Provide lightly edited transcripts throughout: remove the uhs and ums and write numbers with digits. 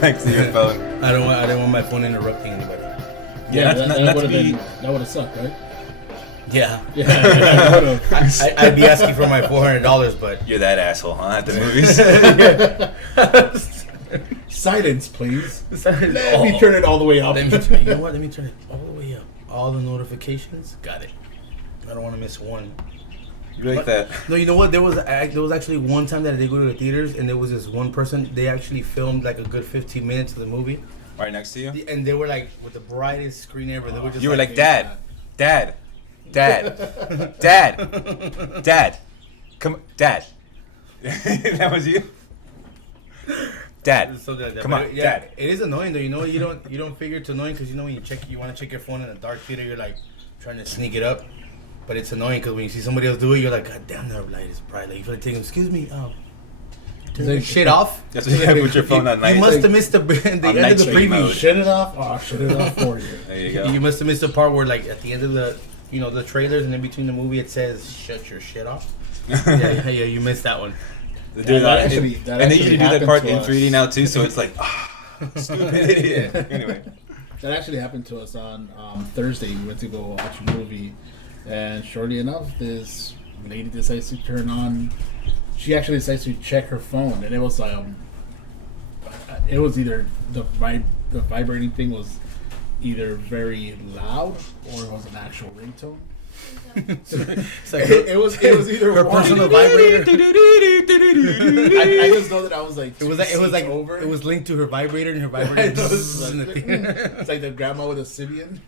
next to your phone. I didn't want my phone interrupting anybody. Yeah, not that to would be. have sucked, right? Yeah. Yeah. I'd be asking for my $400, but You're that asshole, huh? At the movies. Silence, please. let Let me turn it all the way up. You know what? Let me turn it all the way up. All the notifications. Got it. I don't want to miss one. You like that? No, you know what? There was actually one time that I did go to the theaters, and there was this one person. They actually filmed like a good 15 minutes of the movie, Right next to you. and they were like with the brightest screen ever. They were just You were like, Dad, Dad, Dad, Dad, Dad, come, Dad. That was you. Dad, something like that. come But on, yeah, Dad. it is annoying though. You know, you don't figure it's annoying because you know when you want to check your phone in a dark theater, you're like trying to sneak it up. But it's annoying because when you see somebody else do it, you're like, God damn, that light is bright. Like, you feel like taking, excuse me, turn that shit off. That's what you have with your phone at night. You must have missed the end of the stream preview. mode. Shut it off. Oh, shut it off for you. There you go. You must have missed the part where, like, at the end of the, the trailers and in between the movie, it says, shut your shit off. yeah, you missed that one. They Yeah, do that that, actually- and that they actually usually do that happened part to in us. 3D now too. So it's like, stupid idiot. Anyway, That actually happened to us on Thursday. We went to go watch a movie, and shortly enough, this lady decides to turn on. She actually decides to check her phone, and it was either the vibrating thing was either very loud or it was an actual ringtone. It's like It was either her one. personal vibrator. I just know that I was like, It was linked to her vibrator, and her I vibrator know, was in the theater. it's like the grandma with a Sibian.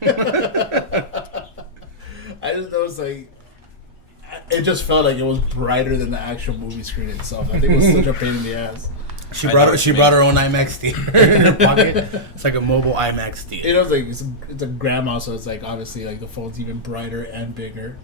I just know it's like it just felt like it was brighter than the actual movie screen itself. I think it was such a pain in the ass. She brought her own IMAX theater in her pocket. It's like a mobile IMAX theater. It was like it's a grandma, so it's like obviously like the phone's even brighter and bigger.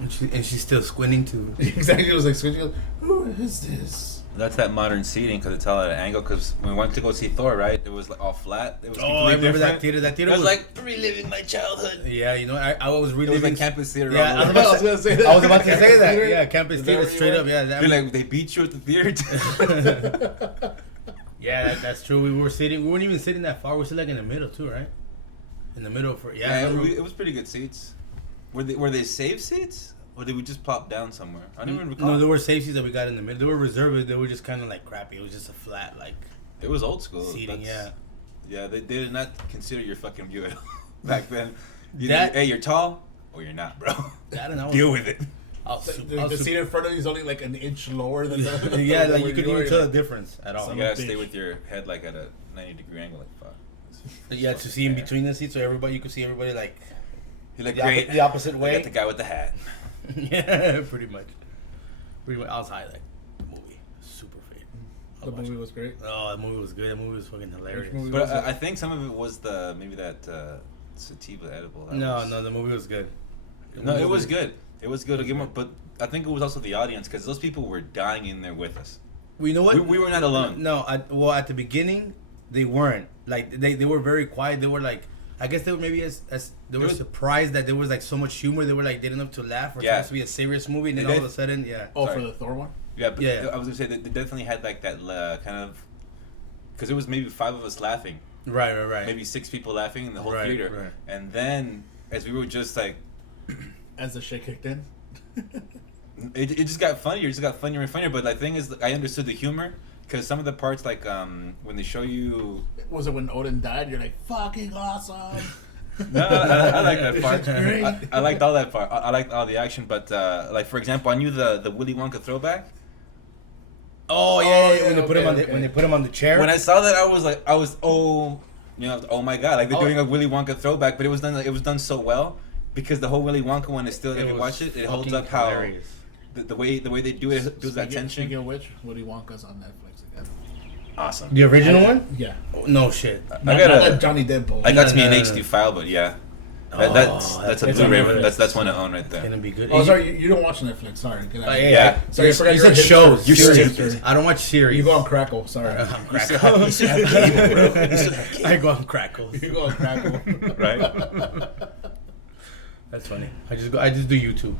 And she's still squinting too. Exactly, it was like switching. Who is this? that's that modern seating because it's all at an angle. Because when we went to go see Thor, right, it was like all flat. It was Oh, I remember that different. theater. That theater It was like reliving my childhood. yeah, I was It reliving was like campus theater. Yeah, all I over. was gonna say that. I was about to say Campus that. theater? Yeah, campus Is that theater where you straight were? up. Yeah, Dude, like they beat you at the theater. yeah, that's true. We weren't even sitting that far. We were sitting like in the middle too, right? In the middle for Yeah, it was pretty good seats. Were they safe seats? Or did we just plop down somewhere? I don't even recall. No, there were safeties that we got in the middle. They were reserved. They were just kind of like crappy. It was just a flat like It was old school. seating. Yeah. Yeah, they did not consider your fucking view at all back then. That- Hey, you're tall or you're not, bro. That and I was, Deal with it. I was super- The seat in front of you is only like an inch lower than the. yeah, than like where you couldn't were. even tell the difference at all. You Son gotta of a stay bitch. with your head like at a 90-degree angle, like fuck. Yeah, to see in between the seats, so you could see everybody like You look the, great. the opposite I way. got the guy with the hat. Yeah, pretty much. I was high like movie, super favorite. The movie was great. Oh, the movie was good. The movie was fucking hilarious. movie? But was it? I think some of it was maybe that sativa edible. No, the movie was good. No, it was good. It was good to give them, but I think it was also the audience because those people were dying in there with us. Well, you know what? We were not alone. No, at the beginning, they weren't. Like they were very quiet. They were like, I guess they were maybe as they were surprised that there was like so much humor. They were like, they didn't have to laugh. Or it's supposed to be a serious movie, and then all of a sudden, yeah. Oh, Sorry. for the Thor one. Yeah, but Yeah. I was gonna say they definitely had like that kind of because it was maybe 5 of us laughing, Right. maybe 6 people laughing in the whole Right, theater, right. and then as we were just like, As the shit kicked in. it just got funnier, and funnier. But the thing is, I understood the humor because some of the parts like when they show you. Was it when Odin died? You're like fucking awesome. No, I like that part. Great. I liked all that part. I liked all the action, but like for example, I knew the Willy Wonka throwback. Oh yeah, when they okay, put him on okay. when they put him on the chair. When I saw that, I was oh my god, like they're Oh. doing a Willy Wonka throwback, but it was done so well because the whole Willy Wonka one is still if you was watch it holds fucking up how hilarious. the way they do it builds that tension. Speaking of which, Woody Wonka's on Netflix again. Awesome. The original one? Yeah. Oh, no shit. I Not got that Johnny Depp post. I got to me an No. HD file, but yeah, Oh, that's a that's Blu-ray. on Netflix. That's one to own right It's there. gonna be good. Oh, sorry, you don't watch Netflix. Sorry. Get out of here. Yeah. Sorry, I forgot You you're a said hipster. shows. You're Series. stupid. I don't watch series. You go on Crackle. Sorry. I'm You still Crackle. have cable, bro. You still have cable. I go on Crackles. You go on Crackle. Right. That's funny. I just do YouTube.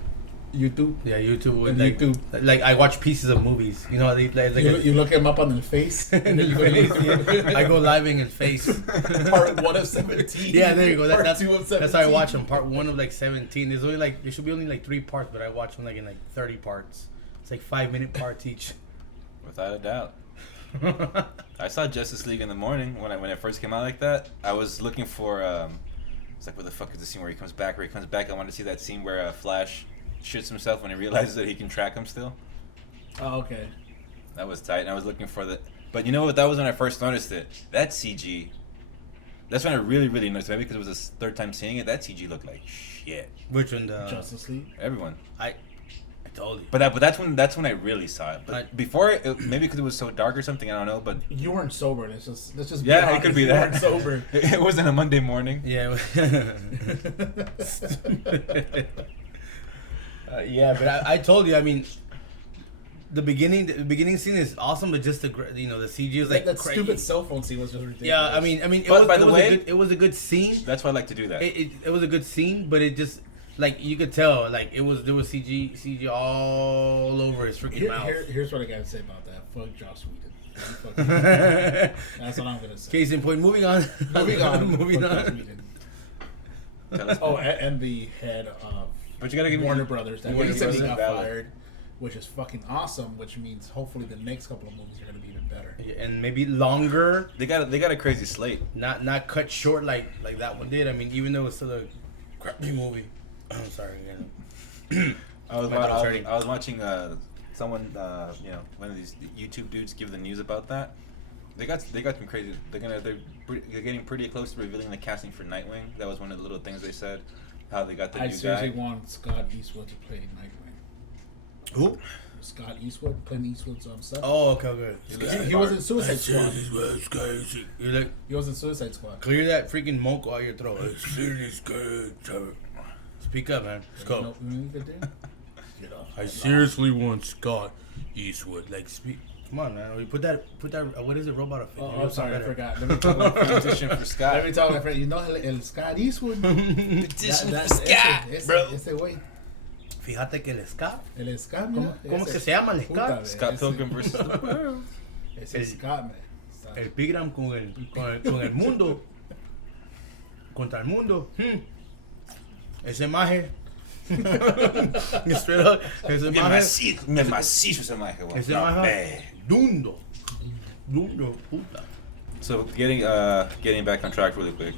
YouTube. Yeah, YouTube. And Like, YouTube. like I watch pieces of movies. You know, they like You look him up on the face. in the face. I go live in his face. Part 1 of 17. Yeah, there you go. Part That's 2 of 17. that's how I watch them. Part 1 of like 17. There's only like there should be only like 3 parts, but I watch them like in like 30 parts. It's like 5-minute parts each. Without a doubt. I saw Justice League in the morning when it first came out like that. I was looking for it's like, what the fuck is the scene where he comes back? I wanted to see that scene where Flash shits himself when he realizes that he can track him still. Oh, okay. That was tight. And I was looking for the. But you know what? That was when I first noticed it. That CG. That's when I really, really noticed. Maybe because it was the third time seeing it. That CG looked like shit. Which one? Justice League. Everyone. I told you. But that's when I really saw it. But before, maybe because it was so dark or something. I don't know. But You weren't sober. Let's just. Be yeah, honest. it could be You that. weren't sober. It wasn't a Monday morning. Yeah. Yeah, but I told you. I mean, the beginning scene is awesome, but just the CG is like that crazy. stupid cell phone scene was just ridiculous. Yeah, I mean, But by the way, it was a good scene. That's why I like to do that. It was a good scene, but it just like you could tell like there was CG all over his freaking mouth. Here's what I gotta say about that. Fuck Joss Whedon. That's what I'm gonna say. Case in point. Moving on. Moving on. Moving Fuck Joss on. Whedon. Oh, and the head of But you gotta give me Warner Brothers that Warner recently Brothers got valid. fired, which is fucking awesome. Which means hopefully the next couple of movies are gonna be even better. And maybe longer. They got a crazy slate. Not cut short like that one did. I mean, even though it's still a crappy movie. I'm sorry. I was My dog's hurting. watching someone one of these YouTube dudes give the news about that. They got some crazy. They're getting pretty close to revealing the casting for Nightwing. That was one of the little things they said. How they got the I new seriously guy. want Scott Eastwood to play Nightwing. Who? Scott Eastwood, Clint Eastwood's son. Oh, okay. He was in Suicide Squad. You're like, He was in Suicide Squad. clear that freaking moco out your throat. Speak up, man. Let's You know go. what you need to do? Get off. I seriously want Scott Eastwood. Like, speak. Come on, man. We put that. What is it? Robot of Oh, I'm sorry, I better. forgot. Let me talk about Petition for Scott. Let me talk about friend. You know el Scott Eastwood. Petition for Scott, bro. Ese güey. Fíjate que el Scott. El Scott, ¿Cómo, mira, cómo ese- que se llama el puta, Scott? ve, Scott ese- Pilgrim versus the World. Ese El- Scott, man. El Pigram con el mundo. Contra el mundo. Ese maje. Straight up. Ese Me maje. macizo ese maje, güey. Ese Not maje. bad. Dundo. Puta. So getting back on track really quick.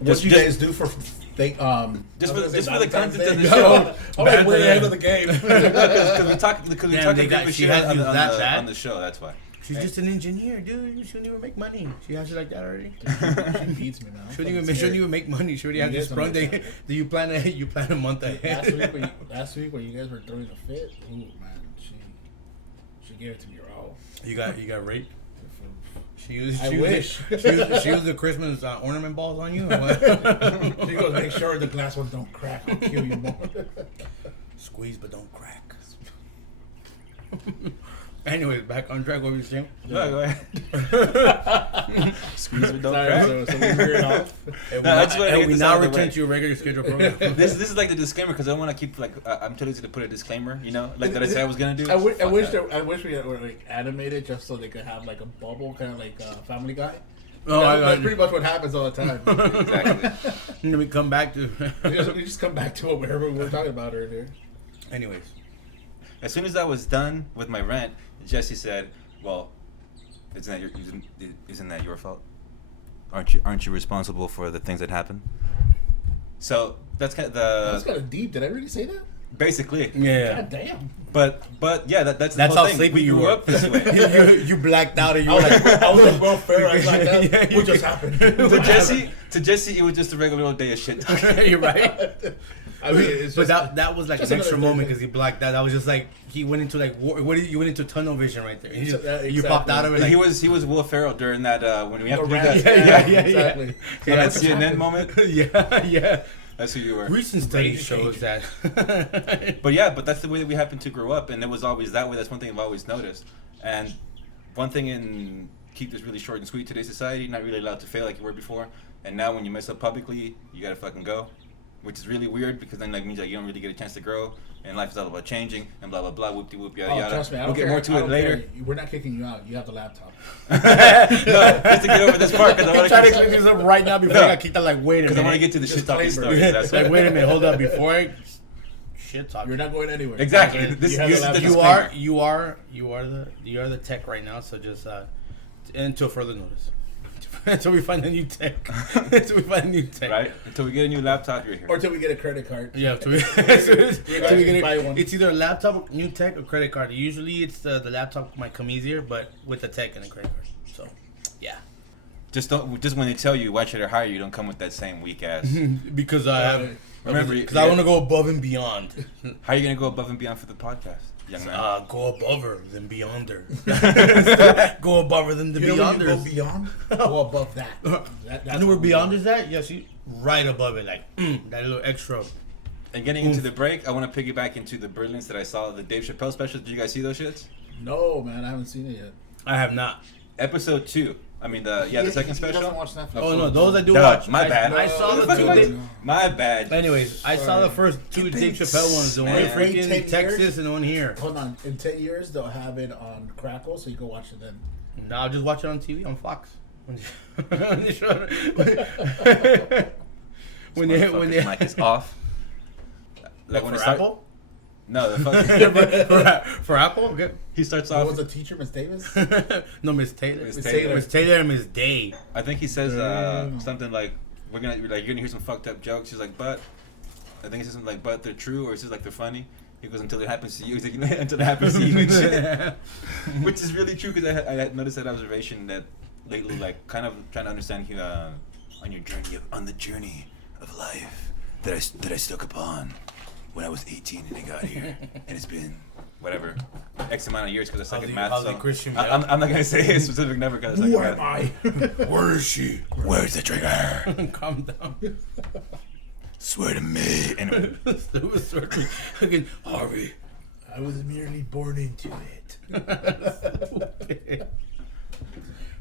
What you guys do for Just for the content of the show? show. Oh, wait, we're ahead of the game. Because we talk Damn, they got- she has you that bad? on the show. That's why. She's just an engineer, dude. She don't even make money. She has you like that already. She beats me, man. I'm Shouldn't fucking even make money. She already You has this guys sprung don't day. Do you plan a month ahead? scared. Last week when you guys were throwing a fit, ooh man, she gave it to me raw. You got raped. She I wish. She used the Christmas ornament balls on you. Or what? She goes, make sure the glass ones don't crack. I'll kill you more. Squeeze but don't crack. Anyways, back on track. What were you saying? No, go ahead. Squeeze it, don't Sorry, crack. so we veered off. And No, I just wanna get we this now out of the return way. to your regular schedule program. This is like the disclaimer because I don't want to keep like I'm too lazy to put a disclaimer, like that I said I was gonna do. I wish Fuck I wish we were like animated just so they could have like a bubble, kind of like Family Guy. Oh, That's pretty much what happens all the time. that. Exactly. And then we come back to. we just come back to it wherever we were talking about earlier. Anyways, As soon as I was done with my rant, Jesse said, "Well, isn't that your fault? Aren't you responsible for the things that happen?" So that's kind of That's kind of deep. Did I really say that? basically. yeah. God damn. But yeah, that's the That's whole how thing. sleepy We you grew were. up this way. you blacked out and you I were was like, like, I was like, welfare. I was like, that. Yeah, What just happened? to Jesse, it was just a regular old day of shit talking. you're right. I mean, it's But just, that was like just an extra another moment thing. because he blacked out. That was just like he went into like you went into tunnel vision right there. You, Exactly. you popped out of it. Like, he was Will Ferrell during that when we have to do rant. that. Yeah, exactly. on Yeah, that that's CNN moment. yeah. That's who you were. Recent study Rage shows that. But that's the way that we happened to grow up, and it was always that way. That's one thing I've always noticed. And one thing in keep this really short and sweet, today's society, not really allowed to fail like you were before. And now when you mess up publicly, you gotta fucking go. which is really weird because then like means like you don't really get a chance to grow, and life is all about changing and blah blah blah, whoop de whoop yada yada. Trust me, I we'll don't get care. more to it later. We're not kicking you out. You have the laptop. No, just to get over this part because I I'm want trying to to. explain this up right now before No. I got kicked out. Like, wait a Because I want to minute. get to the shit talking Disclaimer. stories. That's Like, what. wait a minute, hold up. Before I shit talk, You're not going anywhere. Exactly. You This have the is the laptop. disclaimer. you are the tech right now. So just until further notice, until we find a new tech, Right? Until we get a new laptop, you're here. Or till we get a credit card. Yeah, till we get Buy one. it's either a laptop, new tech, or credit card. Usually, it's the laptop might come easier, but with the tech and a credit card. So, yeah. Just when they tell you why should I hire you, don't come with that same weak ass. Because I have. Remember, Because I want to go above and beyond. How are you gonna go above and beyond for the podcast, young man? Go above her, then beyond her. Go above her, then the You know when you go beyonders. beyond? Go above that. You know where beyond is at? Yes, right above it, like that little extra. And getting into the break, I want to piggyback into the brilliance that I saw the Dave Chappelle special. Did you guys see those shits? No, man, I haven't seen it yet. I have not. Episode 2. I mean the second He doesn't special. watch Netflix. Oh no, those I do Duh, watch. my bad. I saw the Fucking two. like- My bad. Anyways, I saw the first two Dave Chappelle ones. The one in Man. freaking 10 Texas years? and the one here. Hold on. In 10 years, they'll have it on Crackle, so you can watch it then. No, I'll just watch it on TV on Fox. When they show when they Motherfucker's mic is off. Like when for it start- Apple. No, the fucking For Apple, okay. he starts What off. was the teacher, Miss Davis? No, Miss Taylor. Miss Taylor. Miss Taylor and Miss Day. I think he says Damn. something like you're gonna hear some fucked up jokes. He's like, but I think he says something like, but they're true, or he says like they're funny. He goes until it happens to you. He's like, until it happens to you, and shit. Which is really true because I had noticed that observation that lately, like kind of trying to understand on the journey of life that I stuck upon when I was 18 and I got here, and it's been whatever X amount of years because I suck at math. how's So the Christian I'm not gonna say a specific number because I Who suck at am math. I? Where is she? Where's the trigger? Calm down. Swear to me. Anyway, It was sort of fucking Harvey. I was merely born into it.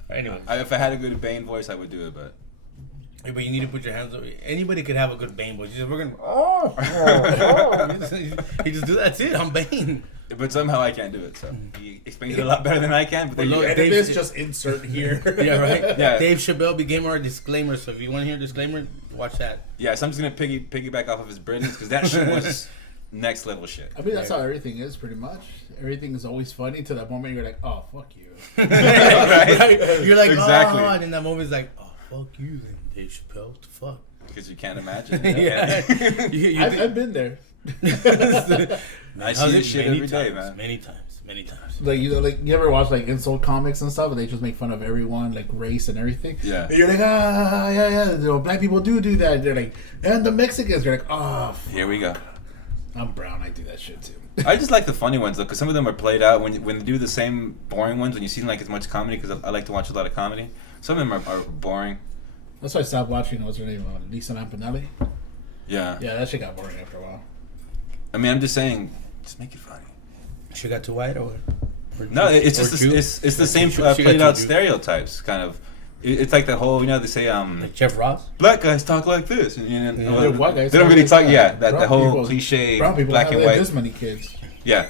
Anyway, if I had a good Bane voice, I would do it, but hey, but you need to put your hands up. Anybody could have a good Bane voice. We're gonna. He just do that. That's it. I'm Bane. somehow I can't do it. So he explains it a lot better than I can. But there Well, you look, go. Edit Dave- this, just insert here. Yeah, right. Yeah. Dave Chappelle became our disclaimer. So if you want to hear a disclaimer, watch that. Yeah, so I'm just gonna piggyback off of his brilliance because that shit was next level shit. I mean, that's how everything is, pretty much. Everything is always funny to that moment you're like, oh, fuck you. Right? You're like, Exactly. oh, and then that moment's like, oh, fuck you then, Dave Chappelle. What the fuck? Because you can't imagine. Yeah. you I've been there. I see this shit every day, man. Many times. Like you ever watch like insult comics and stuff, and they just make fun of everyone, like race and everything. Yeah. And you're like, yeah. You know, black people do that. They're like, and the Mexicans. You're like, oh, Here we go. I'm brown. I do that shit too. I just like the funny ones though, because some of them are played out. When they do the same boring ones, when you see like as much comedy, because I like to watch a lot of comedy. Some of them are boring. That's why I stopped watching. What's her name? Lisa Lampanelli. Yeah. Yeah, that shit got boring after a while. I mean, I'm just saying, just make it funny. She got too white or what? No, it's just it's the same she got played out too- stereotypes, kind of. It's like the whole, they say Like Jeff Ross? black guys talk like this, and Yeah, white guys they don't talk really like talk. that. Yeah, that Brown the whole people- cliche Brown people black have and like white. this many kids. Yeah,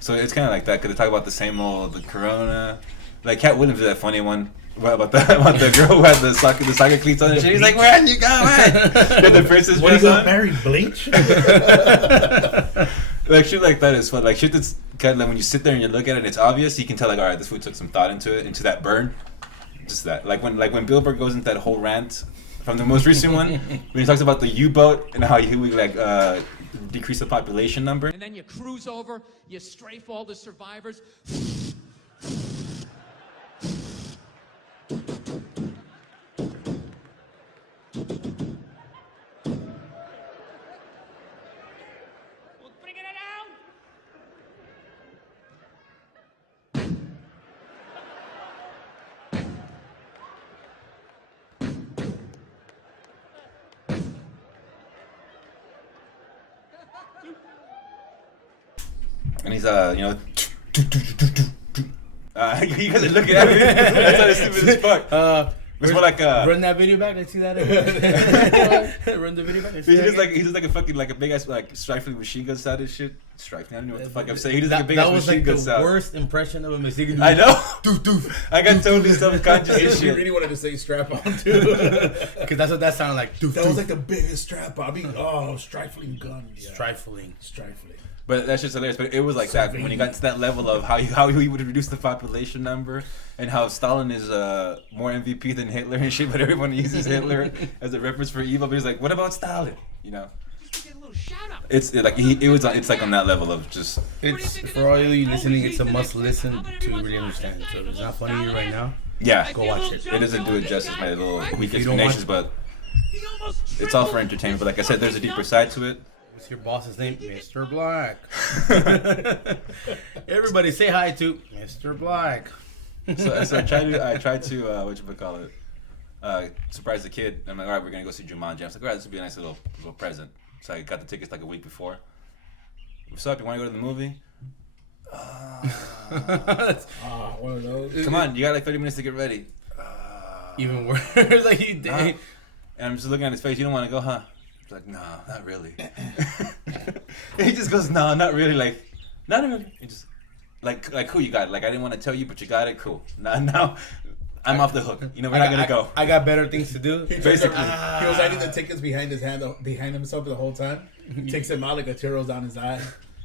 so it's kind of like that because they talk about the same old the Corona. Like Cat Williams did that funny one. What about the girl who had the soccer cleats on and shit? He's like, where you going? Did the princess What are you dress going on? marry Bleach? Like shit like that is fun. Like shit that's kind of like when you sit there and you look at it and it's obvious, you can tell like, all right, this food took some thought into it, into that burn. Just that. Like when Bill Burr goes into that whole rant from the most recent one, when he talks about the U-boat and how he would like decrease the population number. And then you cruise over, you strafe all the survivors. Bring it down! And he's you guys are looking at me. That's how stupid as fuck. It's more like run that video back. Let's see that. Run the video back. he just like a fucking like a big ass like strifling machine gun sound and shit. Strifling. I don't know what the fuck I'm saying. He just like a big ass machine gun sound. That was like the worst impression of a machine gun. I know. Doof. I got totally subconscious and You shit. really wanted to say strap on too. Because that's what that sounded like. Doof. That was like the biggest strap on. I mean, strifling gun. Yeah. Strifling. But that's just hilarious. But it was like that when you got to that level of how he would reduce the population number and how Stalin is more MVP than Hitler and shit. But everyone uses Hitler as a reference for evil. But he's like, what about Stalin? You know. It's like it's like on that level of just. It's for all you listening. It's a must listen to really understand. So if it's not funny to you right now, yeah, go watch it. It doesn't do it justice, my little weak you don't explanations, but it's all for entertainment. But like I said, there's a deeper side to it. What's your boss's name? Mr. Black. Everybody say hi to Mr. Black. So I tried to surprise the kid. I'm like, all right, we're gonna go see Jumanji. I was like, all right, this would be a nice little present. So I got the tickets like a week before. What's up? You want to go to the movie? One of those. Come on, you got like 30 minutes to get ready. Even worse, like he did. And I'm just looking at his face. You don't want to go, huh? He's like, no, not really. He just goes, no, not really. Like, not really. He just like who you got? Like I didn't want to tell you, but you got it. Cool. Now I'm off the hook. You know, we're not gonna go. I got better things to do. Basically, he was hiding the tickets behind himself the whole time. Takes him out like a tear rolls down his eye.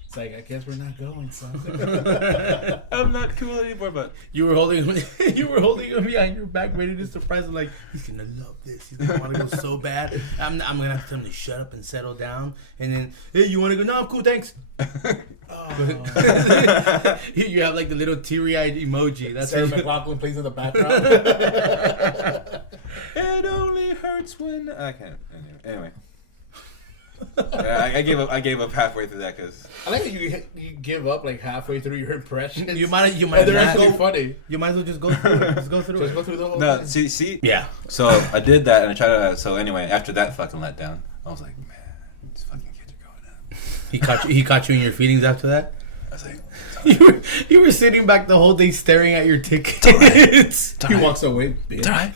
It's like, I guess we're not going, son. I'm not cool anymore, but You were holding him behind your back, ready to surprise him. Like he's gonna love this. He's gonna want to go so bad. I'm gonna have to tell him to shut up and settle down. And then, hey, you want to go? No, I'm cool, thanks. You have like the little teary-eyed emoji. That's Sarah how you- McLachlan plays in the background. it only hurts when I can't. Anyway. Yeah, I gave up halfway through that because I like that you give up like halfway through your impression. You might And they're not actually go- funny. You might as well just go through it. Just go through Just it. go through the whole no thing. see Yeah. so I did that and I tried to so anyway after that fucking letdown I was like, man, these fucking kids are going out. He caught you in your feelings after that. I was like, You were sitting back the whole day staring at your tickets. He walks away. it's alright.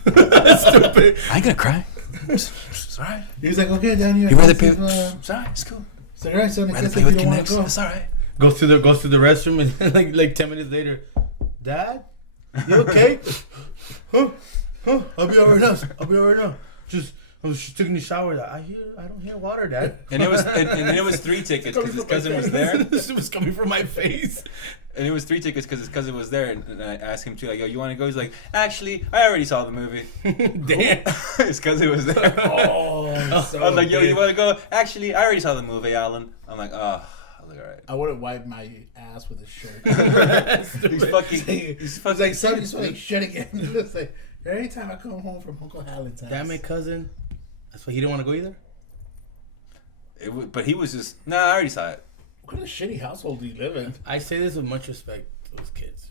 Stupid. I ain't gonna cry. It's alright. He was like, okay, Danny. You rather play? It's alright. It's cool. It's all right, son. I Rather guess play if with you don't want Kinects. to go. It's alright. Goes to the restroom and like 10 minutes later, Dad, you okay? Huh? I'll be alright now. I was just taking a shower. I don't hear water, Dad. And it was and it was 3 tickets because his cousin was there. This was coming from my face. And it was 3 tickets because his cousin was there. And I asked him too, like, yo, you want to go? He's like, actually, I already saw the movie. Damn. His cousin was there. Oh, so I was like, yo, big. you want to go? Actually, I already saw the movie, Alan. I'm like, oh. I was like, all right. I would have wiped my ass with a shirt. He's fucking. He's like, son, you smell like shit again. It's like, every time I come home from Uncle Hallen's house. Damn it, cousin. That's why he didn't want to go either? But he was just, nah, I already saw it. What kind of shitty household do you live in? I say this with much respect to those kids.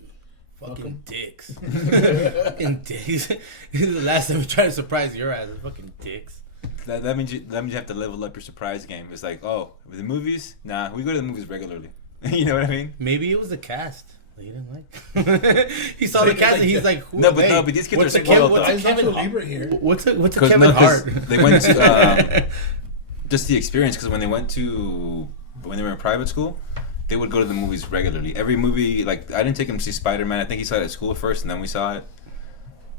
Fucking Fuck 'em. dicks. Fucking dicks. This is the last time we try to surprise your ass. Fucking dicks. That means you have to level up your surprise game. It's like, oh, with the movies? Nah, we go to the movies regularly. You know what I mean? Maybe it was the cast that he didn't like. He saw the cast and he's like, who No, but these kids are what's the spoiled Kevin- though. Why is Kevin Kevin Lieber here? What's a 'Cause- Kevin no, 'cause Hart? they went to just the experience. Because when they were in private school, they would go to the movies regularly. Every movie, like I didn't take him to see Spider-Man. I think he saw it at school first, and then we saw it.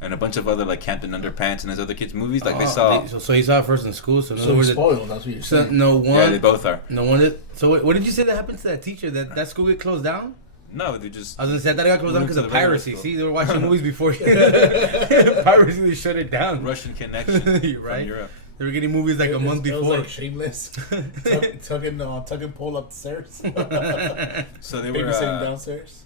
And a bunch of other like Captain Underpants and his other kids' movies. Like they saw. So he saw it first in school. So, in So other we're words, spoiled. That's what you're so saying. no one. Yeah, they both are. No one. So what did you say that happened to that teacher? That school get closed down? No, they just. I was gonna say that got closed down Moved because to of the regular piracy. school. See, they were watching movies before piracy. They shut it down. Russian connection. You're right. From Europe. They were getting movies like a month It was before. like Shameless. Tugging pole upstairs. So they were. Babysitting downstairs.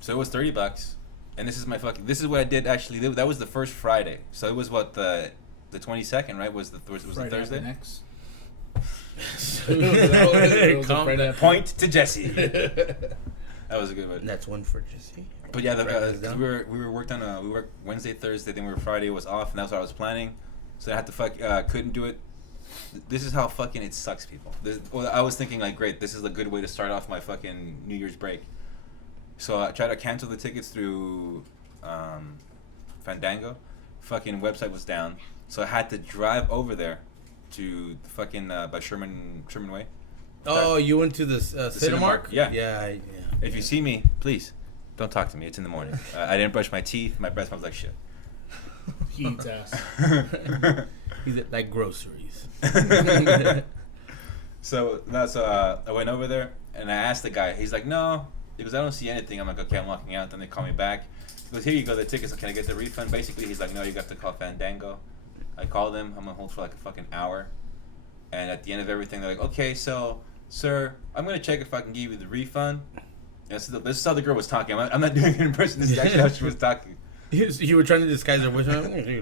So it was $30, and this is my fucking. This is what I did actually. That was the first Friday. So it was what the 22nd, right? Was the Friday Thursday? after next. It was a Calm Friday down. after- Point to Jesse. That was a good one. That's one for Jesse. But yeah, Write this down. we were worked on. We worked Wednesday, Thursday, then we were Friday was off, and that's what I was planning. So I had to couldn't do it. This is how fucking it sucks, people. I was thinking like, great, this is a good way to start off my fucking New Year's break. So I tried to cancel the tickets through Fandango, fucking website was down, so I had to drive over there to the fucking by Sherman Way. Oh, you went to the Cinemark? Yeah. Yeah. If you see me, please don't talk to me. It's in the morning. I didn't brush my teeth. My breath smells like shit. He eats ass. He's like groceries. So I went over there and I asked the guy. He's like, no, because I don't see anything. I'm like, okay, I'm walking out. Then they call me back. He goes, here you go, the tickets. Can I get the refund? Basically, he's like, no, you got to call Fandango. I called them. I'm on hold for like a fucking hour. And at the end of everything, they're like, okay, so, sir, I'm going to check if I can give you the refund. And this is how the girl was talking. I'm not doing it in person. This is actually how she was talking. You were trying to disguise her voice.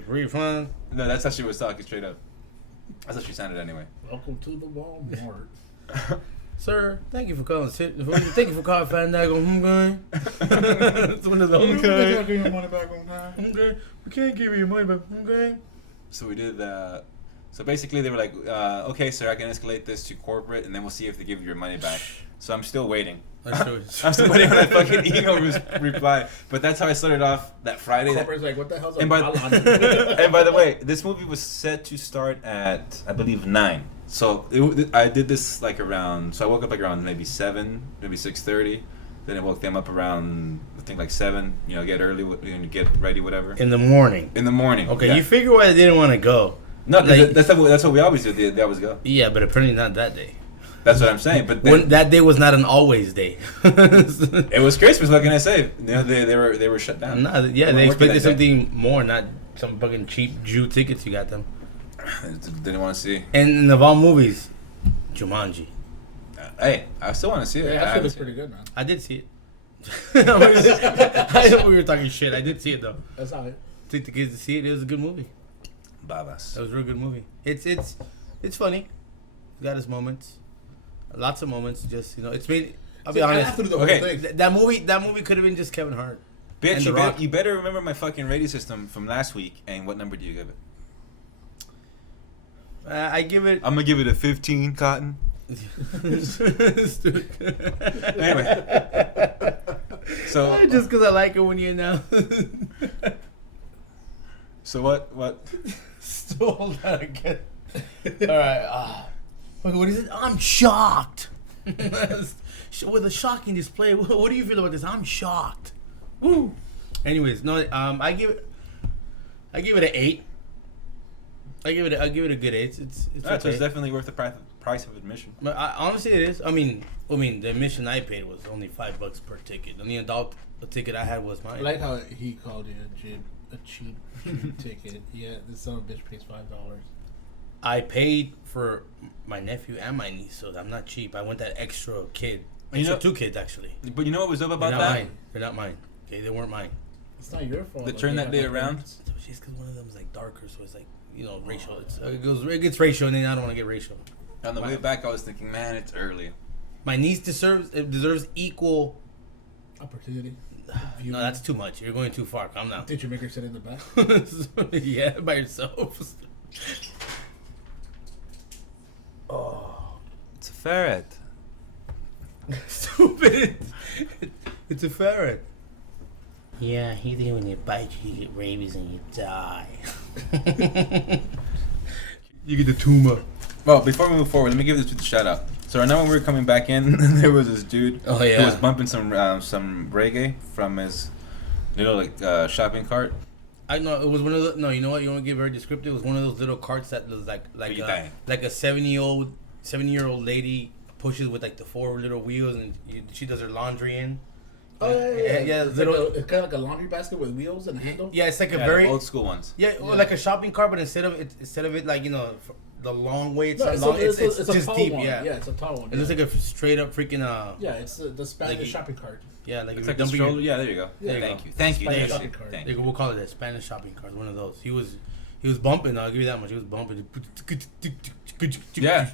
Refund. No, that's how she was talking straight up. That's how she sounded anyway. Welcome to the Walmart. Sir, thank you for calling. Thank you for calling Fandango. Okay. It's one of those. We're not getting your money back on time. Okay. We can't give you your money back. Okay. So we did that. So basically, they were like, okay, sir, I can escalate this to corporate, and then we'll see if they give you your money back. So I'm still waiting. I'm still waiting for that fucking email reply. But that's how I started off that Friday. Corporate's like, what the hell's And by the way, this movie was set to start at, I believe, 9. So I did this like around, so I woke up like around maybe 7, maybe 6:30. Then I woke them up around, I think like 7, get early, get ready, whatever. In the morning. In the morning. Okay, yeah. You figure why I didn't want to go. No, like, that's what we always do. They always go. Yeah, but apparently not that day. That's what I'm saying. But then, that day was not an always day. It was Christmas. What can I say? They were shut down. Nah, yeah, they expected something more, not some fucking cheap Jew tickets you got them. Didn't want to see. And of all movies, Jumanji. Hey, I still want to see it. Yeah, that looks pretty good, man. I did see it. I know we were talking shit. I did see it though. That's how it. Took the kids to see it. It was a good movie. Babas. That was a real good movie. It's funny. It's got its moments. Lots of moments. Just it's made. I'll be honest. I have to do the whole thing. That movie could have been just Kevin Hart. Bitch, you better remember my fucking rating system from last week. And what number do you give it? I give it. I'm gonna give it a 15. Cotton. Anyway, so just because I like it when you know. So what? Still hold on again. All right. What is it? I'm shocked. With a shocking display. What do you feel about this? I'm shocked. Woo. Anyways, no. I give it an 8. I give it a good 8. It's okay. So it's definitely worth the price of admission. But honestly, it is. I mean, the admission I paid was only $5 per ticket. The only adult ticket I had was mine. I like how he called it a cheap ticket. Yeah, this son of a bitch pays $5. I paid for my nephew and my niece, so I'm not cheap. I want that extra kid. Extra 2 kids actually. But you know what was up about They're that? mine. They're not mine. Okay, they weren't mine. It's not your fault. To turn that day around. It's just because one of them is like darker, so it's like racial. It gets racial, and then I don't want to get racial. On the way back, I was thinking, man, it's early. My niece deserves equal opportunity. No, that's too much. You're going too far. Calm down. Did you make her sit in the back? Yeah, by yourself. Oh, it's a ferret. Stupid. It's a ferret. Yeah, he think when you bite you get rabies and you die. You get the tumor. Well, before we move forward, let me give this dude a shout out. So right now when we were coming back in, there was this dude who was bumping some reggae from his little shopping cart. I know it was one of the you know what, you want to get very descriptive. It was one of those little carts that was like a 70-year-old lady pushes with like the 4 little wheels, and she does her laundry in. Oh yeah. It's kind of like a laundry basket with wheels and a handle. Yeah, it's like a very old school ones. Yeah, like a shopping cart, but instead of it like the long way, it's just deep. One. Yeah, it's a tall one. It looks like a straight up freaking Yeah, it's the Spanish shopping cart. Yeah, like it's like a stroller. Yeah, there you go. Yeah, Thank you. We'll call it a Spanish shopping cart. One of those. He was bumping. I'll give you that much. He was bumping. Yeah.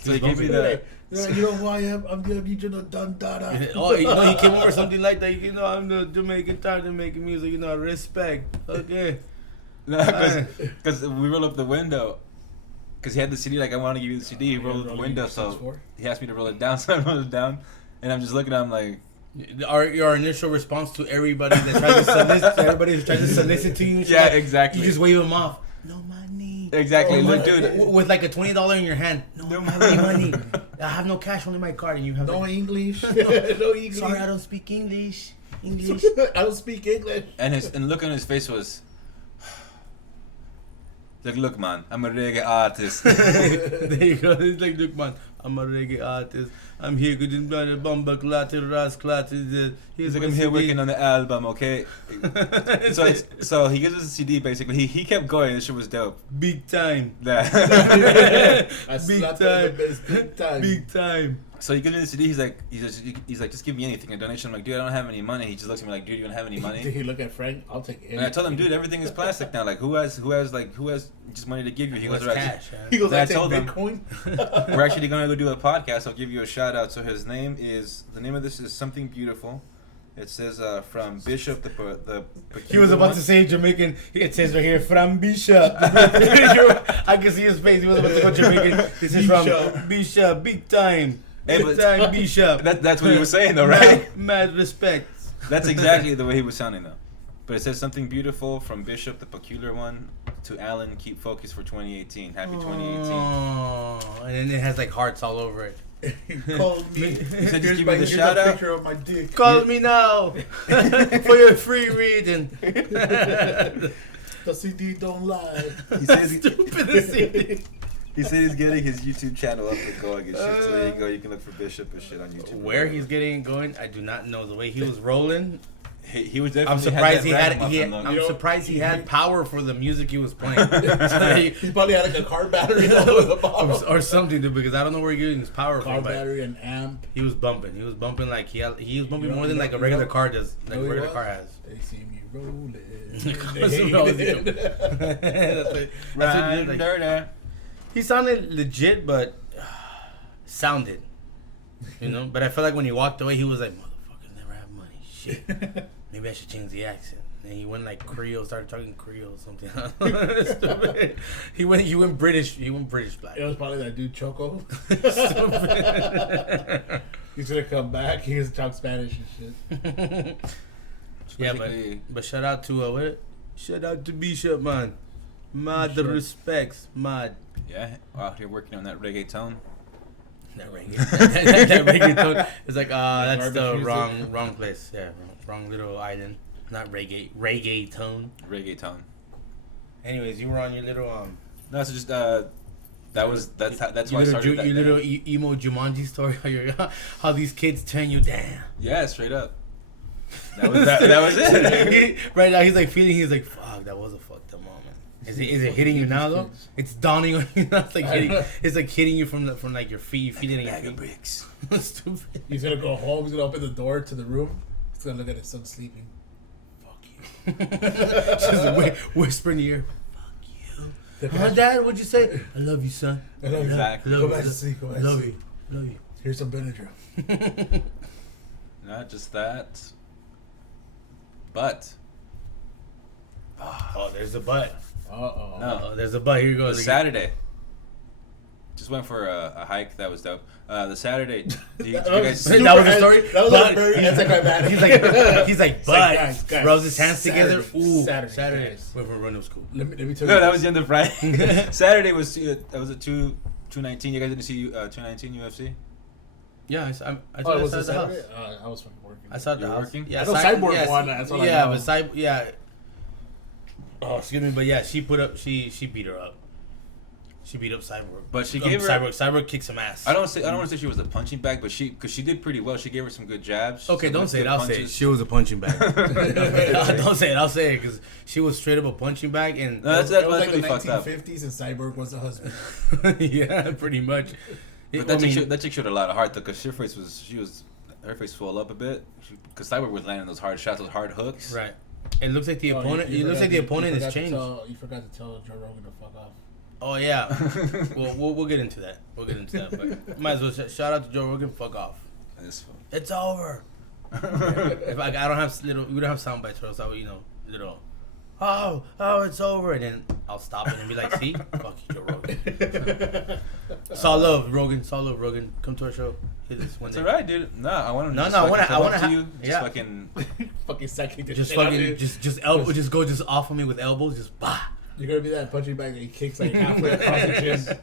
So he gave me the. You know who I am? I'm the regional Dandada. Oh, he came over something like that. I'm the Jamaican time to make music. Respect. Okay. No, because we roll up the window. Because he had the CD, I want to give you the CD. He rolled up the window, so he asked me to roll it down, so I rolled it down. And I'm just looking at him like, Your initial response to everybody that tries to solicit to you. Yeah, exactly. You just wave them off. No money. Exactly. Oh, Look, money. dude. With like a $20 in your hand. No, I don't have any money. I have no cash, only my card, and you have No like, English. No English. sorry, I don't speak English. I don't speak English. And the look on his face was, like, look, man, I'm a reggae artist. There you go. It's like, look, man, I'm a reggae artist. I'm here good in the bumper clot, ras clot. He's like, I'm here working on the album, okay? so he gives us a CD, basically. He kept going, this shit was dope. Big time. Yeah. Big time. Big time. Big time. So he gives me the CD, he's like, just give me anything, a donation. I'm like, dude, I don't have any money. He just looks at me like, dude, you don't have any Did money? he look at Frank? I'll take it. And I told him, dude, everything is plastic now. Like, who has just money to give you? He goes, right. cash. He goes, Then I I take told him- Bitcoin. We're actually gonna go do a podcast. I'll give you a shout out. So the name of this is Something Beautiful. It says from Bishop the He was about to say Jamaican. It says right here, from Bishop. I can see his face. He was about to go Jamaican. This is from Bishop. Big time. Hey, Big but- time Bishop. That's what he was saying though, right? Mad respect. That's exactly the way he was sounding though. But it says Something Beautiful from Bishop, the peculiar one, to Alan. Keep focused for 2018. Happy 2018. Oh, and then it has like hearts all over it. He called me. He said, just give me the Here's shout a out. picture of my dick. Call me now for your free reading. The CD don't lie. He says Stupidest thing. he said he's getting his YouTube channel up and going and shit. So there you go. You can look for Bishop and shit on YouTube. Where he's getting it going, I do not know. The way he was rolling, he was definitely. I'm surprised he had. that random off I'm and surprised he had power for the music he was playing, He probably had like a car battery all over the bottom. or something, dude. Because I don't know where he's getting his power Car from. But battery and amp. he was bumping. He was bumping like he was bumping You know- more than you like know- a regular you know- car does. Like know a he regular was? car has. They see me rolling. That's what he like, he sounded legit, but sounded, you know. But I felt like when he walked away, he was like, "Motherfuckers never have money. Shit, maybe I should change the accent." And he went like Creole, started talking Creole or something. Stupid. He went British. He went British black. It was probably that dude Choco. Stupid. He's gonna come back. He was talk Spanish and shit. Yeah, Basically- but shout out to what? Shout out to Bishop, man. Mad Bishop. respects, mad. Yeah, out here working on that reggae tone. That reggae, that reggaeton. It's like that's Garbage the music. wrong place. Yeah, wrong little island. Not reggae tone. Reggae tone. Anyways, you were on your little No, so just that's why I your started that. your thing. little emo Jumanji story. How these kids turn you down. Yeah, straight up. That was it. Right now, he's like feeling. He's like, "Fuck, that was a fucked up moment." Is it hitting you now though? It's dawning on you. Now. It's like hitting you from like your feet. You feel it in your Bag of feet. bricks. Stupid. He's gonna go home. He's gonna open the door to the room. He's gonna look at his son sleeping. Fuck you. Just whisper in the ear. Fuck you. Huh, Dad? What'd you say? I love you, son. Exactly. Love Go you. back to sleep. Go back to Love sleep. you. Love you. Here's some Benadryl. Not just that, but Oh, there's a butt. Uh-oh. No. There's a butt. Here you it go. was Saturday. Just went for a hike. That was dope. The Saturday. Do you guys? That was the story? That was But- a very anticlimactic. He's like, but guys, rubs his hands together. Saturday, Ooh, Saturday, Saturday. guys. Went for a run to school. Let me tell you. No, that was the end of Friday. Saturday was at 219. You guys didn't see 219 UFC? Yeah, I Oh, it was saw a the house. Saturday? I was fucking working. I saw the You were house. working? Yeah, I know Cyborg won, that's all I yeah, know. but yeah. Oh, excuse me, but yeah, she beat her up. She beat up Cyborg. But she gave her- Cyborg kicked some ass. I don't want to say she was a punching bag, but because she did pretty well. She gave her some good jabs. Okay, some don't good say it. I'll say it. punches. She was a punching bag. Don't say it. I'll say it because she was straight up a punching bag, and No, that's It was really like fucked the up. 1950s and Cyborg was the husband. yeah, pretty much. But that chick showed a lot of heart though, because her face swelled up a bit. Because Cyborg was landing those hard shots, those hard hooks. Right. It looks like the Oh, opponent. you It looks forgot like the to- opponent you has forgot to changed. You forgot to tell Joe Rogan to fuck off. Oh yeah. we'll get into that. We'll get into that. But might as well shout out to Joe Rogan. Fuck off. This one. It's over. If I don't have we don't have sound bites, or else I would, little oh, it's over. And then I'll stop it and be like, see? Fuck you, Joe Rogan. Saw love, Rogan. Come to our show. Hit this one It's day. alright, dude. No, I want to. I wanna to you. Just yeah. fucking. Fucking second. Just fucking, just go off of me with elbows, just bah. You're gonna be that punching bag that he kicks like halfway across the gym.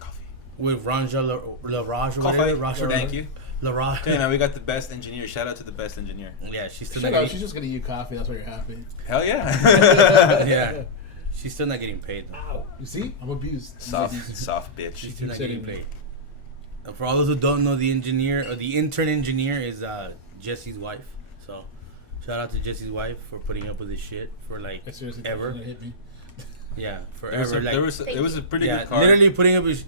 Coffee. With Ranja La Raj or Coffee. whatever. Raja, Thank you. La Raj. Okay, now we got the best engineer. Shout out to the best engineer. Yeah, she's still Shut not up, getting. she's just gonna eat you coffee. That's why you're happy. Hell yeah. Yeah, she's still not getting paid. Ow. You see? I'm abused. soft bitch. She's still not keeps getting hitting me. paid. And for all those who don't know, the engineer or the intern engineer is Jesse's wife. So, shout out to Jesse's wife for putting up with this shit for like I seriously thought ever. you were gonna hit me. Yeah, There was, forever. it was a pretty yeah, good car. literally putting up with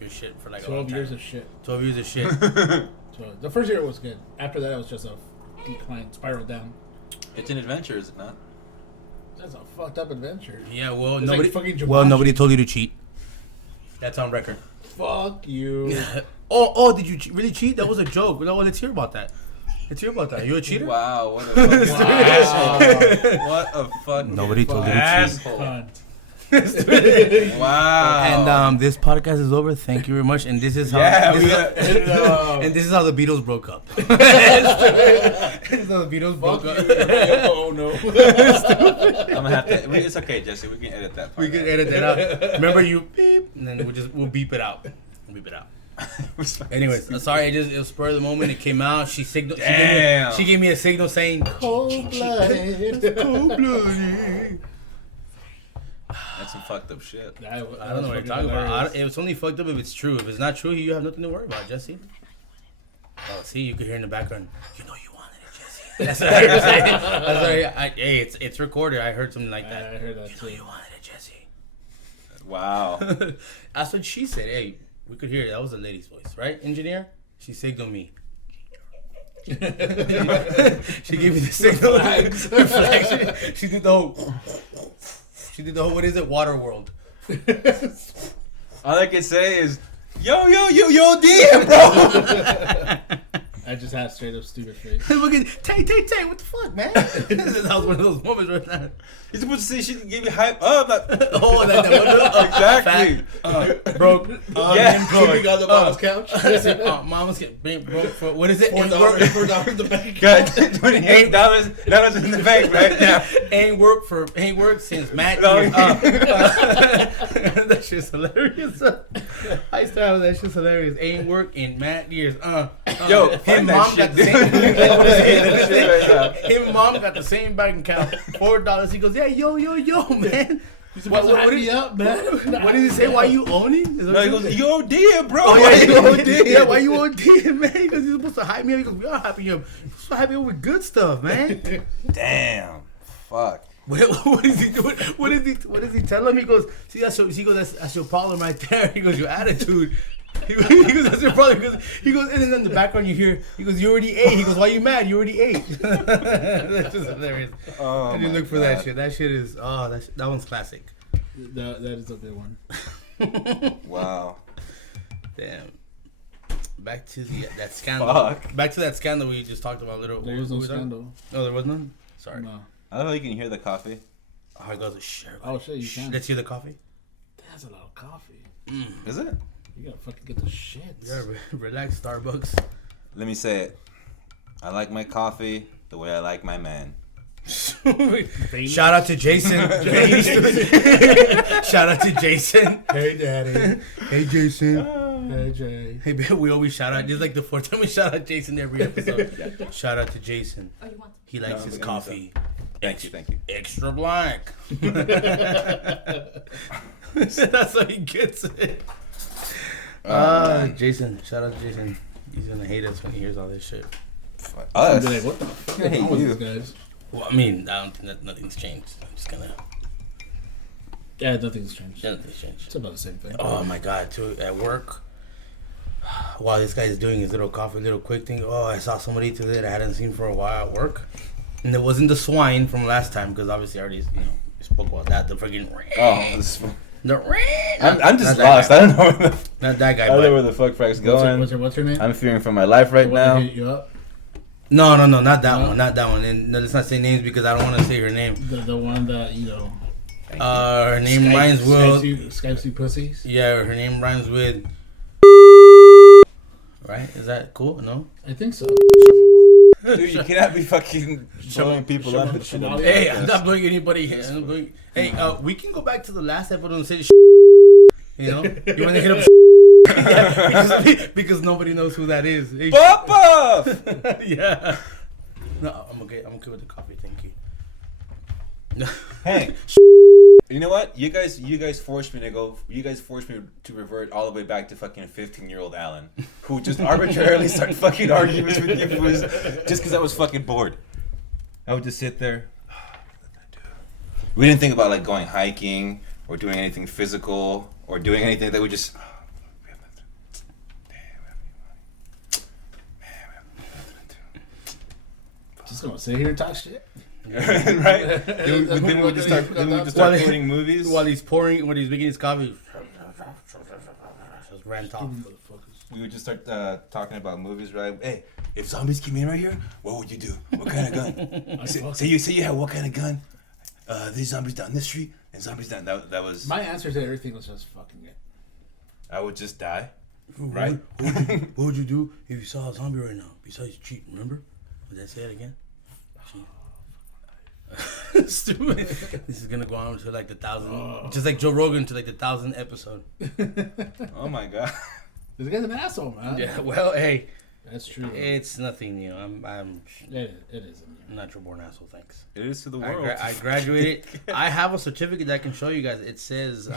your shit for like 12 a long years time. of shit. 12 years of shit. So the first year was good. After that, it was just a decline, spiral down. It's an adventure, is it not? That's a fucked up adventure. Yeah, well, It's nobody. like fucking Well, Jumanji. nobody told you to cheat. That's on record. Fuck you. Oh, did you really cheat? That was a joke. No, let's hear about that. You a cheater? Wow, what a fucking asshole. What a fucking Nobody told you to cheat. asshole. Cunt. Wow. And this podcast is over. Thank you very much. And this is how. Yeah, this we is got- No. and this is how the Beatles broke up. This is how the Beatles broke Fuck up. you. Oh no. I'm gonna have to. It's okay, Jesse. We can edit that part. We can edit that out. Remember you beep, and then we'll beep it out. We'll beep it out. Anyways, sorry. It was spur of the moment. It came out. She signaled. Damn. She gave me a signal saying Cold-blooded. cold-blooded. That's some fucked up shit. I don't know what you're talking about. It's only fucked up if it's true. If it's not true, you have nothing to worry about, Jesse. Oh, see, you can hear in the background. You know you wanted it, Jesse. That's what I heard saying. That's what hey, it's recorded. I heard something like that. I heard that You too. know you wanted it, Jesse. Wow. That's what she said. Hey, we could hear it. That was a lady's voice, right, engineer? She signaled me. She gave me the signal. Flags. She did the whole. She did the whole. What is it? Water World. All I can say is, yo, DM, bro. I just had straight up stupid face. Look at Tay. What the fuck, man? That was one of those moments right now. You're supposed to say she gave me hype up. Oh, that Exactly. broke. Yeah. Sleeping on the mom's couch. Mama's getting broke for what is it? $4 in the bank. Got $28 in the bank right now. Ain't worked since Matt. No. Years. That shit's hilarious. I used to have that shit's hilarious. Ain't worked in Matt years. Yo, him find that mom shit, got the dude. same. That shit right now. Him mom got the same bank account. $4. He goes, yeah, yo, man. You're supposed to hype me up, man. What did he say? Why you owning? No, he goes, yo, DM, bro. Oh, Why yeah, you ODing? yeah, why you ODing, man? Because you're supposed to hype me up. He goes, we are hyping you up. You're supposed to hype me up with good stuff, man. Damn. Fuck. What is he doing? What is he telling me? He goes, see, that's your problem right there. He goes, your attitude. He goes, that's your problem. He goes, and then in the background you hear, he goes, you already ate. He goes, why you mad? You already ate. That's just hilarious. Oh, I didn't my look for God. that shit. That shit is, that one's classic. That is a good one. Wow. Damn. Back to that scandal. Fuck. Back to that scandal we just talked about a little. There was no scandal. No, there was none? Sorry. No. I don't know if you can hear the coffee. Oh, it goes a share. Oh shit, you can. Let's hear the coffee. That's a lot of coffee. Is it? You gotta fucking get the shit. Yeah, relax, Starbucks. Let me say it. I like my coffee the way I like my man. Shout out to Jason. Shout out to Jason. Hey, daddy. Hey, Jason. Hey, Jay. Hey, babe, we always shout out. This is like the fourth time we shout out Jason every episode. Shout out to Jason. Oh, you want He likes his coffee. Thank you. Extra black. That's how he gets it. Jason. Shout out to Jason. He's gonna hate us when he hears all this shit. I'll Us. be like, what the fuck I is hate wrong with you. these guys? Well, I mean, I don't think that nothing's changed. I'm just gonna. Yeah, nothing's changed. Nothing's changed. It's about the same thing. Oh my god, too, at work, while this guy's doing his little quick thing, I saw somebody today that I hadn't seen for a while at work. And it wasn't the swine from last time, because obviously I already, we spoke about that. The freaking I'm just Not that lost. guy. I don't know where the, Not that guy, I don't know but where the fuck Frank's going. What's her name? I'm fearing for my life right The one that now. hit you up? No, not that No? one, not that one. And no, let's not say names because I don't want to say her name. The one that, you know... Her name rhymes with... Skype pussies? Yeah, her name rhymes with... Right? Is that cool? No? I think so. Dude, you cannot be fucking blowing people up and shit. on the Hey, podcast. I'm not blowing anybody. Hey, we can go back to the last episode and say you know? You want to hit up yeah, because nobody knows who that is. Hey, Pop off! yeah. No, I'm okay with the coffee. Thank you. Hey, you know what? You guys forced me to go. You guys forced me to revert all the way back to fucking 15-year-old Alan, who just arbitrarily started fucking arguments with you just because I was fucking bored. I would just sit there. We didn't think about like going hiking or doing anything physical or doing anything that we just. Just gonna sit here and talk shit. Right? Then we would just start quoting movies. While he's making his coffee, just rant off. We would just start talking about movies, right? Hey, if zombies came in right here, what would you do? What kind of gun? say you have what kind of gun? These zombies down this street and zombies down that was. My answer to everything was just fucking it. I would just die, right? What would you do if you saw a zombie right now? Besides cheat, remember? Would that say it again? Stupid. This is gonna go on to like the 1,000, just like Joe Rogan to like the 1,000th episode. Oh my god. This guy's an asshole, man. Yeah. Well, hey, That's true. it's nothing new. I'm It is. a natural born asshole. Thanks. It is to the world. I graduated. I have a certificate that I can show you guys. It says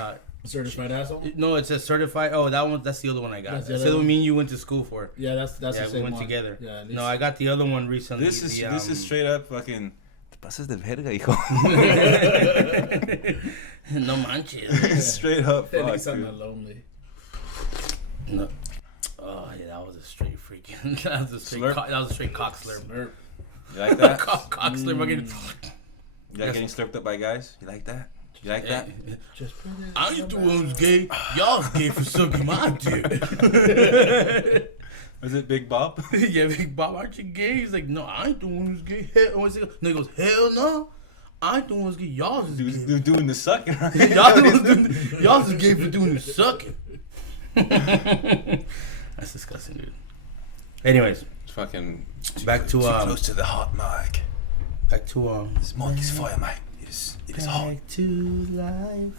Certified asshole? no. It says certified. Oh, that one. That's the other one I got. That's the That's other the one one? me and you went to school for. Yeah, that's Yeah, the we same went one. together. Yeah, at No, least- I got the other one recently. This is straight up fucking. Te pasas de verga, hijo. No manches. Straight up. At Fuck, least I'm dude. not lonely. No. Oh yeah, that was a straight freaking. That was a straight. Slurp? That was a straight cock slurp. You like that? cock slurp. Fucking. You like getting slurped up by guys? You like that? You like that? Just put it I ain't the one who's gay. Y'all's gay for sucking my dick. Was it Big Bob? Yeah, Big Bob, aren't you gay? He's like, no, I ain't the one who's gay. Hell, no, he goes, hell no. I ain't the one who's gay. Y'all is gay. Dude doing the sucking, right? Y'all is gay for doing the sucking. That's disgusting, dude. Anyways, It's fucking back to too close to the hot mic. back to This mic is fire, mate. It is hot. back to life.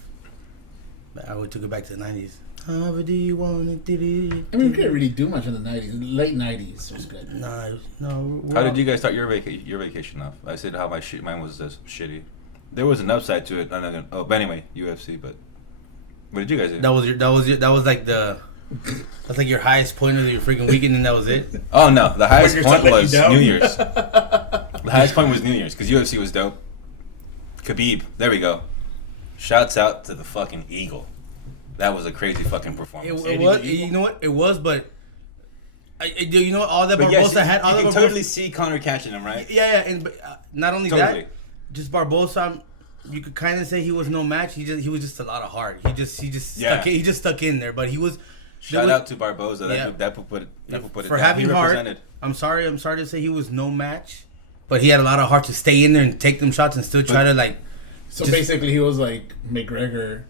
I would took it back to the 90s. However do you want it? I mean, we couldn't really do much in the 90s. Late 90s was good. No. How did you guys start your vacation off? I said how mine was just shitty. There was an upside to it. But anyway, UFC. But what did you guys do? That was like that's like your highest point of your freaking weekend, and that was it. Oh no, the highest you're point letting was you down? New Year's. The highest point was New Year's because UFC was dope. Khabib, there we go. Shouts out to the fucking Eagle. That was a crazy fucking performance. It was. You know what? It was, but you know all that But Barbosa yes, had. All you that can Barbosa, totally see Conor catching him, right? Yeah, and not only Totally. that, just Barbosa. You could kind of say he was no match. He was just a lot of heart. He just stuck in there. But he was. Shout out to Barboza. Yeah. That put it For down. having He heart. represented. I'm sorry to say he was no match, but he had a lot of heart to stay in there and take them shots and still try to like. So Just- basically, he was like McGregor,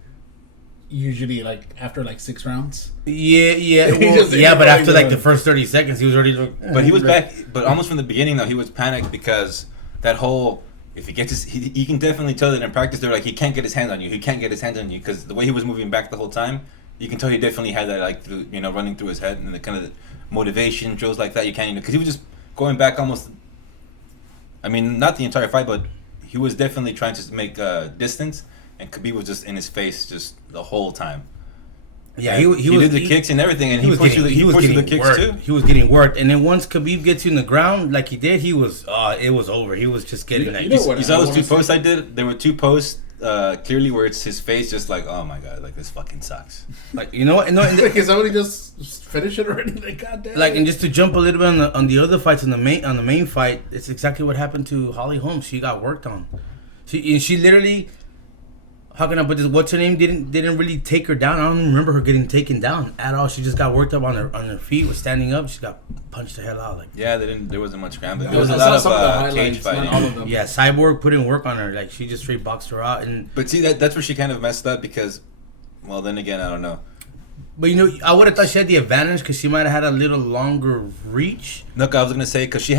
usually like after like 6 rounds. Yeah, He well, just- yeah. But after like everybody the first 30 seconds, he was already. Like, But he was back. But almost from the beginning, though, he was panicked because that whole. If he gets his, he can definitely tell that in practice. They're like, he can't get his hands on you. He can't get his hands on you because the way he was moving back the whole time, you can tell he definitely had that like through, running through his head and the kind of motivation drills like that. You can't because he was just going back almost. I mean, not the entire fight, but he was definitely trying to make distance, and Khabib was just in his face just the whole time. yeah, And he was did the kicks and everything, and he was pushed getting, you the kicks worked. too. He was getting worked, and then once Khabib gets you in the ground like he did, he was it was over. He was just getting like. you know what? You saw those I two wanna posts I did? There were two posts clearly where it's his face just like, oh my god, like this fucking sucks. Like you know what? No, and Can somebody just finish it already? Like, goddamn. like and just to jump a little bit on the other fights on the main fight, it's exactly what happened to Holly Holm. She got worked on. She literally. how can I put this? What's her name? Didn't really take her down. I don't even remember her getting taken down at all. She just got worked up on her feet, was standing up. She got punched the hell out. Like Yeah, there wasn't much scrambling. There I was a saw lot some of the of cage highlights, not fighting. all of them. yeah, Cyborg put in work on her. Like she just straight boxed her out. And But see, that's where she kind of messed up because, well, then again, I don't know. but I would have thought she had the advantage because she might have had a little longer reach. Look, I was gonna say because she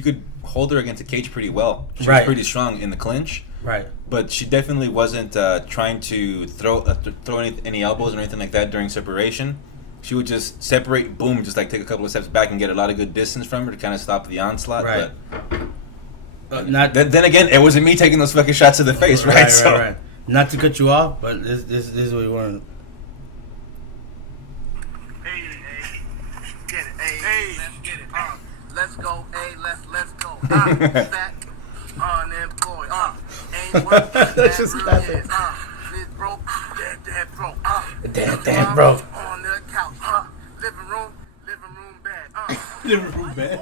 could hold her against a cage pretty well. She Right. was pretty strong in the clinch. Right. But she definitely wasn't trying to throw any elbows or anything like that during separation. She would just separate, boom, just like take a couple of steps back and get a lot of good distance from her to kind of stop the onslaught. Right. But Not then again, it wasn't me taking those fucking shots to the face, right? So Not to cut you off, but this is what we want. Get it, let's get it. Let's go, let's go. Fat, unemployed. Ain't working. That's just real classic. is, this broke, dead broke. Damn, bro. On the couch. Living room bed. Living room bed.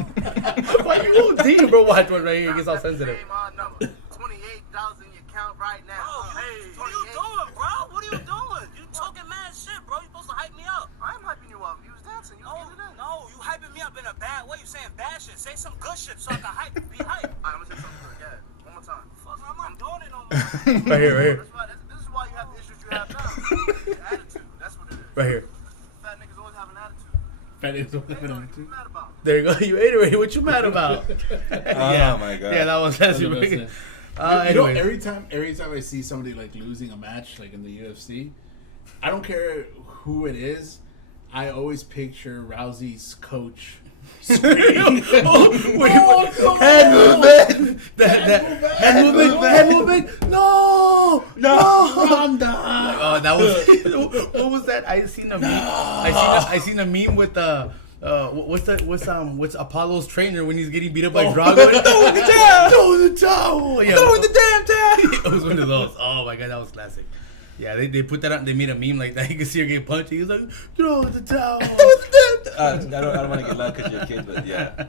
Why you OD, bro? Watch one right here. It gets all sensitive. Name our number. 28,000 in your account right now. Bro, what are you doing, bro? What are you doing? You talking mad shit, bro. You supposed to hype me up. I am hyping you up. You was dancing. You was getting it in. No, you hyping me up in a bad way. You saying bad shit. Say some good shit so I can be hype. Alright, I'm gonna say something good. Yeah, one more time. Fuck, I'm not doing it no more. Right here. This is why you have the issues you have now. Your attitude. That's what it is. Right here. Fat niggas always have an attitude. That is what What you mad about? There you go. You ate already. What you mad about? Oh my god. Yeah, that was that's You know, anyway. every time I see somebody like losing a match, like in the UFC, I don't care who it is. I always picture Rousey's coach. Head movement. Head movement. No. Ronda. Oh, that was what was that? I seen a meme. I seen a meme with what's Apollo's trainer when he's getting beat up by Drago? Throw in the towel. Throw in the towel. Yeah, Throw in the damn towel. it was one of those. Oh my god, that was classic. Yeah, they put that out. They made a meme like that. You can see her get punched. He was like, throw in the towel. I don't want to get loud because you're a kid, but yeah.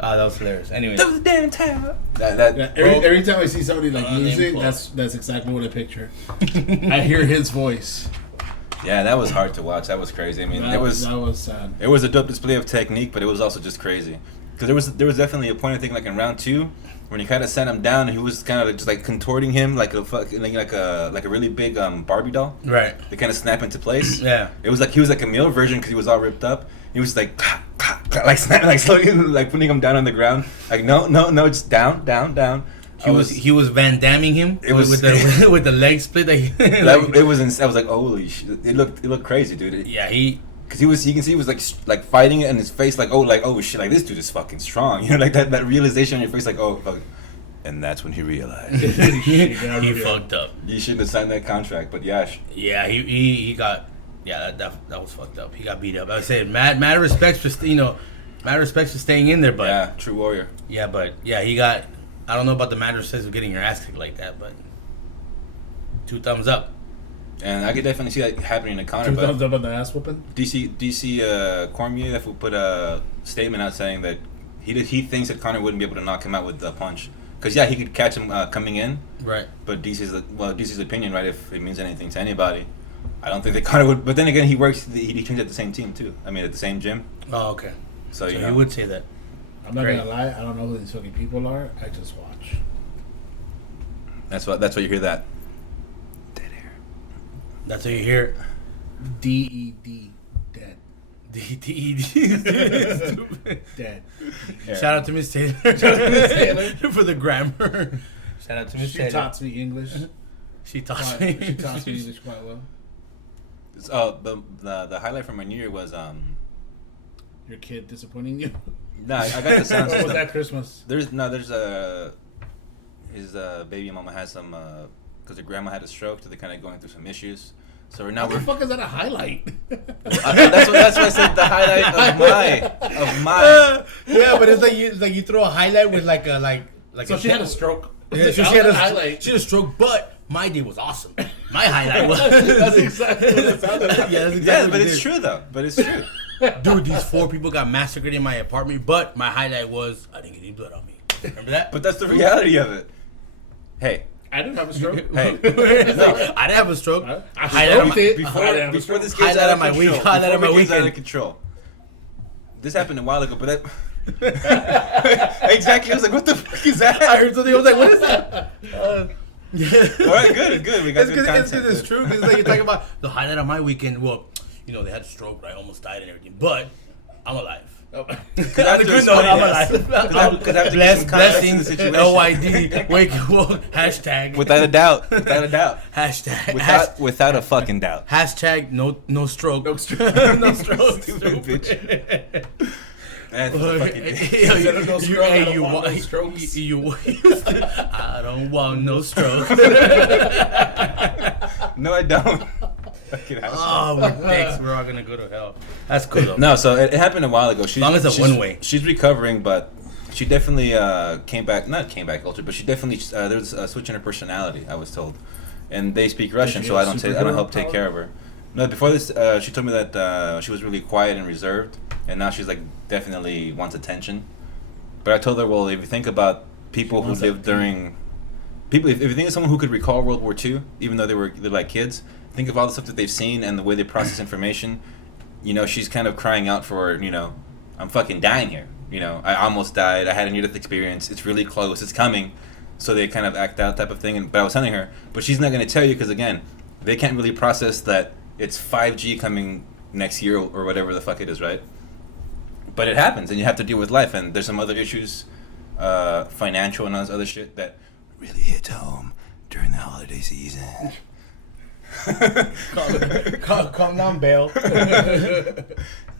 Ah, that was hilarious. Anyway, Throw the damn towel. Yeah, every time I see somebody like losing, that's exactly what I picture. I hear his voice. Yeah, that was hard to watch. That was crazy. I mean, That was sad. it was a dope display of technique, but it was also just crazy. Because there was definitely a point I think like in round 2 when he kind of sat him down and he was kind of just like contorting him like a fucking like a really big Barbie doll. right? They kind of snap into place. Yeah. It was like he was like a male version because he was all ripped up. He was like like snapping, like slowly like putting him down on the ground. Like no, just down. He was Van Damming him. It was- with the with the leg split. That he, it was. I was like, holy shit! It looked crazy, dude. yeah, Because you can see he was like fighting it, and his face like oh shit, like this dude is fucking strong. You know, like that realization on your face, like oh fuck. And that's when he realized he fucked up. you shouldn't have signed that contract. But yeah, Yeah, he got. Yeah, that was fucked up. He got beat up. I said mad respects for mad respects for staying in there, but yeah, true warrior. yeah, but yeah, he got. I don't know about the mad respects of getting your ass kicked like that, but 2 thumbs up. And I could definitely see that happening in Connor. 2 But thumbs up on the ass whooping. DC Cormier that put a statement out saying that he thinks that Connor wouldn't be able to knock him out with the punch. Because yeah, he could catch him coming in. Right. But DC's opinion, right? If it means anything to anybody, I don't think that Connor would. But then again, he trains at the same team too. I mean, at the same gym. Oh, okay. So So you he know. would say that. I'm not Great. gonna lie. I don't know who these fucking people are. I just watch. That's what you hear that. Dead air. That's what you hear. DED. Dead. Stupid. Dead. Yeah. Shout out to Miss Taylor. For the grammar. Shout out to Miss She Taylor. taught me English. She taught Quite, me. she taught me English quite well. The highlight from my New Year was Your kid disappointing you? I got the sound Or was system. that Christmas? There's his baby mama has some because her grandma had a stroke, so they're kind of going through some issues. So now What the we're fuck is that a highlight? that's what I said. The highlight of my Yeah, but it's like you throw a highlight with like So a she had a stroke. Yeah, That she was had a a highlight. She had a stroke, but my day was awesome. My highlight was. That's exactly what it sounded like. Yeah, that's exactly yeah, what but it it's is. true though. But it's true. Dude, these 4 people got massacred in my apartment, but my highlight was I didn't get any blood on me. Remember that? But that's the reality of it. Hey, I didn't have a stroke. Hey, I didn't have a stroke. I stroked it. before Before this Highlight gets out of of my control. week, highlight of Before my it gets out of weekend. control. This happened a while ago, but that exactly. I was like, what the fuck is that? I heard something. I was like, what is that? All right, good. We got good content. It's true because like you're talking about the highlight of my weekend. Well, you know they had a stroke, right? Almost died and everything, but I'm alive. Because I have to Good note, explain I'm this. alive. Because I have to give some context in the Blessings, situation. LYD, wake, well, hashtag. Without a doubt. Hashtag. Without a fucking doubt. Hashtag no stroke. No stroke. No stroke. Stupid bitch. That's the fucking thing. Instead of no stroke, I don't want no strokes. I don't want no stroke. No, I don't. Fucking asshole. Oh, thanks. We're all gonna go to hell. That's cool though. No, so it happened a while ago. As long as it's one way. She's recovering, but she definitely came back altered, but she definitely there was a switch in her personality. I was told, and they speak Russian, she so have I don't superhero help take power? care of her. No, before this, she told me that she was really quiet and reserved, and now she's like definitely wants attention. But I told her, well, if you think about people who lived during people, if you think of someone who could recall World War II, even though they're like kids, think of all the stuff that they've seen and the way they process information. You know, she's kind of crying out for, you know, I'm fucking dying here. You know, I almost died. I had a near-death experience. It's really close. It's coming. So they kind of act out type of thing. But I was telling her, but she's not going to tell you because, again, they can't really process that it's 5G coming next year or whatever the fuck it is, right? But it happens, and you have to deal with life. And there's some other issues, financial and all this other shit that really hits home during the holiday season. Calm down, Bale.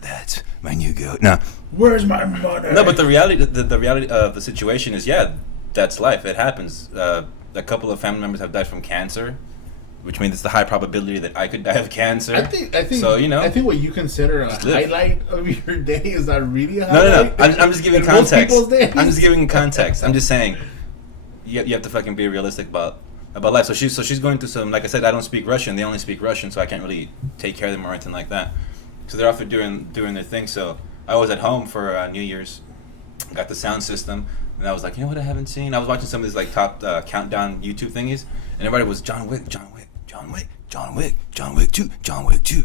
That's my new goat. No, Where's my money? no, but the reality of the situation is, yeah, that's life. It happens. A couple of family members have died from cancer, which means it's the high probability that I could die of cancer. I think. So, you know. I think what you consider a Just live. highlight of your day is not really a No. highlight. I'm just giving In most context. people's days. I'm just giving context. I'm just saying, you have to fucking be realistic about life. So she's going through some. Like I said, I don't speak Russian. They only speak Russian, so I can't really take care of them or anything like that. So they're off there doing their thing. So I was at home for New Year's, got the sound system, and I was like, you know what I haven't seen? I was watching some of these like top countdown YouTube thingies, and everybody was John Wick 2, John Wick 2.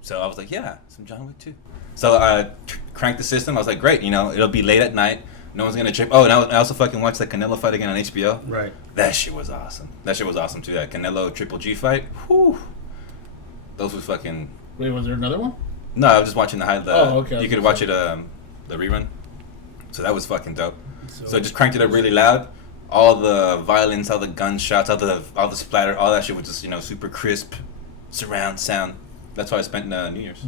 So I was like, yeah, some John Wick 2. So I cranked the system. I was like, great, you know, it'll be late at night. No one's gonna trip. Oh, and I also fucking watched that Canelo fight again on HBO. Right. That shit was awesome. Too. That Canelo Triple G fight. Whew. Those was fucking. Wait, was there another one? No, I was just watching the Oh, okay. You could watch it the rerun. So that was fucking dope. So I just cranked it up really loud. All the violence, all the gunshots, all the splatter, all that shit was just, you know, super crisp surround sound. That's why I spent New Year's.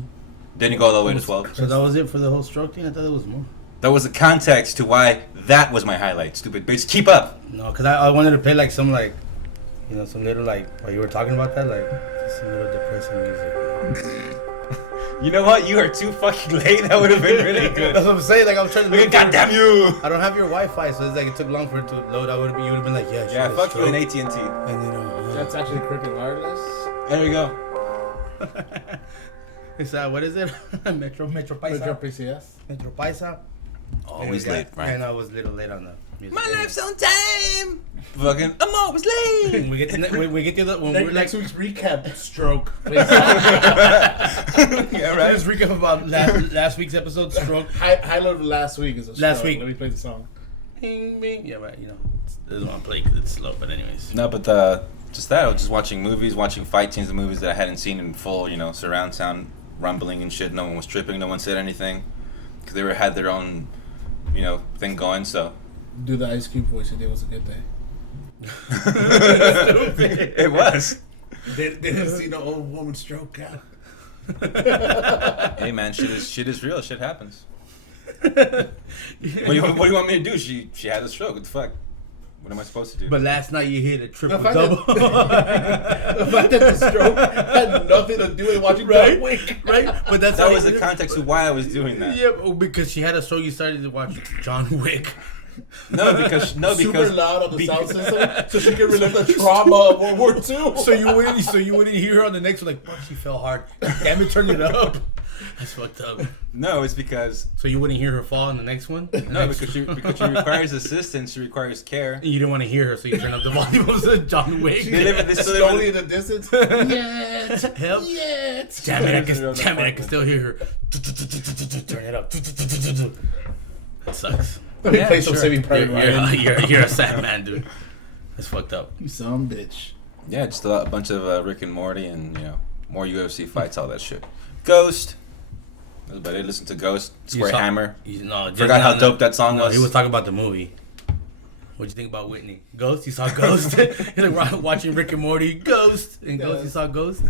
Didn't go all the way to 12. So that was it for the whole stroke thing? I thought there was more. That was the context to why that was my highlight. Stupid bitch, keep up. No, because I wanted to play like some like, you know, some little like, while you were talking about that, like just some little depressing music. You know what? You are too fucking late. That would have been really good. That's what I'm saying. Like I was trying to. God damn you! I don't have your Wi-Fi, so it's like it took long for it to load. You would have been like, yeah, Yeah, fuck you and AT&T. And then That's actually Cricket Wireless. There you go. it's what is it? Metro Paisa. Metro PCS. Metro Paisa. Always And, late, right? And I was a little late on the music. My life's on time. Fucking, I'm always late. We get to the when we're like Next week's recap stroke. Yeah, right. just recap about last week's episode stroke. Highlight of last week is a stroke. Last week. Let me play the song. Bing, bing. Yeah, right. You know, I don't want to play because it's slow. But anyways. No, but just that. I was just watching movies, watching fight scenes of movies that I hadn't seen in full, you know, surround sound, rumbling and shit. No one was tripping. No one said anything because they had their own, you know, thing going. So. Do the Ice Cube voice. It was a good day. It was. They didn't see no old woman stroke out. Hey man, shit is real. Shit happens. What do you want me to do? She had a stroke. What the fuck? What am I supposed to do? But last night you hit a triple The fact double. The fact that the stroke had nothing to do with watching John Wick. Right? But that's that how was the context of why I was doing that. Yeah, well, because she had a stroke, you started to watch John Wick. No, because Super loud on the sound system, so she could relive the trauma of World War II. So you wouldn't hear her on the next one like, fuck, she fell hard. Damn it, turn it up. That's fucked up. No, it's because So you wouldn't hear her fall in the next one? no, because she requires assistance. She requires care. And you didn't want to hear her, so you turn up the volume of the John Wick. They still live Slowly in the distance. Yet. Help. Yet. Damn it, I can still hear her. Turn it up. That sucks. Let me Yeah, play some sure. Saving Private Ryan. You're a sad man, dude. That's fucked up. You son bitch. Yeah, just a bunch of Rick and Morty and more UFC fights, all that shit. Ghost. Everybody listen to Ghost. Square Hammer. Forgot how dope that song was. He was talking about the movie. What'd you think about Whitney? Ghost? You saw Ghost? He's like watching Rick and Morty. Ghost. And Ghost, you saw Ghost?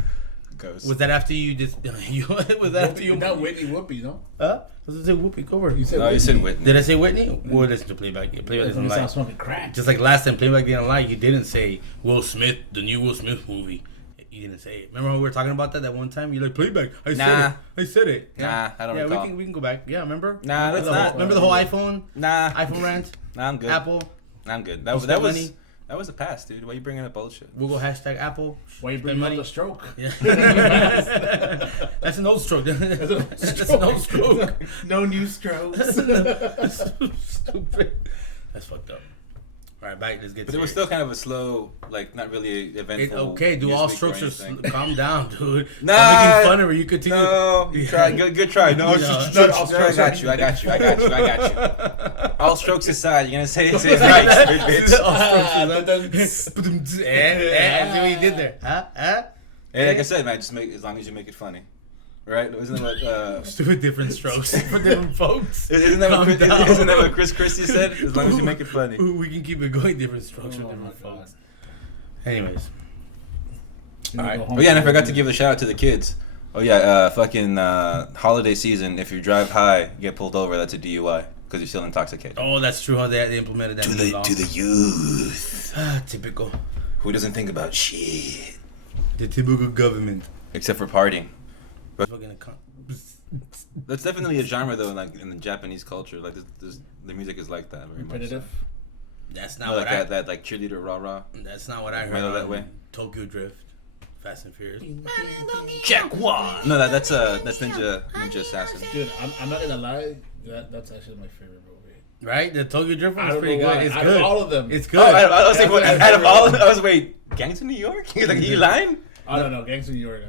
Ghost. Was that after you just... was that after you... Not Whitney Whoopi, no? Huh? Was it say Whoopi? Go over. You said No, you said Whitney. Did I say Whitney? We'll listen to Playback. Playback doesn't You lie. sound smoking crack. Just like last time, Playback didn't lie. You didn't say Will Smith, the new Will Smith movie. You didn't say it. Remember when we were talking about that one time? You're like, Playback. I said it. Nah, I don't recall. We can go back. Yeah, remember? Nah, remember that's the not. whole, remember the whole iPhone? Nah. iPhone rant? Nah, I'm good. Apple? I'm good. You spend money? That was the past, dude. Why you bringing up bullshit? We'll go hashtag Apple. Why you bring up the stroke? Yeah. That's an old stroke. That's an old stroke. No new strokes. Stupid. That's fucked up. All right, back. Let's get. But it was still kind of a slow, like not really eventful. Okay, do all strokes are calm down, dude. Nah, I'm making fun of her. You continue. No, try. Good try. No, No, I got you. All strokes aside, you're gonna say it right, bitch. All strokes. See what you did there? Huh? Hey, like I said, man, just make as long as you make it funny, right? Isn't that what? Two different strokes for different folks. Isn't that Calm down. what Chris Christie said? As long as you make it funny. We can keep it going. Different strokes for different folks. Anyways. All right. Oh yeah, and I forgot to give a shout out to the kids. Oh yeah, fucking holiday season. If you drive high, you get pulled over. That's a DUI because you're still intoxicated. Oh, that's true. How they implemented that To new law. the youth Typical. who doesn't think about shit The typical government. except for partying. Fucking That's definitely a genre though, like in the Japanese culture. Like the music is like that very Repetitive. much. That's So. not Like what that like cheerleader rah rah. That's not what I heard. Mellow that on way. Tokyo Drift, Fast and Furious. Check one. No, that's Ninja Assassin. Dude, I'm not gonna lie. That's actually my favorite movie. Right? The Tokyo Drift I one's don't pretty know good. why. It's Out good. of all of them. It's good. Oh, I was like, what, That's out of my all, favorite. I was Gangs of New York? Like, you lying? I don't know, Gangs of New York.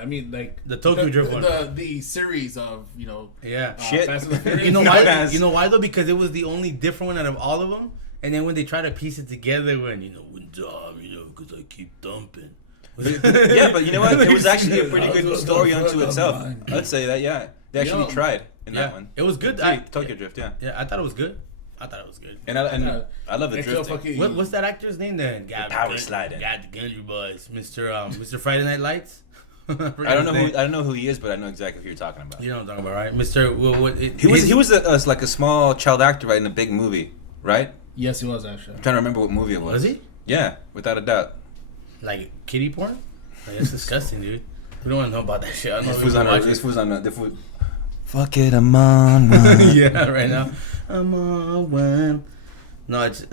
I mean, like The Tokyo Drift one. the series of Yeah. Shit. Fast and the Furious. You know Known why? as- You know why though? Because it was the only different one out of all of them. And then when they try to piece it together, when because I keep dumping. Yeah, but you know what? It was actually a pretty good story unto itself. I'd say that, yeah. They actually tried in that one. It was good. Tokyo Drift, yeah. Yeah, I thought it was good. And I love the drifting. What's that actor's name then? power sliding. Got the country boys, Mr. Friday Night Lights. I don't know who he is, but I know exactly who you're talking about. You know what I'm talking about, right? Mr. He was like a small child actor, right, in a big movie, right? Yes, he was actually. I'm trying to remember what movie it was. Was he? Yeah, without a doubt. Like kitty porn? Like, that's disgusting, dude. We don't want to know about that shit. I don't know This if we was can watch on it. this was fuck it, I'm on one. Yeah, right now. I'm on one. No, it's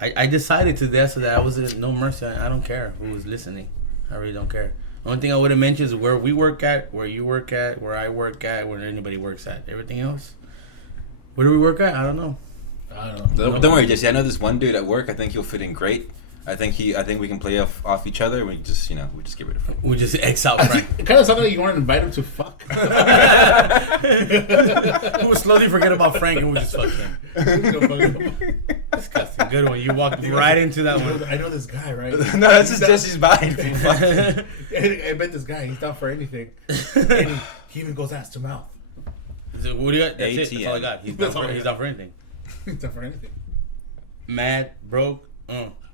I decided to that so that I wasn't no mercy. I don't care who was listening. I really don't care. The only thing I would have mentioned is where we work at, where you work at, where I work at, where anybody works at. Everything else, where do we work at? I don't know. Don't worry, Jesse. I know this one dude at work. I think he'll fit in great. I think we can play off each other. We just get rid of him. We just X out Frank. It kind of sounded like you want to invite him to fuck. We'll slowly forget about Frank and we'll just fuck him. Disgusting. Good one. You walked right into that one. I know this guy, right? No, that's just Jesse's mind. I bet this guy. He's down for anything. And he even goes ass to mouth. So what do you got? That's it. That's all I got. He's down That's all I he's got. down for anything. He's down for anything. Mad, broke,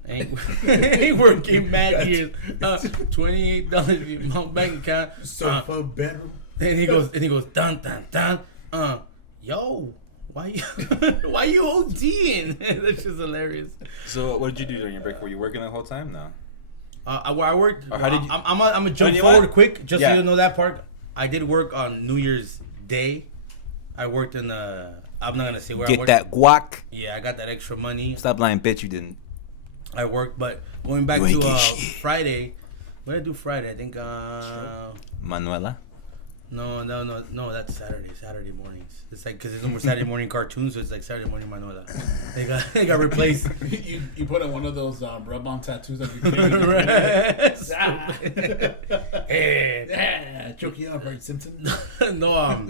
ain't working mad years. $28 in my bank account. Sofa bedroom. And he goes dun dun dun. Yo, why you ODing? That's just hilarious. So what did you do during your break? Were you working the whole time? No. Where I worked. Or how did you- I'm gonna jump you know forward what? quick, just Yeah. so you know that part. I did work on New Year's Day. I worked in the. I'm not gonna say where I Get worked. that guac. Yeah, I got that extra money. Stop lying, bitch. You didn't. I worked, but going back You ain't to get shit. Friday. What did I do Friday? I think Manuela. No. That's Saturday. Saturday mornings. It's like because there's no more Saturday morning cartoons, so it's like Saturday morning Manola. They got replaced. you put on one of those rub-on tattoos that you can choke you up, right, Simpson? No.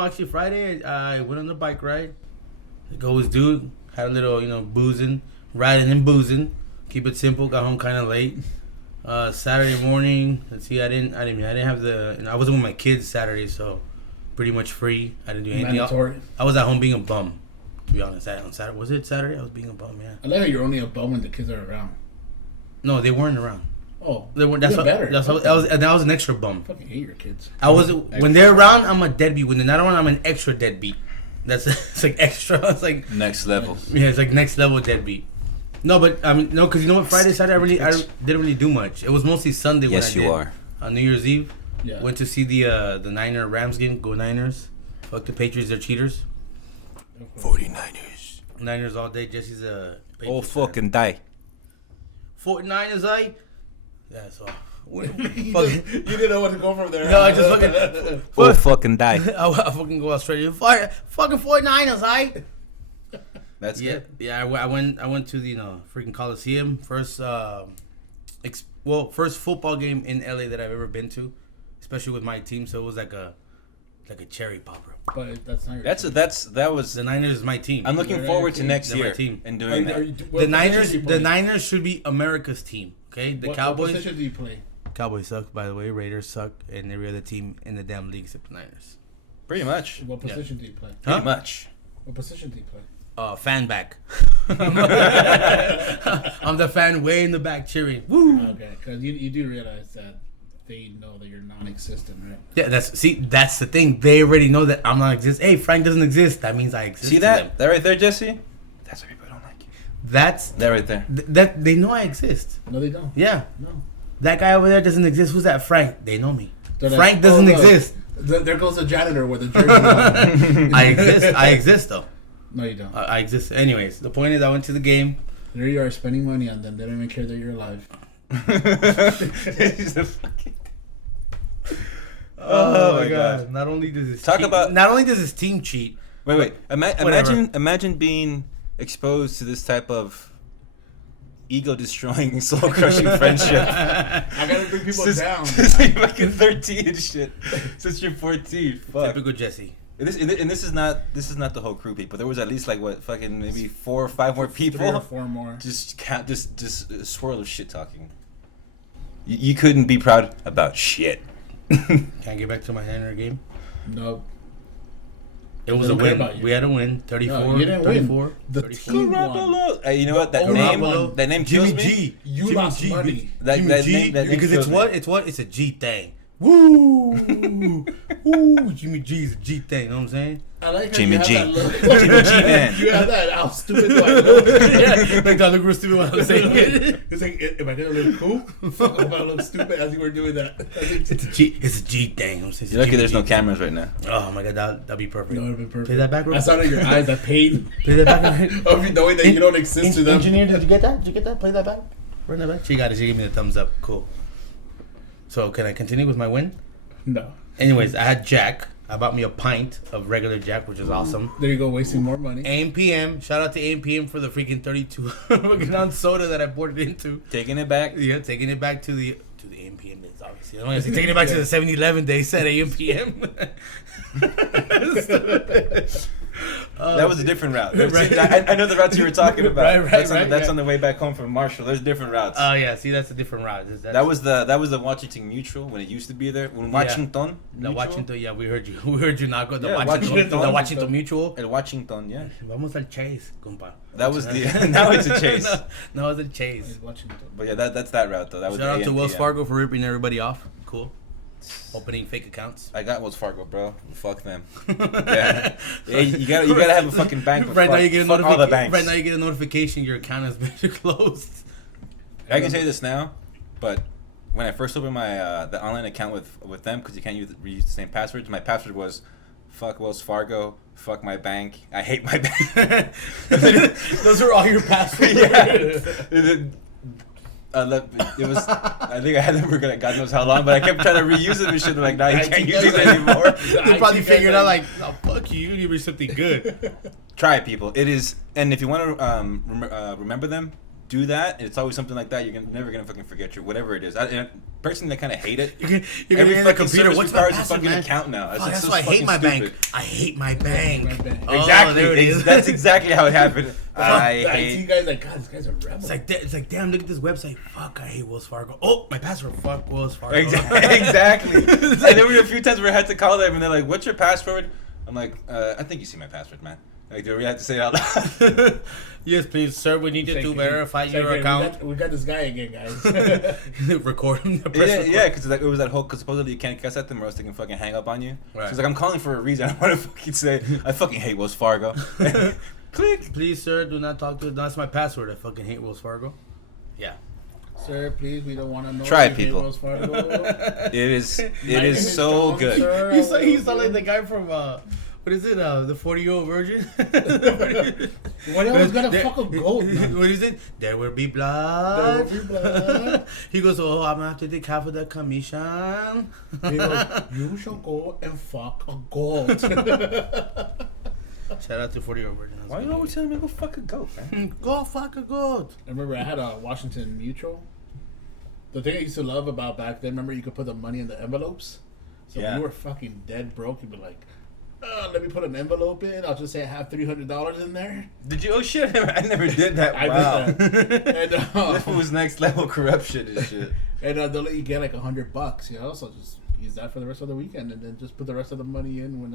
Actually, Friday I went on a bike ride. Goes, dude. Had a little, boozing, riding and boozing. Keep it simple. Got home kind of late. Saturday morning. Let's see. I didn't have I wasn't with my kids Saturday, so pretty much free. I didn't do anything else. I was at home being a bum. To be honest, on Saturday was it Saturday? I was being a bum. Yeah. I like how you're only a bum when the kids are around. No, they weren't around. Oh, they weren't. That's better. That was an extra bum. I fucking hate your kids. When they're around, I'm a deadbeat. When they're not around, I'm an extra deadbeat. It's like extra. It's like next level. Yeah, it's like next level deadbeat. No, but because you know what? Friday, Saturday, I didn't really do much. It was mostly Sunday. Yes, when I you did. are. On New Year's Eve, yeah. Went to see the Niner Rams game. Go Niners! Fuck the Patriots, they're cheaters. 49ers. Niners all day. Jesse's a Patriots Oh fucking die. 49ers, Yeah, so. You didn't know what to go from there. No, I just fucking. Oh fucking die. I fucking go Australia. Fucking 49ers, That's yeah, good. yeah. I went to the freaking Coliseum. First football game in LA that I've ever been to, especially with my team. So it was like a cherry popper. But that's not your team. That was. The Niners is my team. I'm looking forward to next They're my year team. and doing that. The Niners should be America's team. Okay, the Cowboys. What position do you play? Cowboys suck, by the way. Raiders suck, and every other team in the damn league except the Niners. Pretty much. What position do you play? Pretty much. What position do you play? Fan back. I'm the fan way in the back cheering. Woo! Okay, because you do realize that they know that you're non-existent, right? Yeah, that's the thing. They already know that I'm not exist. Hey, Frank doesn't exist. That means I exist. See that? That right there, Jesse? That's why people don't like you. That's that right there. That they know I exist. No, they don't. Yeah. No. That guy over there doesn't exist. Who's that? Frank. They know me. They're Frank like, doesn't exist. There goes the janitor with a jersey on. I exist. I exist though. No, you don't. I exist. Anyways, the point is, I went to the game. There you are spending money on them. They don't even care that you're alive. Oh my god! Not only does his team cheat. Wait. Imagine being exposed to this type of ego-destroying, soul-crushing friendship. I gotta bring people down. Since you're fucking 13 and shit. Since you're 14. Fuck. Typical Jesse. And this is not the whole crew, people. There was at least fucking maybe 4 or 5 more people. 3 or 4 more. Just a swirl of shit talking. You couldn't be proud about shit. Can I get back to my Niner game? No. It was a win. We had a win. 34. No, you didn't 34. win. The 34. team won. Hey, you know what? That name kills Jimmy me. G. You Jimmy lost G. money. That name Because kills me. it's a G thing. Woo! Woo! Jimmy G's a G thing. You know what I'm saying? I like how Jimmy you G. have that Jimmy G, man. You have that. How stupid do I look? Yeah, like that look real stupid when I was saying it. It's like, am I gonna look cool? Fuck, if I look stupid as you were doing that. It's a G thing. You know what I'm saying? You're lucky there's no cameras right now. Oh my god, that'd be perfect. That would be perfect. Play that back, bro. I saw it in your eyes, that pain Play that back. of you knowing that you don't exist to them. Engineer, did you get that? Play that back. Run that back. She got it. She gave me the thumbs up. Cool. So can I continue with my win? No. Anyways, I had Jack. I bought me a pint of regular Jack, which is awesome. There you go, wasting more money. AM/PM. Shout out to AM/PM for the freaking 32 fucking ounce soda that I poured it into. Taking it back. Yeah, taking it back to the AM/PM days, obviously. I'm gonna say taking it back to the 7-Eleven days, said AM/PM. That was a different route. Right. See, I know the routes you were talking about. Right, That's on the way back home from Marshall. There's different routes. Oh yeah, see that's a different route. That was the Washington Mutual when it used to be there. When Washington. The Mutual? Washington, yeah, we heard you. We heard you, Naco. The Yeah, Washington, the Washington Mutual. El Washington, yeah. Vamos al Chase, compa. That was the. Now it's a chase. No, it's a Chase. But yeah, that's that route though. That was. Shout out to Wells AM/PM. Fargo for ripping everybody off. Cool. Opening fake accounts. I got Wells Fargo, bro. Fuck them. Yeah, you gotta have a fucking bank. Right now you get a all the banks. Right now you get a notification your account has been closed. I can say this now, but when I first opened my the online account with them, because you can't use the same passwords, my password was fuck Wells Fargo, fuck my bank, I hate my bank. Those are all your passwords. Yeah. It was. I think I had them for God knows how long, but I kept trying to reuse them and shit. They're like, nah, you can't use these anymore. They probably figured out like, oh fuck you, you need something good. Try it, people. It is, and if you want to remember them, do that. It's always something like that. You're never gonna fucking forget your whatever it is. Personally, I kind of hate it. You're gonna Every be in the fucking computer. service What's my requires a password, fucking man? account now. Oh, It's that's so why I hate fucking my stupid. bank. I hate my bank. Oh, Exactly. there it is. That's exactly how it happened. I IT hate. guys like, God, this guy's a rebel. It's like, damn, look at this website. Fuck, I hate Wells Fargo. Oh, my password. Fuck Wells Fargo. Exactly. And there were a few times where I had to call them, and they're like, "What's your password?" I'm like, "I think you see my password, man." Like, do we have to say it out loud? Yes, please, sir. We need you to verify It's like, your hey, account. We got this guy again, guys. Record him. Yeah, because like, it was that whole, because supposedly you can't cuss at them or else they can fucking hang up on you. Right. She's like, I'm calling for a reason. I want to fucking say, I fucking hate Wells Fargo. Click. Please, sir, do not talk to. That's my password. I fucking hate Wells Fargo. Yeah. Sir, please, we don't want to know. Try if it, you hate people. Wells Fargo. It is My name is so John, good. sir. You sound like the guy from what is it? The 40-year-old virgin. What else gonna fuck a goat? Man? What is it? There will be blood. There will be blood. He goes, oh, I'm gonna have to take half of the commission. He goes, you shall go and fuck a goat. Shout out to 40-year-old virgin. Why you always telling me go fuck a goat, man? Go fuck a goat. I remember I had a Washington Mutual. The thing I used to love about back then, remember you could put the money in the envelopes? So Yeah. when you were fucking dead broke, you'd be like, let me put an envelope in. I'll just say I have $300 in there. Did you? Oh shit! I never did that. I Wow. did that. This was next level corruption and shit. And they'll let you get like $100, you know? So just use that for the rest of the weekend and then just put the rest of the money in when...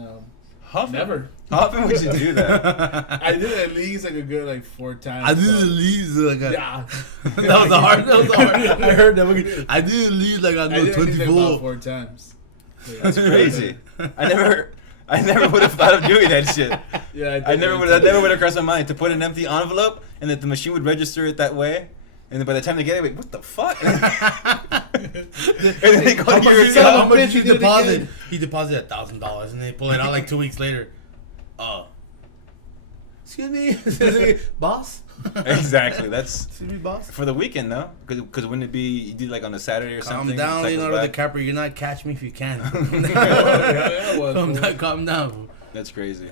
Never. How often would you do that? I did it at least like a good like 4 times. I did so- leave like a, Yeah. that was a hard. I heard that. I did leave like I I know did it at least, like, about 24. 4 times. So, yeah. That's crazy. I never would have thought of doing that shit. Yeah, I never would have crossed my mind to put an empty envelope and that the machine would register it that way. And then by the time they get it, wait, what the fuck? and then they go to your you got? How account. much bitch, he you did it deposited? again. He deposited $1,000 and they pull it out like 2 weeks later. Excuse me, boss. Exactly. That's Excuse me, boss. for the weekend, though. Because wouldn't it be you did like on a Saturday or Calm something? down, cycles Leonardo back? DiCaprio. You're not catch me if you can. Yeah, well, calm cool. down, calm down. That's crazy.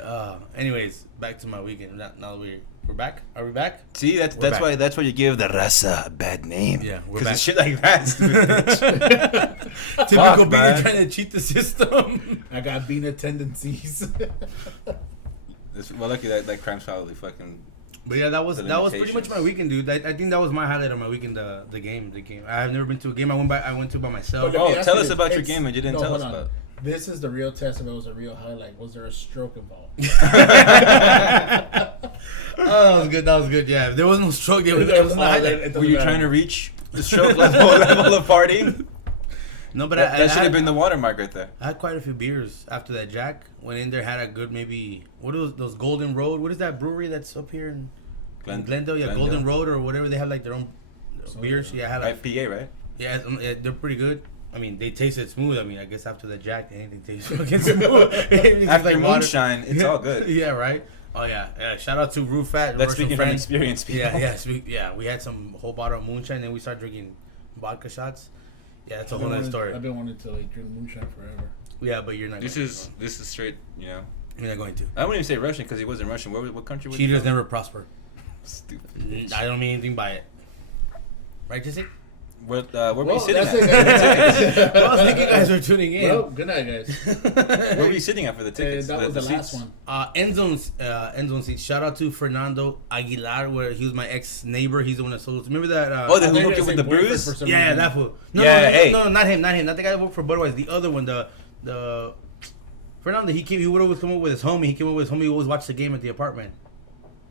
Anyways, back to my weekend. Now we're back. Are we back? See, that's back. why you give the raza a bad name. Yeah, we're because back. it's shit like that. Stupid bitch. Typical being man. trying to cheat the system. I got Bina tendencies. Well, lucky that crime's probably fucking. But yeah, that was The pretty much my weekend, dude. I think that was my highlight of my weekend. The game. I've never been to a game. I went to by myself. Okay. Let me Oh, ask tell you us this. about your It's- game and you didn't no, tell us hold on. about. This is the real test if it was a real highlight. Was there a stroke involved? Oh, that was good. Yeah, if there was no stroke. There was no highlight. Were you trying to reach the stroke level of party? No, but That I should have been the watermark right there. I had quite a few beers after that. Jack went in there, had a good maybe. What are those Golden Road? What is that brewery that's up here in Glendale? Yeah, Golden Road or whatever. They have like their own beers. Yeah, I had like, IPA, right? yeah, they're pretty good. I mean, they tasted smooth. I mean, I guess after the Jack, anything tastes fucking smooth. It's After like water. moonshine, it's all good. Yeah, right. Oh yeah. Shout out to Rufat. That's speaking from experience, people. Yeah. We had some whole bottle of moonshine, then we started drinking vodka shots. Yeah, that's a I've whole been other wanting- story. I've been wanting to like drink moonshine forever. Yeah, but you're not. This going is straight, you know. You're not going to. I wouldn't even say Russian because he wasn't Russian. What country was he Cheaters from? never prosper. Stupid. I don't mean anything by it. Right, Jesse? Where were Well, you sitting that's at? it. Well, I was thinking you guys were tuning in. Well, good night, guys. Where were you sitting at for the tickets? That was the last seats? one. End zone seats. Shout out to Fernando Aguilar, where he was my ex neighbor. He's the one that sold. Remember that? Oh, the I who think hooked it's you with the like boyfriend bruise? for some yeah, reason. that fool. No, not him. Not the guy that worked for Budweiser. The other one, the Fernando. You would always come up with his homie. He came up with his homie. Who always watched the game at the apartment.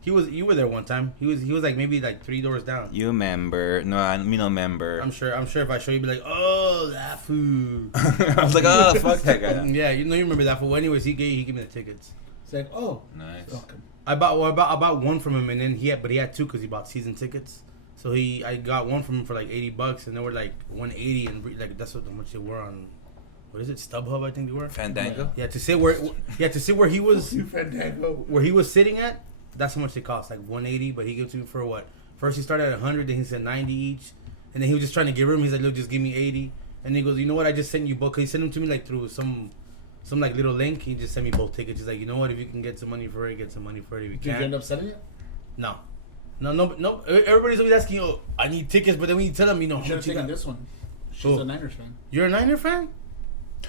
You were there one time. He was like maybe like 3 doors down. You member? No, I mean no member. I'm sure if I show you, be like, oh, that fool. I was like, oh, fuck that guy. Yeah, you remember that fool. Anyways, he gave me the tickets. It's like, oh, Nice. welcome. I bought one from him, and then he had two because he bought season tickets. So I got one from him for like $80, and they were like $180, and like that's how much they were on. What is it? StubHub, I think they were. Fandango? Yeah, to sit where he was You Fandango. where he was sitting at. That's how much they cost, like $180. But he gave it to me for what? First he started at $100, then he said $90 each, And then he was just trying to get rid of him. He's like, look, just give me 80. And he goes, you know what? I just sent you both. Cause he sent them to me like through some like little link. He just sent me both tickets. He's like, you know what? If you can get some money for it, get some money for it. If you Did you can't, end up selling it? no. Everybody's always asking, oh, I need tickets. But then when you tell them, you know, You how should have much you taken got. this one. She's Oh. a Niners fan. You're a Niner fan?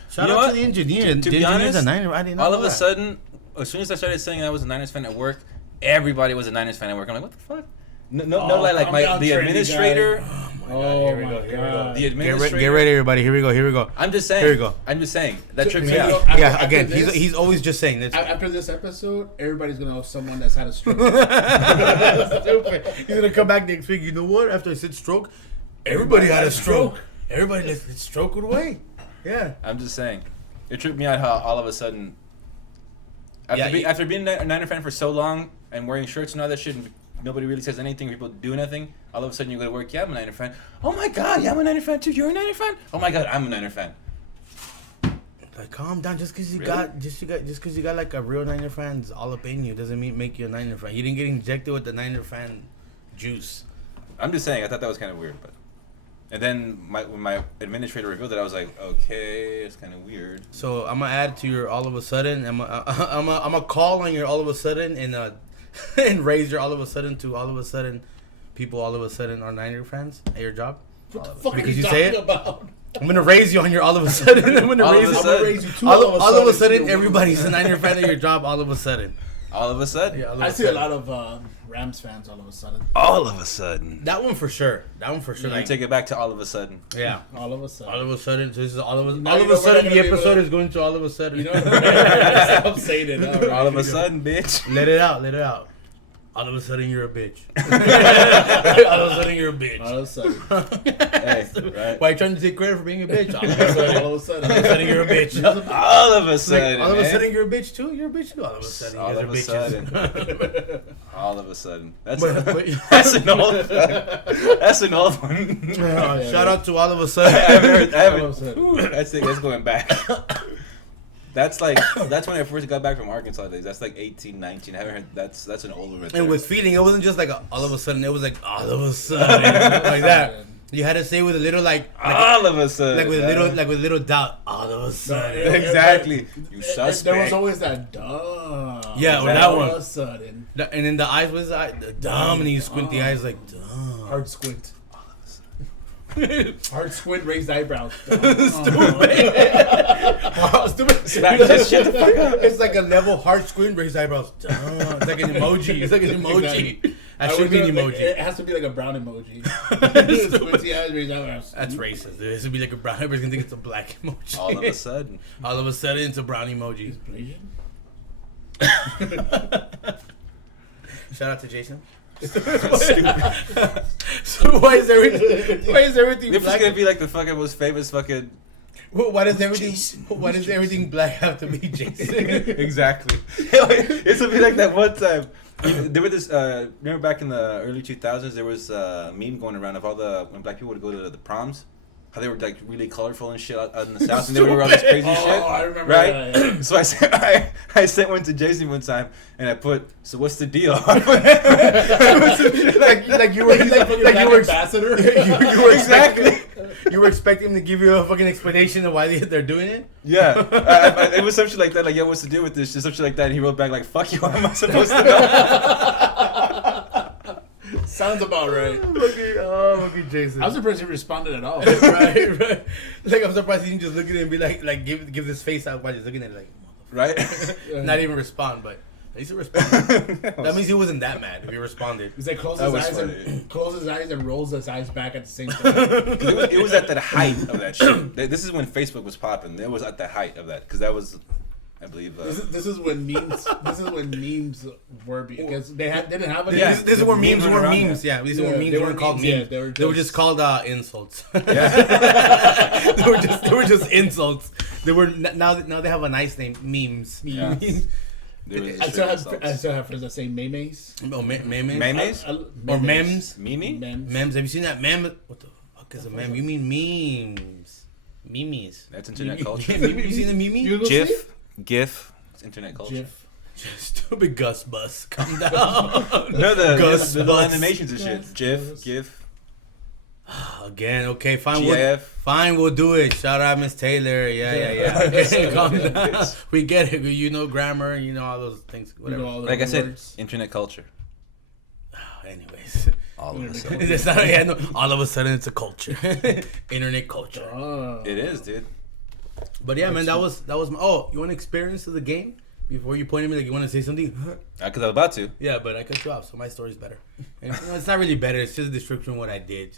Shout You know out what? to the engineer. To The be engineer's honest, a Niner. I didn't know all of a that. sudden, as soon as I started saying I was a Niners fan at work, everybody was a Niners fan at work. I'm like, what the fuck? No, like calm down, the trendy administrator. guy. Oh Oh my my God, here we go. god. The Get administrator. ready, everybody. Here we go. I'm just saying. Here we go. I'm just saying. That tripped me Here we out. go. After- Yeah, after again, this- he's always just saying this. After this episode, everybody's gonna know someone that's had a stroke. Stupid. He's gonna come back next week. You know what? After I said stroke, everybody had a stroke. Everybody let it stroke it away. Yeah. I'm just saying. It tripped me out how all of a sudden, after being a Niner fan for so long and wearing shirts and all that shit, and nobody really says anything, people do nothing, all of a sudden you go to work, yeah, I'm a Niner fan. Oh my god, yeah, I'm a Niner fan too. You're a Niner fan? Oh my god, I'm a Niner fan. Like, calm down. Just because you Really? got like a real Niner fan's all up in you doesn't mean make you a Niner fan. You didn't get injected with the Niner fan juice. I'm just saying, I thought that was kind of weird, but. And then when my administrator revealed it, I was like, okay, it's kind of weird. So I'm gonna add to your all of a sudden. I'm gonna call on your all of a sudden and and raise your all of a sudden to all of a sudden people all of a sudden are Niner fans at your job. What the fuck are Because you you say talking it? about? I'm gonna raise you on your all of a sudden. I'm gonna All of raise a you. sudden. I'm gonna raise you two All of a sudden, to everybody's a Niner fan at your job. All of a sudden. All of a sudden? All of I see a sudden. lot of Rams fans all of a sudden. All of a sudden. That one for sure. You Like, take it back to all of a sudden. yeah. All of a sudden. All of a sudden, so this is all of a Now all you of know a we're sudden not the gonna be episode able- is going to all of a sudden. You know, stop saying it. All, right, All of here a we go. sudden, bitch. Let it out. All of a sudden, you're a bitch. All of a sudden, you're a bitch. All of a sudden. Hey, right? Why are you trying to take credit for being a bitch? All of a sudden, All of a sudden. all of a sudden you're a bitch. All of a Like, sudden, all of a man. sudden, you're a bitch too. You're a bitch too. All of a sudden, you All guys of are a bitches. sudden. All of a sudden. That's But- that's an old. That's an old one. Shout out to all of a I sudden. haven't. All of a sudden. Ooh, that's going back. That's when I first got back from Arkansas days. That's like 18, 19. I haven't heard. That's an older right there. And with feeling, it wasn't just like all of a sudden. It was like all of a sudden, like that. You had to say with a little like all of a sudden, with a little doubt. All of a sudden. exactly. You There was suspect. always that duh. Yeah, with that all one. of a sudden. And then the eyes was the dumb, and you squint the eyes like dumb. Hard squint. Hard squint, raised eyebrows. Stupid. It's like a level hard squint, raised eyebrows. Dumb. It's like an emoji. It's like an emoji. Exactly. That should be an Like, emoji. it has to be like a brown emoji. Squinty eyes, raised eyebrows. That's racist. This would be like a brown. Everybody's gonna think it's a black emoji. All of a sudden. All of a sudden, it's a brown emoji. Asian? Shout out to Jason. So why is everything If it's black? gonna be like the fucking most famous fucking. Why does everything black have to be Jason? Exactly. It's gonna be like that one time. There was this. Remember back in the early 2000s, there was a meme going around of all when black people would go to the proms, how they were like really colorful and shit out in the south, and they would wear all this crazy shit. I remember Right? that, yeah. So I sent one to Jason one time, and I put, so what's the deal? like you were like you were ambassador. you were Exactly. you were expecting him to give you a fucking explanation of why they're doing it. Yeah, it was some shit like that. Like, yo, what's the deal with this? Just some shit like that. And he wrote back like, "Fuck you. How am I supposed to know?" Sounds about right. Look at Jason. I'm surprised he responded at all. right. Like I'm surprised he didn't just look at it and be like give this face out by just looking at it like Right? not even respond, but at least he responded. That means he wasn't that mad if he responded. He's like That was closes his eyes and rolls his eyes back at the same time. It was at the height of that shit. This is when Facebook was popping. It was at the height of that because that was, I believe. This is when memes. This is when memes were because they didn't have any. Yeah. This is where memes Memes were around memes. Yeah, these were Yeah, memes they weren't were called memes, yeah, memes. they were They were just- just called insults. Yeah. they were just insults. They were now they have a nice name, memes. Yeah. Memes. There was I shit still have insults. friends that say memes. Oh, memes. Memes? Or memes. Mimi? Memes. Memes. Have you seen that meme? What the fuck is a meme? You mean memes? Memes. That's internet culture. You seen the meme? You go see GIF. it? GIF. It's internet culture. GIF. Stupid Gus Bus. Calm down. No, Gus the Bus. animations and shit. GIF. GIF. Again, okay, fine. GIF. Fine, we'll do it. Shout out Miss Taylor. Yeah. Okay, calm down. We get it. You know grammar. You know all those things. Whatever. Like I said, internet culture. Anyways. All of a It's sudden. not, yeah, no, all of a sudden it's a culture. Internet culture. It is, dude. But yeah, man, that was my... Oh, you want experience of the game? Before you pointed me like you want to say something? Because I was about to. Yeah, but I cut you off, so my story's better. And, it's not really better. It's just a description of what I did.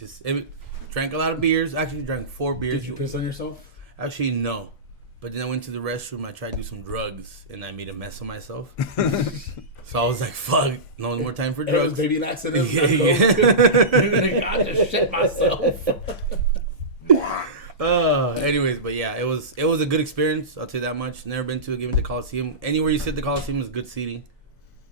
Drank a lot of beers. Actually, drank 4 beers. Did you piss on yourself? Actually, no. But then I went to the restroom. I tried to do some drugs, and I made a mess of myself. So I was like, "Fuck, no more time for It was drugs." maybe an accident. Yeah. I just shit myself. Anyways, but yeah, it was a good experience. I'll tell you that much. Never been to a game at the Coliseum. Anywhere you sit, the Coliseum is good seating.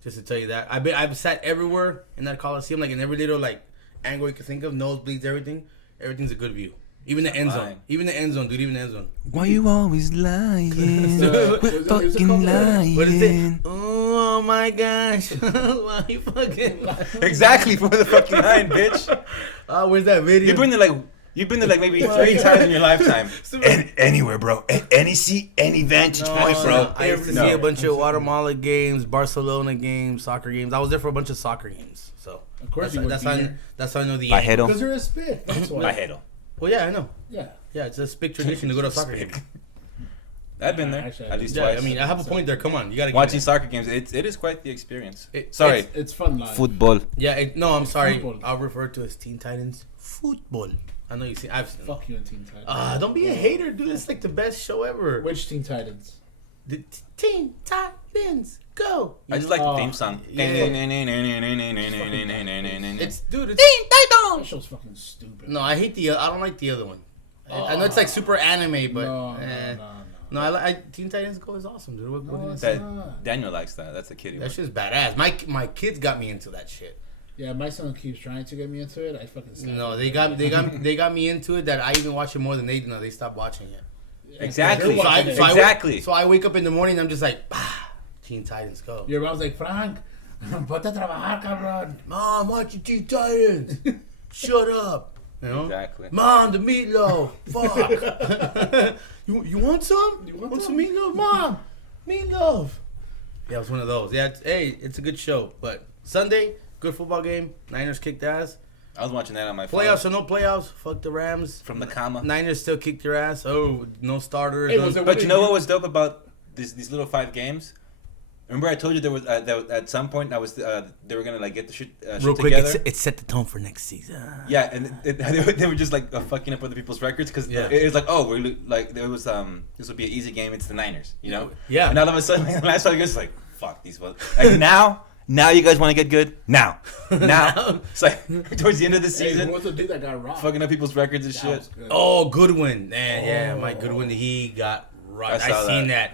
Just to tell you that, I've sat everywhere in that Coliseum, like in every little like angle you can think of, nosebleeds, everything. Everything's a good view. Even the end zone. Even the end zone, dude. Even the end zone. Why you always lying? Quit fucking lying. What is it? Oh my gosh! Why you fucking lying? Exactly, for the fucking line, bitch. Oh, where's that video? You've been there like maybe 3 times in your lifetime. Anywhere, bro. Any seat, any vantage point, bro. I used to see a bunch of Guatemala games, Barcelona games, soccer games. I was there for a bunch of soccer games. So Of course, that's how I know the By end. because you're a spit. That's why. By Ghetto. Well, yeah, I know. Yeah. Yeah, it's a big tradition to go to a soccer game. I've been there Actually, at least Yeah, twice. I mean, I have a point there. Come on, you gotta. Watching soccer games, it is quite the experience. It- Sorry, It's fun live. football. Yeah, no, I'm sorry. Football. I'll refer to as Teen Titans football. I know you see. I've seen. Fuck you and Teen Titans. Don't be a hater, dude. It's like the best show ever. Which Teen Titans? The Teen Titans go. I just like the Oh, theme song. yeah. It's It's dude. It's, That show's fucking stupid. no, I hate I don't like the other one. I know it's like super anime, but No, eh. no. No, I Teen Titans Go is awesome, dude. What No, did I it's say? not. Daniel likes that. That's a kiddie one. That shit's badass. My kids got me into that shit. Yeah, my son keeps trying to get me into it. I fucking stop. No, they got me into it that I even watch it more than they do. No, they stopped watching it. Exactly. They're watching it. Exactly. So I wake up in the morning and I'm just like, Teen Titans Go. Your mom's like, Frank, ponte a trabajar, cabrón. Mom, watch your Teen Titans. Shut up. You know? Exactly. Mom, the meatloaf. Fuck. you want some? You want some some? meatloaf? Mom, meatloaf. Yeah, it was one of those. Yeah, it's a good show. But Sunday, good football game. Niners kicked ass. I was watching that on my phone. Playoffs or no playoffs, fuck the Rams. From the comma. Niners still kicked your ass. Oh, no starters. Hey, no- was it- But you know what was dope about these little 5 games? Remember I told you there was that at some point they were gonna like get the shit, Real shit quick, together. it set the tone for next season. Yeah, and they were just like fucking up other people's records because Yeah. it was like, oh, we're like there was this would be an easy game. It's the Niners, you know. Yeah. And all of a sudden, the last 5 games, like fuck these ones. Like now you guys want to get good now. It's like towards the end of the Hey, season, who was the dude that got robbed? fucking up people's records and That shit. was good. Oh, Goodwin. Man, yeah, Oh. Mike Goodwin. He got right. I saw I seen that.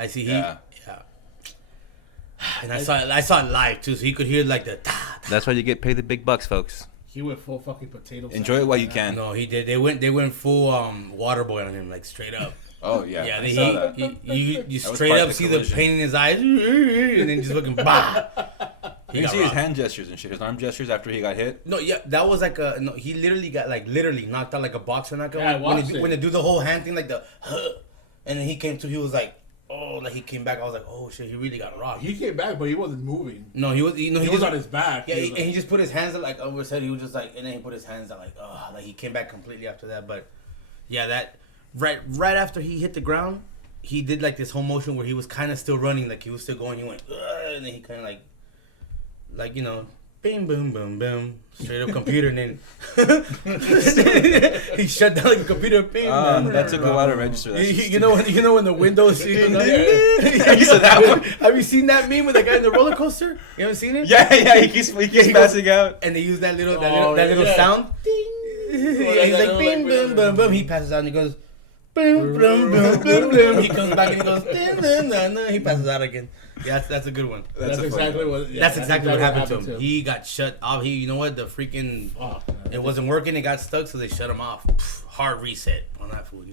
I see. Yeah. And I saw it live too, so he could hear like the. That's why you get paid the big bucks, folks. He went full fucking potato. Enjoy salad it while you on can. No, he did. They went full water boy on him, like straight up. Oh yeah, Yeah, I saw that. you was straight part up of the see collision. the pain in his eyes, and then just looking bah. You can see his hand gestures and shit, his arm gestures after he got hit. No, yeah, that was like a no. He literally got literally knocked out like a boxer knockout. Yeah, I when watched they, it. when they do the whole hand thing, like the, and then he came to. He was like, oh, like he came back. I was like, oh shit, he really got rocked. He came back, but he wasn't moving. No, he was. He just, was on his back. Yeah, He was and he just put his hands up, like over his head. He was just like, and then he put his hands out like, oh, like he came back completely after that. But yeah, that right after he hit the ground, he did like this whole motion where he was kind of still running, like he was still going. He went, and then he kind of like you know, bing, boom, boom, boom, straight up computer, and then he shut down like a computer. Bing, boom, That took a while to register. That shit's you know when the windows. Yeah. Have you seen that meme with the guy in the roller coaster? You haven't seen it? Yeah, he keeps passing out. And they use that little yeah. sound. Ding. Yeah, he's like bing boom boom boom. He passes out and he goes boom boom boom boom boom. He comes back and he goes ding ding ding. He passes out again. Yeah, that's a good one. That's a fun exactly one. what. Yeah, That's exactly what happened to him. He got shut off. You know what? The freaking it wasn't working. It got stuck, so they shut him off. Hard reset on that fool.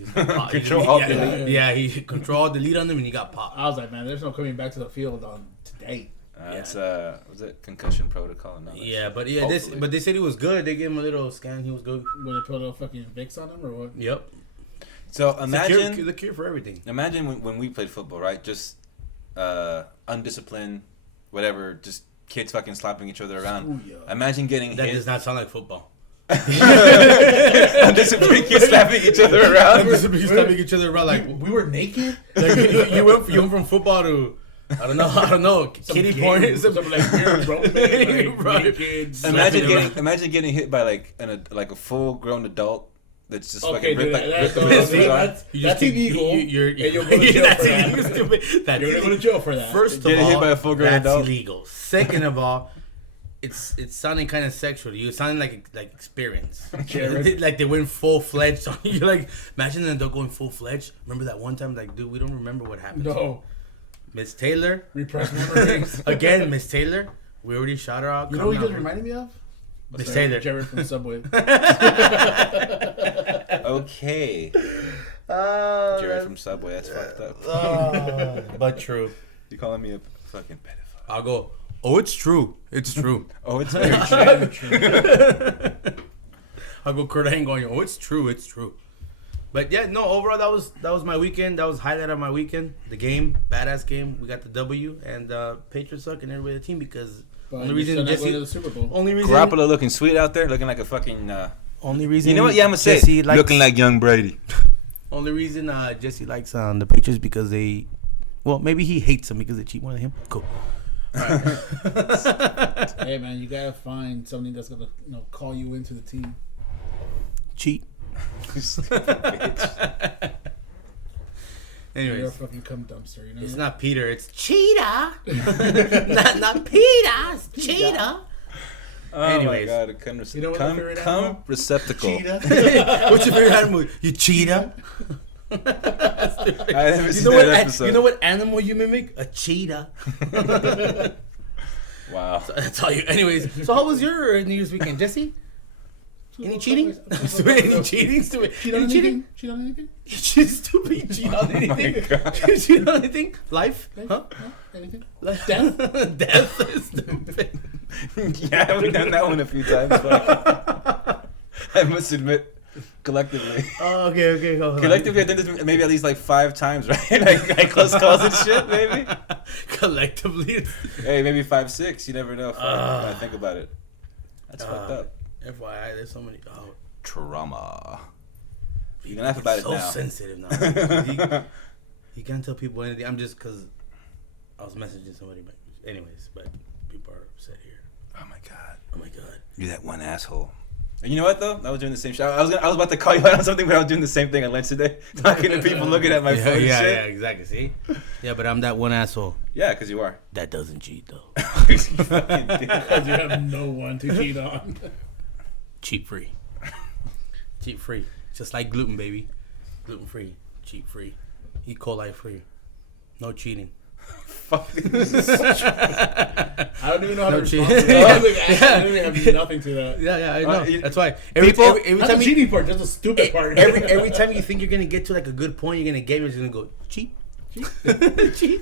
Control Alt Delete. Yeah, he control Alt Delete on them and he got popped. I was like, man, there's no coming back to the field on today. It's was it concussion protocol? And all that Yeah, shit. but yeah, Hopefully. they said he was good. They gave him a little scan. He was good. When they put a fucking Vicks on him or what? Yep. So imagine the cure for everything. Imagine when we played football, right? Just undisciplined, whatever, just kids fucking slapping each other around. Ooh, yeah. Imagine getting That hit. does not sound like football. Undisciplined kids slapping each other around. Undisciplined slapping each other around like We were naked. like you went from football to I don't know kitty porn. Something like weird grown men, like naked. Imagine getting hit by like a full grown adult that's just Okay, fucking dude, ripped like that's illegal. You're and you'll go to jail that's for that. illegal, stupid. That's You're gonna go to jail for that. First of Getting all, hit by a full-grown that's adult. illegal. Second of all, it's sounding kind of sexual to you. It's sounding like experience. Jared. Like they went full fledged. You're like, imagine an adult going full fledged. Remember that one time? Like, dude, we don't remember what happened. No. Miss Taylor. Repressed memories. Again, Miss Taylor. We already shot her out. You know what you just reminded me of? Miss Taylor. Jared from Subway. Okay. Jared from Subway, that's fucked up. But true. You calling me a fucking pedophile? I'll go. Oh, it's true. It's true. Oh, it's very true. I'll go Kurt Angle going, oh, it's true. It's true. But yeah, no. Overall, that was my weekend. That was highlight of my weekend. The game, badass game. We got the W, and Patriots suck, and everybody the team because only reason going to Jesse. the Super Bowl. Only reason. Garoppolo looking sweet out there, looking like a fucking. Only reason. You know what? Yeah, I'm gonna say Jesse it. likes, Looking like young Brady. Only reason Jesse likes the Patriots because they. Well, maybe he hates them because they cheat more than him. Cool. Hey man, you gotta find something that's gonna call you into the team. Cheat. You're a Anyways, fucking cum dumpster, you know. it's not Peter. It's Cheetah. not Peter. It's Cheetah. Oh Anyways. my god, a cum, You know what my favorite animal? receptacle. Cheetah. What's your favorite animal? You cheetah. I never You seen know that what? episode. You know what animal you mimic? A cheetah. Wow. That's all you. Anyways, so how was your New Year's weekend, Jesse? Any cheating? Any cheating? Stupid. Cheat on Any cheating? anything? Cheat on anything? She's stupid. You cheat on anything? God. You cheat on anything? Life? Huh? Anything? Life? Death? Death is stupid. Yeah, we've done that one a few times. But I must admit, collectively. Oh, okay. Hold on. Collectively, I did this maybe at least like 5 times, right? like close calls and shit, maybe. Collectively. Hey, maybe 5, 6. You never know. When I think about it, that's fucked up. FYI, there's so many. Oh, Trauma. You can laugh about it so now. sensitive now. You can't tell people anything. I'm just because I was messaging somebody. But anyways, but people are upset here. Oh my god. Oh my god. You're that one asshole. And you know what though? I was doing the same shit. I was about to call you out on something, but I was doing the same thing at lunch today, talking to people, looking at my phone. and shit. Exactly. See? Yeah, but I'm that one asshole Yeah, because you are. that doesn't cheat though. You fucking dick. Because you have no one to cheat on. Cheat free. Cheat free. Just like gluten, baby. Gluten free. Cheat free. E. coli free. No cheating. Fuck. I don't even know how to No respond cheating. to that. I literally have nothing to that. Yeah, I know. you- That's why. People- every Not time the you, cheating part, just the stupid part. every time you think you're gonna get to like a good point, you're gonna get, you're just gonna go cheat. Cheat.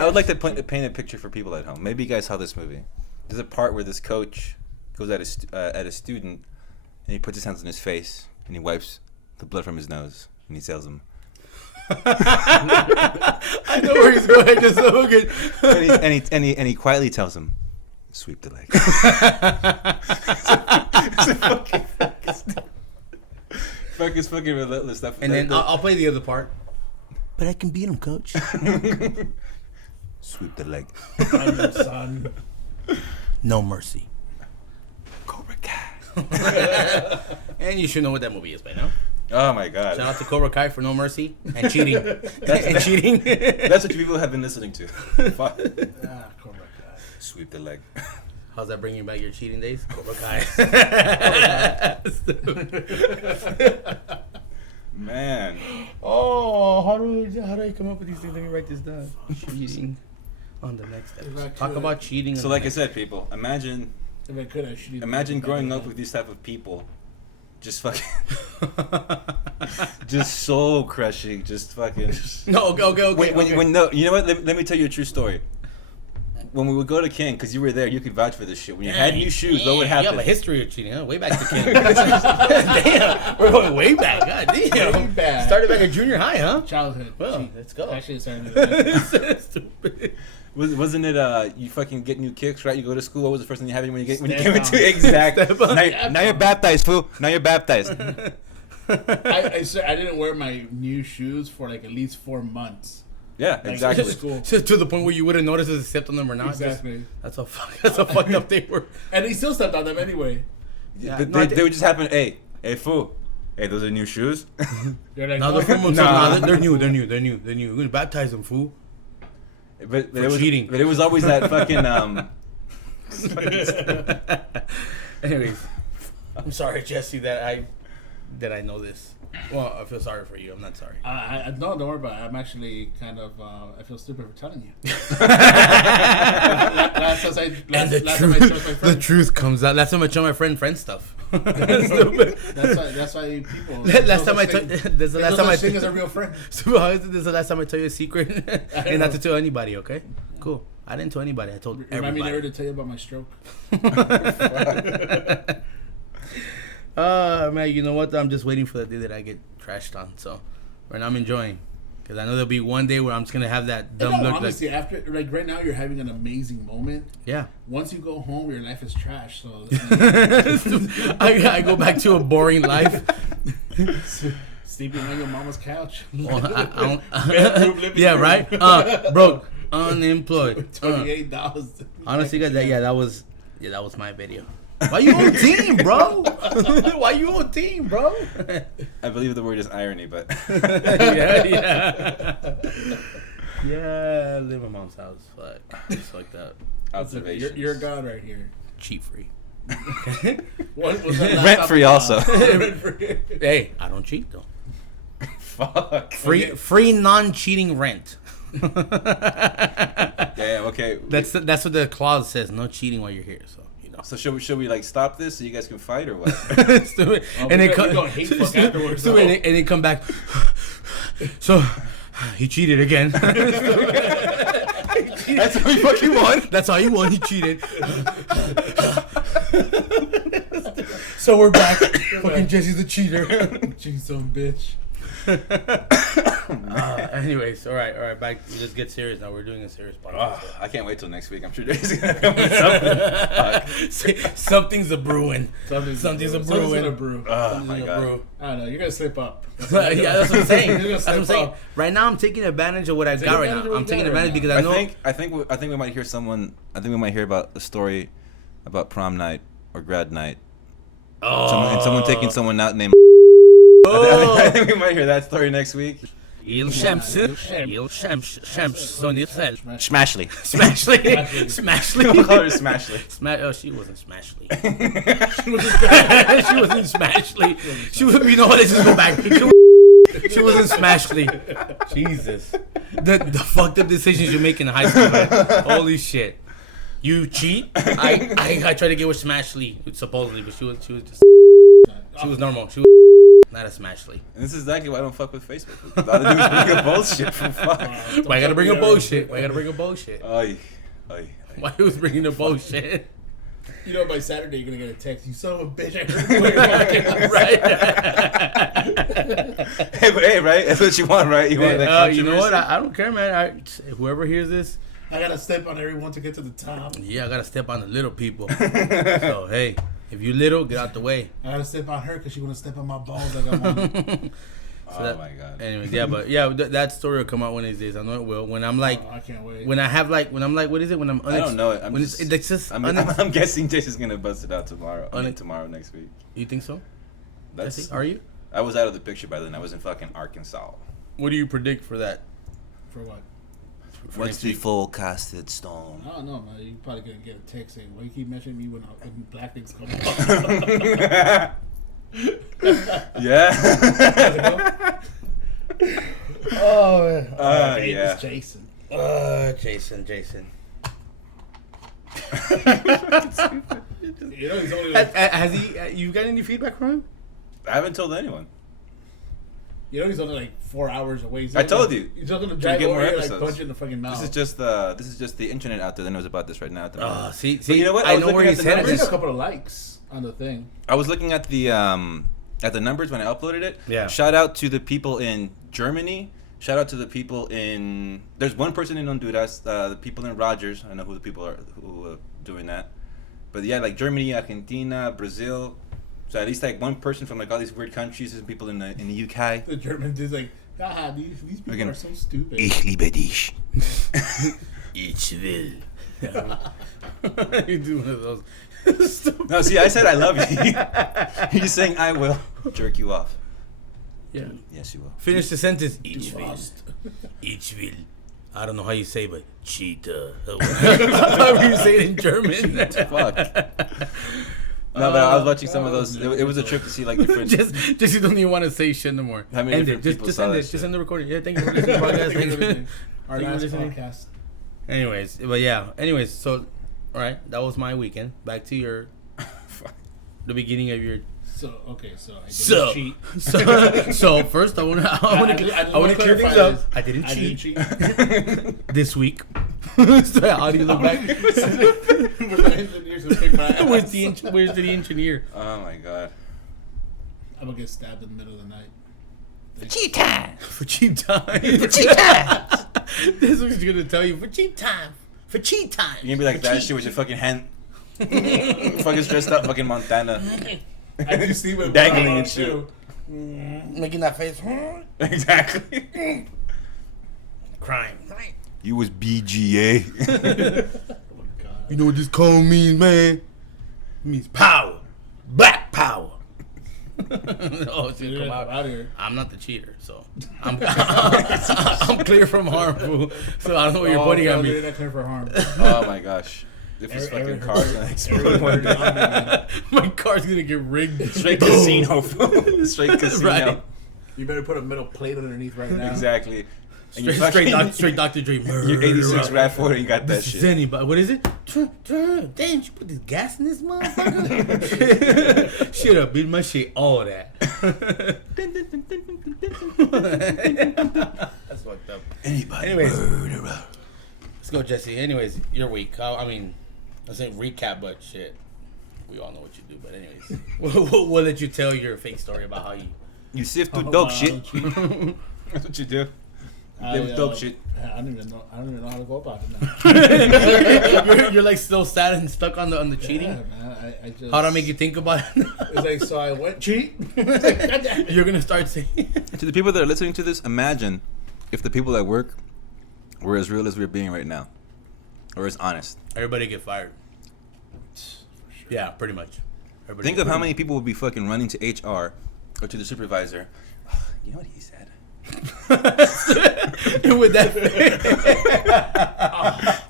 I would like to paint a picture for people at home. Maybe you guys saw this movie. There's a part where this coach goes at a student, and he puts his hands on his face, and he wipes the blood from his nose, and he tells him, I know where he's going. Just so good. and he quietly tells him, "Sweep the leg." It's fucking relentless stuff. And then I'll play the other part. But I can beat him, coach. Sweep the leg. Son. No mercy. Cobra Kai. And you should know what that movie is by now. Oh my god. Shout out to Cobra Kai for No Mercy and cheating. and cheating. That's what you people have been listening to. Fuck. Cobra Kai. Sweep the leg. How's that bringing back your cheating days? Cobra Kai. Man. Oh, how do I come up with these things? Let me write this down. Cheating on the next episode. Talk about cheating. So like I said, people, imagine If I could, I should. growing up with these type of people. Just fucking just soul crushing, just fucking No, okay. when no, you know what? Let me tell you a true story. when we would go to King, because you were there, you could vouch for this shit. When you had new shoes, what would You happen? have a history of cheating, huh? Way back to King. Damn, we're going way back. God damn. Way back. Started back at junior high, huh? Childhood. Well, Gee, let's go. Actually, it started. Stupid. Wasn't it you fucking get new kicks, right? You go to school. What was the first thing you had when you Step came on. into exact? Step on. Now you're baptized, fool. Now you're baptized. I didn't wear my new shoes for like at least 4 months. Yeah, Like, exactly. school. To the point where you wouldn't notice if they stepped on them or not. Exactly. That's how fucked up they were. And he still stepped on them anyway. Yeah, They would just happen. Hey, fool. Hey, those are new shoes. They're like, Now they're from Nah. they're new. We're gonna baptize them, fool. but For it was cheating. But it was always that fucking Anyways, I'm sorry, Jesse, that I know this. Well, I feel sorry for you. I'm not sorry. No, don't worry about it. I'm actually kind of. I feel stupid for telling you. last time I showed my the friend. truth comes out. Last time I showed my friend stuff. That's why people. Last time I told. This is the last time I thing as a real friend. So this is the last time I tell you a secret, and not to tell anybody. Okay, cool. I didn't tell anybody. I told Remind me never everybody. to tell you about my stroke. Man, you know what? I'm just waiting for the day that I get trashed on. So, right now I'm enjoying, because I know there'll be one day where I'm just gonna have that dumb No, look. honestly, after like right now, you're having an amazing moment. Yeah. Once you go home, your life is trash. So I go back to a boring life. sleeping on your mama's couch. Well, I Bedroom, don't, living yeah, room. right? Broke, unemployed. $28. Honestly, guys, that was my video. Why you on team, bro? Why you on team, bro? I believe the word is irony, but yeah. I live in my mom's house. Fuck, just like that. observations. You're a god right here. Cheat free. What was that last Rent time- free also. Rent free. Hey, I don't cheat though. Fuck. Free non-cheating rent. Yeah. Okay. That's what the clause says. No cheating while you're here. So you know. So should we like stop this so you guys can fight or what? Stupid. Oh, And we're they gonna- we're gonna hate fuck afterwards, Stupid. though. And they come back. So he cheated again. That's what we fucking want. That's all he won. He cheated. So we're back. Fucking Jesse's a cheater. Jeez, some bitch. Anyways, all right. Back. Let's get serious now. We're doing a serious podcast. Oh, I can't wait till next week. I'm sure Jay's gonna come with something. Something's a brewing. Something's a gonna brewing. brew. Oh my god. Brew. I don't know. You're gonna slip up. Yeah, that's what I'm saying. You're gonna That's what I'm slip saying. up. Right now, I'm taking advantage of what I've got right advantage of now. what I'm you taking got right advantage now. because I know. I think we might hear someone. I think we might hear about a story about prom night or grad night. Someone taking someone out named. I think we might hear that story next week. Smashly. We'll call her Smashly. Oh, she wasn't Smashly. She wasn't Smashly. She was. You know what? Let's just go back. She wasn't Smashly. Jesus. The fucked up decisions you make in high school. Man. Holy shit. You cheat. I tried to get with Smashly supposedly, but she was just. She was normal. She was not a Smashly. And this is exactly why I don't fuck with Facebook. All they do is bring up bullshit from fuck. Why I gotta bring up bullshit? Why I gotta bring up bullshit? Oy. Why he was bringing up bullshit? You know, by Saturday you're gonna get a text. You son of a bitch! I heard you were Right? Hey, right? That's what you want, right? You want that You know what? controversy? I don't care, man. Whoever hears this, I gotta step on everyone to get to the top. yeah, I gotta step on the little people. So hey, if you little, get out the way. I gotta step on her because she wanna step on my balls like I'm on. Oh my god. Anyways, that story will come out one of these days. I know it will. When I'm like, I can't wait. when I'm like, what is it? When I'm, I don't know it. it's just, I'm guessing Jason's gonna bust it out tomorrow. Tomorrow next week. You think so? That's. Jesse, are you? I was out of the picture by then. I was in fucking Arkansas. What do you predict for that? For what? What's the full casted stone? I don't know, man. You probably gonna get a text saying, "Why you keep mentioning me when black things come up?" Yeah. Oh, Hey, yeah. it's Jason. Jason. You know, he's only like, Has he? You got any feedback from him? I haven't told anyone. You know he's only like 4 hours away. He's I not told gonna- you. He's not gonna To drive get over more here like episodes. punch you in the fucking mouth. This is just the internet out there that knows about this right now. At the moment. See, But you know what? I was know where looking he's at the headed. I numbers. got a couple of likes on the thing. I was looking at the numbers when I uploaded it. Yeah. Shout out to the people in Germany. Shout out to the people in. There's one person in Honduras. The people in Rogers. I know who the people are who are doing that. But yeah, like Germany, Argentina, Brazil. So at least like one person from like all these weird countries. There's people in the UK. The German dude's like, these people Again. are so stupid. Ich liebe dich. Ich will. You do one of those. No, see, I said I love you. He's saying I will jerk you off. Yeah. Yes, you will. Finish the sentence. Ich will. Lost. Ich will. I don't know how you say, but cheetah. However you say it in German. Fuck. No, but I was watching some of those. It was a trip to see like different. just you don't even want to say shit no more. How many End it. different people Just saw end that it. Just shit? end the recording. Yeah, thank you for listening to the podcast. Thank you. Our Thank you for last listening. podcast. Anyways, but yeah. Anyways, so all right, that was my weekend. Back to your the beginning of your. So okay, so I didn't So, cheat. so first I want to clear things clarify up. this. I didn't I didn't cheat cheat. this week. So how do you look back? Where's the engineers who pick my ass? Where's the engineer? Oh my god. I'm gonna get stabbed in the middle of the night. Cheat time. For cheap time. For cheap time. This is what he's gonna tell you. For cheap time. For cheap time. You're gonna be like that shit with your fucking hand. Fucking stressed out, fucking Montana. I do see what Dangling and shit. Making that face. Exactly. Crying. You was BGA. Oh my god. You know what this cone means, man? It means power. Black power. Oh, it's gonna come out. Out of here. I'm not the cheater, so I'm clear from harm, fool. So I don't know what you're pointing at me. Not clear for harm. Oh my gosh. If his fucking car's gonna explode one day. My car's gonna get rigged. Straight casino. Straight casino. Right. You better put a metal plate underneath right now. Exactly. And you Straight Dr. Dre. Your 86 RAV4, you got that This is shit. anybody. What is it? Damn, you put this gas in this motherfucker? Shut up, bitch. My shit, all that. That's fucked up. Anybody. Anyways. Let's go, Jesse. Anyways, your week. I mean, I say recap, but shit. We all know what you do, but anyways. We'll let you tell your fake story about how you... You sift through Oh, dope wow, shit. cheat. That's what you do. I, They was dope shit. I don't even know how to go about it now. you're like still sad and stuck on the cheating? Yeah, man. I just. How'd I make you think about it? It's like, so I went cheat. You're gonna start saying... To the people that are listening to this, imagine if the people at work were as real as we're being right now. Or as honest. Everybody get fired. Yeah, pretty much. Everybody Think get of how fired. many people would be fucking running to HR or to the supervisor. You know what he said? With that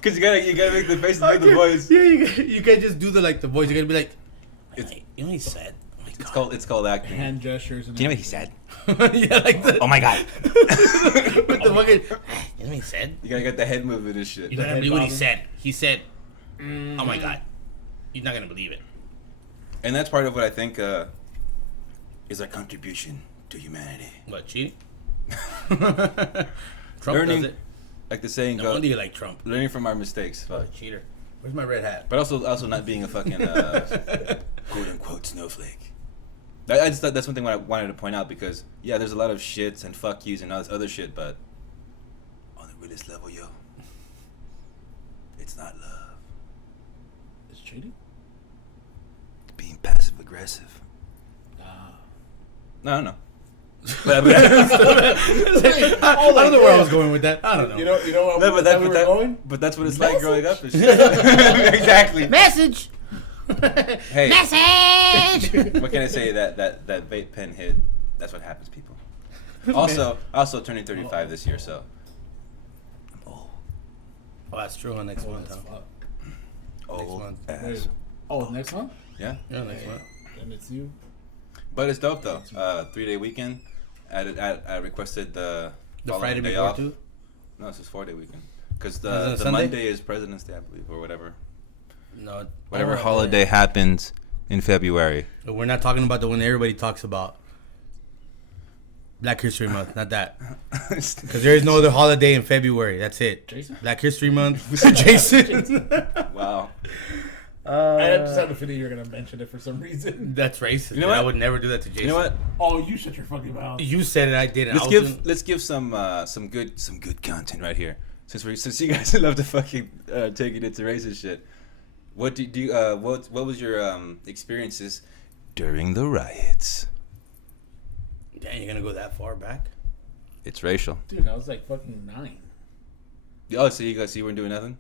Because you gotta make the face and make the voice. Yeah, you can't just do the voice. You gotta be like, It's- you know what he said? Oh my It's called acting. Hand gestures. And Do you know what he said? Yeah, like the, Oh my god. with the fucking, you know what he said? You gotta get the head movement and shit. You're not gonna head believe what he bobbing. said. He said, oh my god. You're not gonna believe it. And that's part of what I think is our contribution to humanity. What, cheating? Trump Learning, does it. like the saying No goes, wonder you like Trump. learning from our mistakes. Oh, cheater. Where's my red hat? But also not being a fucking quote unquote snowflake. I just thought that's one thing I wanted to point out because yeah, there's a lot of shits and fuck yous and all this other shit, but on the realest level, yo, it's not love. It's cheating? Being passive aggressive. No, I don't know. But, I don't know where I was going with that. I don't know. You know what? no, Where we were going? but that's what it's like growing up and shit. Exactly. Message! Hey, Message! what can I say? That vape pen hit. That's what happens, people. Also turning 35 this year, so. I'm old. Oh, that's true. On next month, That's huh? fuck. Old month. ass. Oh, next month? Yeah. Yeah, next month. And it's you. But it's dope though. 3-day weekend. I requested the following Friday day before off. too? No, it's just 4-day weekend. Because Is it the Sunday? Monday is President's Day, I believe, or whatever. No. Whatever oh, holiday happens in February. We're not talking about the one everybody talks about. Black History Month, not that. Because there is no other holiday in February. That's it. Jason? Black History Month. Jason. Wow. I just had a feeling you were gonna mention it for some reason. That's racist. You know what? I would never do that to Jason. You know what? Oh, you shut your fucking mouth. You said it. I didn't. Let's give some good content right here. Since you guys love to fucking take it into racist shit. What what was your experiences during the riots? Damn, you're gonna go that far back? It's racial. Dude, I was like fucking 9. Oh, so you weren't doing nothing?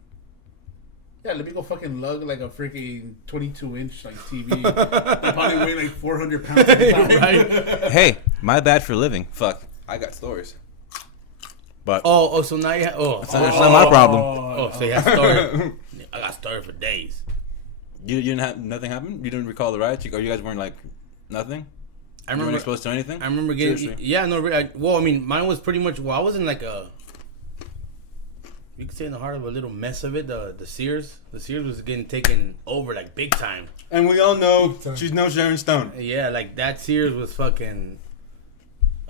Yeah, let me go fucking lug like a freaking 22-inch like TV. They probably weigh like 400 pounds at the time. Right. Hey, my bad for living. Fuck, I got stories. But Oh, so now you have... that's not my problem. Oh, so you have story. I got story for days. You didn't have nothing happen. You didn't recall the riots. You guys weren't like nothing. I You weren't remember exposed to anything. I remember getting... Seriously? Yeah, no, I mean, mine was pretty much... Well, I was in like a... You could say in the heart of a little mess of it. The Sears. The Sears was getting taken over like big time. And we all know she's no Sharon Stone. Yeah, like that Sears was fucking...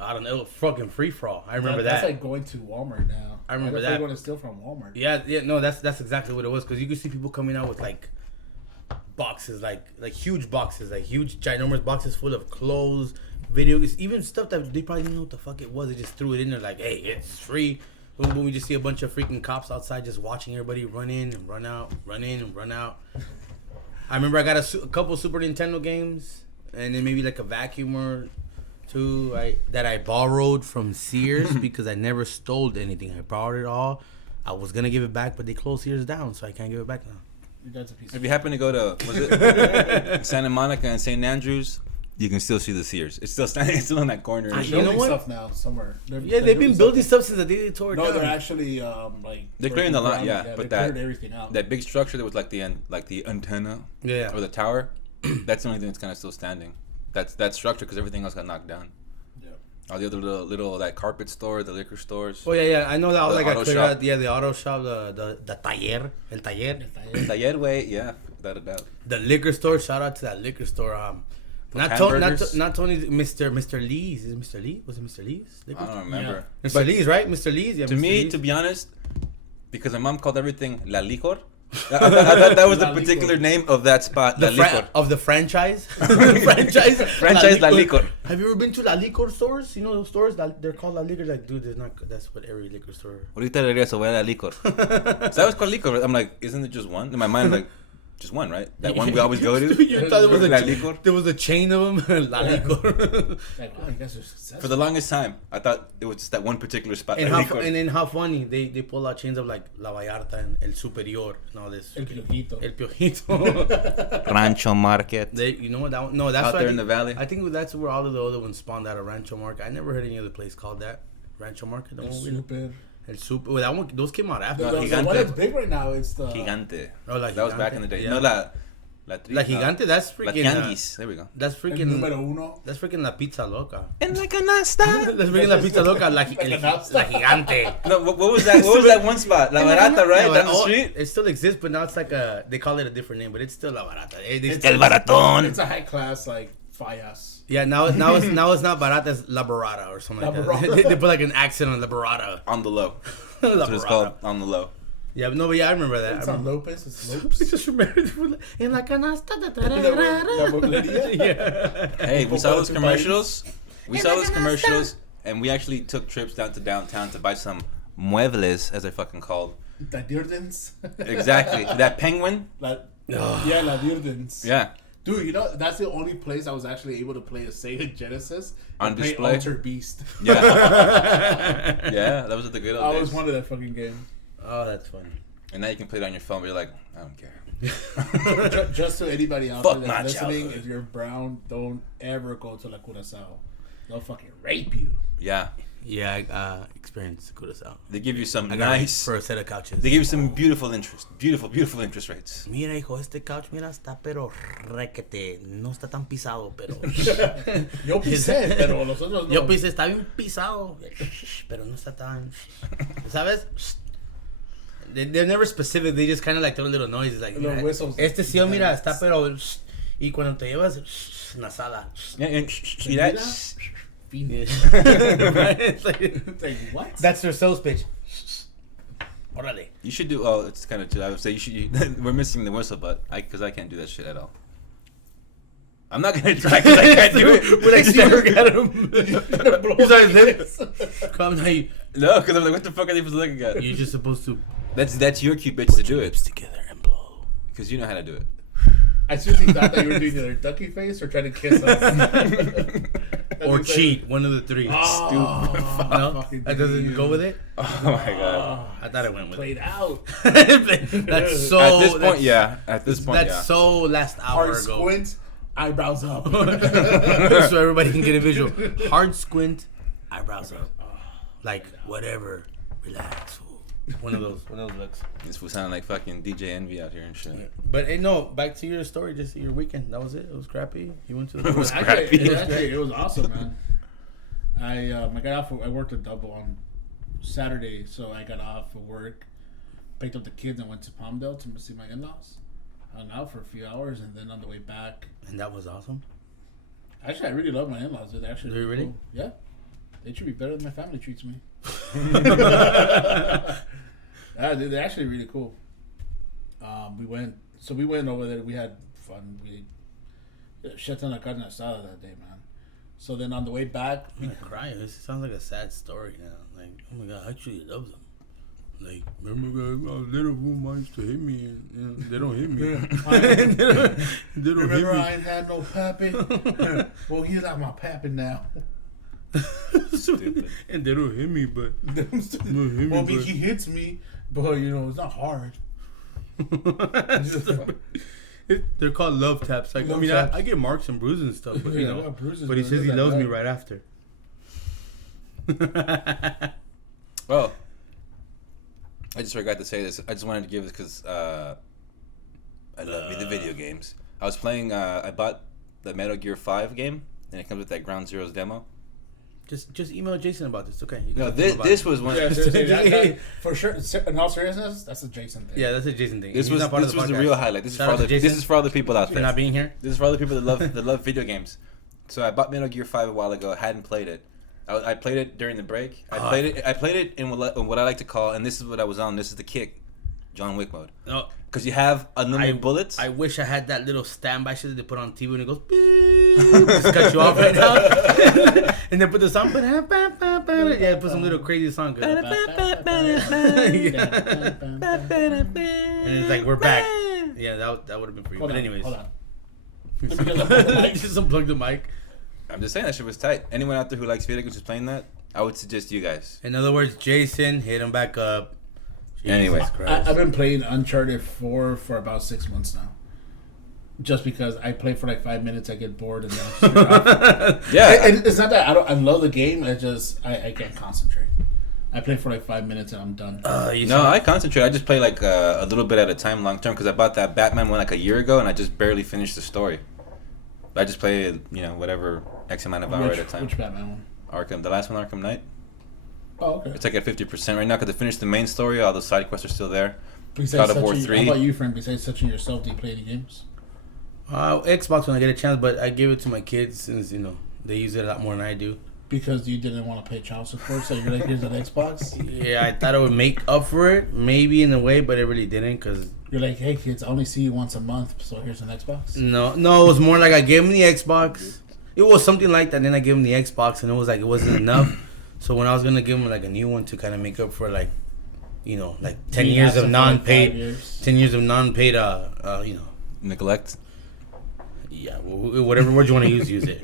I don't know, it was fucking free-for-all. I remember That's that. like going to Walmart now. I remember They're that. going to steal from Walmart. Yeah, no, that's exactly what it was. Because you could see people coming out with like boxes, like huge boxes, like huge ginormous boxes full of clothes, videos, even stuff that they probably didn't know what the fuck it was. They just threw it in there like, hey, it's free. Boom, boom. We just see a bunch of freaking cops outside just watching everybody run in and run out, run in and run out. I remember I got a couple Super Nintendo games and then maybe like a vacuum or two that I borrowed from Sears because I never stole anything. I borrowed it all. I was gonna give it back, but they closed Sears down, so I can't give it back now. That's a piece If of you happen to go to Santa Monica and St. Andrews, you can still see the Sears. It's still standing. It's still in that corner. I- They're you know building what? stuff now somewhere. Yeah, they've been building stuff since the day they tore it No, down. they're actually like They're clearing the lot, yeah, They but cleared everything out. that big structure that was like the antenna Yeah. or the tower, that's the only thing that's kind of still standing. That's that structure because everything else got knocked down. Yeah. All the other little that carpet store, the liquor stores. Oh yeah, I know that was The like I auto cleared shop. out. Yeah, the auto shop, the taller, el taller, Taller way, yeah, without a doubt. the liquor store. Shout out to that liquor store. Not hamburgers? Tony, Mr. Lee's. Is it Mr. Lee? Was it Mr. Lee's? I don't remember. Mr. Lee's, right? Mr. Lee's. Yeah. To Mr. me, Lee's. to be honest, because my mom called everything La Licor. I thought that was the La Licor. particular name of that spot, La the Licor. of the franchise. franchise. Franchise La Licor. Have you ever been to La Licor stores? You know those stores that they're called La Licor. Like, dude, there's not. That's what every liquor store. Ahorita regreso, voy a La Licor. So that was called Licor. I'm like, isn't it just one? In my mind, like, just one, right? That one we always go to. You thought it was La a Licor. there was a chain of them. La Licor. Like, wow, you guys are successful. For the longest time, I thought it was just that one particular spot. And La how Licor. and then how funny they pull out chains of like La Vallarta and El Superior and all this. El Piojito. El Piojito. Rancho Market. You know what that one? No, that's Out what there I in think- the valley. I think that's where all of the other ones spawned out of Rancho Market. I never heard any other place called that. Rancho Market. The one we know. Super. El Super. Well, that one. Those came out after. The Gigante. one that's big right now is the Gigante. Oh, La That was Gigante. back in the day. Yeah. No, La Gigante. That's La freaking. Tianguis. There we go. That's el freaking. número uno. That's freaking La Pizza Loca. En la canasta. That's freaking La Pizza Loca. La canasta. Gigante. No, what was that? What was that one spot? La Barata, right? Yeah, Down the oh, street? It still exists, but now it's like a. They call it a different name, but it's still La Barata. It's Baratón. It's a high class like Fallas. Yeah, now it's not Barata, it's La Barata or something La like Barata. that. They put like an accent on La Barata. On the low. La That's what it's Barata. called. On the low. Yeah, no, but yeah, I remember that. It's I not remember. Lopez, it's Lopes. I just remember in la canasta. La mueblería. Yeah. Hey, we saw those Poco commercials. We saw those commercials, and we actually took trips down to downtown to buy some muebles, as they're fucking called. The Dirdens. Exactly. That penguin. Yeah, La Dirdens. Yeah. Dude, you know, that's the only place I was actually able to play a Sega Genesis. On and play display? Altered Beast. Yeah. Yeah. That was the good I old always days. wanted that fucking game. Oh, that's funny. And now you can play it on your phone, but you're like, I don't care. Just to anybody out Fuck there my that's listening, childhood. if you're brown, don't ever go to La Curacao. They'll fucking rape you. Yeah. Yeah, I experienced Curaçao. They give you some I got it nice. for a set of couches. They give you some beautiful interest rates. Mira, hijo, este couch, mira, está pero requete. No está tan pisado, pero. Yo pisé, pero los otros no. Yo pisé, está bien pisado. Pero no está tan. ¿Sabes? They're never specific. They just kind of like throw little noises. Like, Little mira, whistles. este sí, mira, está pero. Y cuando te llevas, nasada. Yeah, and see that? Phoenix. Right? It's like, It's like, what? that's their sales pitch. Orale. You should do. Oh, it's kind of too. I would say you should. We're missing the whistle, but because I can't do that shit at all. I'm not gonna try because I can't do it. We're like staring at him. He's like, "Lip." Come now, No, because I'm like, what the fuck are they supposed to look at? you're just supposed to That's your cute bitch to do lips it together and blow. because you know how to do it. I seriously thought that you were doing either ducky face or trying to kiss us. Or cheat, one of the three. Oh, No, fucking that doesn't dude. go with it. Oh my god. I thought it went with it. Played out. That's so. At this point, that's- yeah. At this point, That's yeah. so last hour Hard ago. squint, eyebrows up. So everybody can get a visual. Hard squint, eyebrows up. Like whatever, relax. One of those looks. This fool sounding like fucking DJ Envy out here and shit. But hey, no, back to your story. Just your weekend. That was it. It was crappy. You went to the. It was Actually, crappy. it was awesome, man. I got off. I worked a double on Saturday, so I got off of work, picked up the kids, and went to Palmdale to see my in-laws. Hung out for a few hours, and then on the way back, And that was awesome. actually, I really love my in-laws. They're actually Do you really? cool. Yeah, they treat me better than my family treats me. Yeah, they're actually really cool. We went over there. We had fun. We shut down a carne asada that day, man. So then on the way back, I'm crying. This sounds like a sad story now. Like, oh my god, I actually love them. Like, remember, little woman used to hit me, and they don't hit me. They don't remember hit I ain't had no pappy. Well, he's like my pappy now. Stupid. And they don't hit me, but don't hit me, Well, but- he hits me, but you know it's not hard. They're called love taps. Like, Love I mean, taps. I get marks and bruises and stuff, but you Yeah, I know, got bruises, but he but says it's he not that loves me bad. right after. Well, I just forgot to say this. I just wanted to give this because I love the video games. I was playing. I bought the Metal Gear 5 game, and it comes with that Ground Zeroes demo. Just email Jason about this. Okay. You can No, talk to him about this it. was one. Yeah, seriously, that, for sure. In all seriousness, that's a Jason thing. Yeah, that's a Jason thing. This He's was not part of this was the podcast. real highlight. This is Shout for out all to the Jason this is for all the people out for there. not being here. This is for all the people that love video games. So I bought Metal Gear 5 a while ago. Hadn't played it. I played it during the break. I played it in what I like to call, and this is what I was on. This is the kick, John Wick mode. No, Because you have unlimited bullets. I wish I had that little standby shit that they put on TV when it goes beep, just cut you off right now. And then put the song, yeah, put some little crazy song. And it's like, we're back. Yeah, that would have been for you. Hold But on, anyways, hold on. Let me get the mic. just unplug the mic. I'm just saying that shit was tight. Anyone out there who likes video games who's playing that, I would suggest you guys. In other words, Jason, hit him back up. Anyway. Jesus Christ. I've been playing Uncharted 4 for about 6 months now. Just because I play for like 5 minutes, I get bored and then I just turn it off. Yeah. And it's not that I love the game. I can't concentrate. I play for like 5 minutes and I'm done. I concentrate. I just play like a little bit at a time, long term, because I bought that Batman one like a year ago, and I just barely finished the story. I just play, whatever X amount of hour at a time. Which Batman one? Arkham, the last one, Arkham Knight. Oh, okay. It's like at 50% right now because I finished the main story. All the side quests are still there. Besides God of War touching- 3. How about you, friend? Besides touching yourself, do you play any games? Xbox when I get a chance, but I give it to my kids since they use it a lot more than I do. Because you didn't want to pay child support, so you're like, here's an Xbox. Yeah, I thought it would make up for it, maybe in a way, but it really didn't. Because You're like, hey kids, I only see you once a month, so here's an Xbox. no, it was more like I gave them the Xbox. It was something like that. Then I gave them the Xbox, and it was like it wasn't enough. So when I was gonna give them like a new one to kind of make up for like 10 You years asked of them for, like, 5 non-paid, years. 10 years of non-paid, Neglect. yeah, whatever word you want to use it.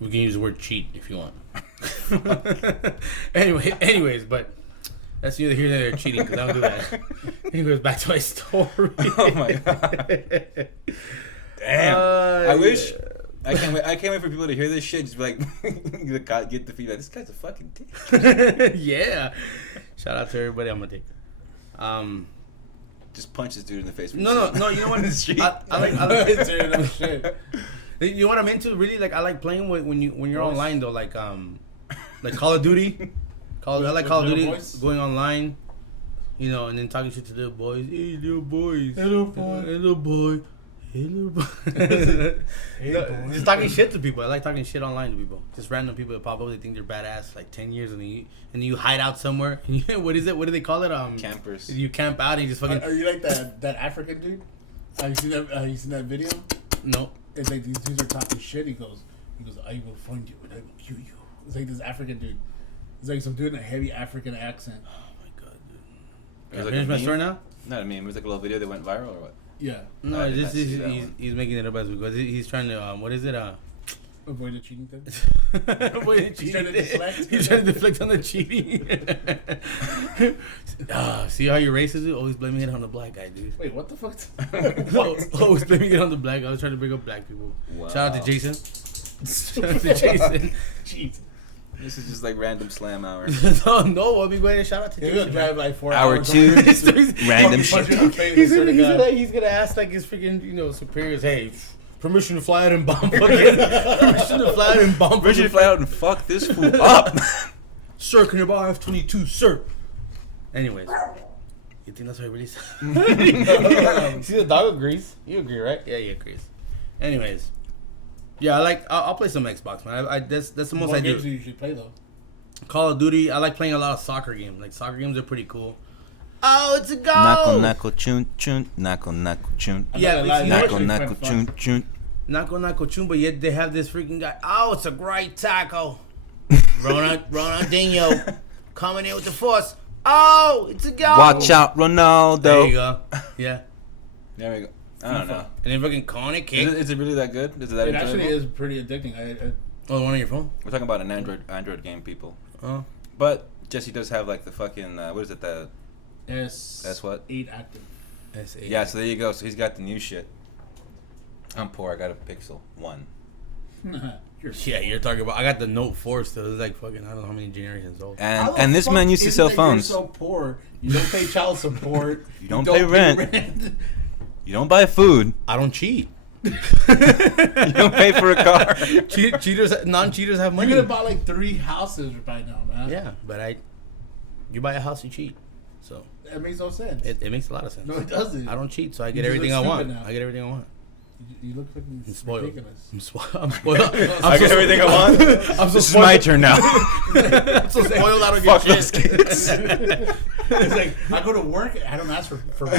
We can use the word cheat if you want. Anyways, but that's neither here nor there. Cheating because I don't do that. Anyways, back to my story. Oh my god. Damn. I wish. I can't wait for people to hear this shit. Just be like, get the feedback. This guy's a fucking dick. Yeah. Shout out to everybody. I'm a dick. Just punch this dude in the face. when No. You know what? In the street. I like No shit. You know what I'm into? Really, like I like playing when you're online though. Like Call of Duty. I like Call of Little Duty boys? going online. And then talking shit to little boys. Hey, little boys. Hello, boy. Hey, little boy. Hey, little boy. Hey, No, boy. just talking shit to people. I like talking shit online to people. Just random people that pop up. They think they're badass. Like 10 years, and then you hide out somewhere. What is it? What do they call it? Campers. You camp out and you just fucking. Are you like that African dude? Have you seen that video? No. It's like these dudes are talking shit. He goes, I will find you and I will kill you. It's like this African dude. It's like some dude in a heavy African accent. Oh my god, dude. It was like Finish a my meme? story now? Not a meme. It was like a little video that went viral or what? Yeah. No, I did just not see that he's making it up as we go. He's trying to what is it? Avoid the cheating thing. Wait, He's trying to deflect. He's trying to deflect on the cheating. See how you're racist? Dude? Always blaming it on the black guy, dude. Wait, what the fuck? Always blaming it on the black guy. I was trying to bring up black people. Wow. Shout out to Jason. Shout out to Jason. Jeez. This is just like random slam hour. no, I mean, wait, shout out to You're gonna Jason. drive like 4 Hour hours. 2. Random Punch shit. you in the face, He's I swear to God. gonna ask like his freaking superiors. Hey, permission to fly out and bomb fucking. Permission to fly out and bomb. We're fucking- to fly out and fuck this fool up. Sir, can you buy F-22, sir? Anyways, you think that's how he really sounds? See, the dog agrees. You agree, right? Yeah, he agrees. Anyways, yeah, I'll play some Xbox, man. That's the most What I games do do. you usually play though? Call of Duty. I like playing a lot of soccer games. Like soccer games are pretty cool. Oh, it's a goal! Knuckle, knuckle, chun, chun. Knuckle, knuckle, chun. Yeah, I'm not gonna lie, Knuckle, it's knuckle, fun. chun, chun. Knuckle chun, but yet they have this freaking guy. Oh, it's a great tackle. Ronaldinho coming in with the force. Oh, it's a goal. Watch out, Ronaldo. There you go. Yeah. There we go. I don't know. And then fucking corner kick. Is it really that good? Is it that It actually enjoyable? is pretty addicting. Oh, the one on your phone? We're talking about an Android game, people. Oh. But Jesse does have like the fucking what is it? The That's what? 8 active. S8. yeah. So there you go. So he's got the new shit. I'm poor. I got a Pixel 1. Yeah, you're talking about. I got the Note 4 still. It's like fucking. I don't know how many generations old. And this man used to sell phones. You're so poor. You don't pay child support. You don't pay rent. You don't buy food. I don't cheat. You don't pay for a car. Non-cheaters have You're money. gonna buy like 3 houses by now, man. Yeah, but you buy a house, you cheat. So That makes no sense. it makes a lot of sense. No, it doesn't. I don't cheat, so I You get just everything look I want. stupid now. I get everything I want. You look fucking I'm spoiled. ridiculous. I'm spoiled. I get everything I want. I'm so This is my turn now. I'm so spoiled. I don't Fuck get those shit. kids. It's like I go to work. I don't ask for money.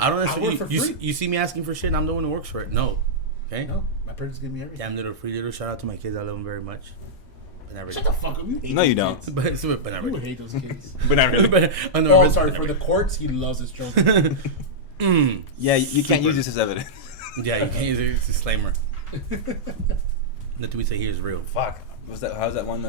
I don't. I work for you, free. you see me asking for shit, and I'm the one who works for it. No. Okay. No, my parents give me everything. Damn little free little shout out to my kids. I love them very much. But not Shut really. the fuck up. You hate No, those you don't. kids. But not You really. hate those kids. But not really. But, Oh, sorry. For the courts, he loves his children. Yeah, you can't Super. use this as evidence. Yeah, you can't use it. It's a disclaimer. Nothing we say here is real. Fuck. What's that? How's that one?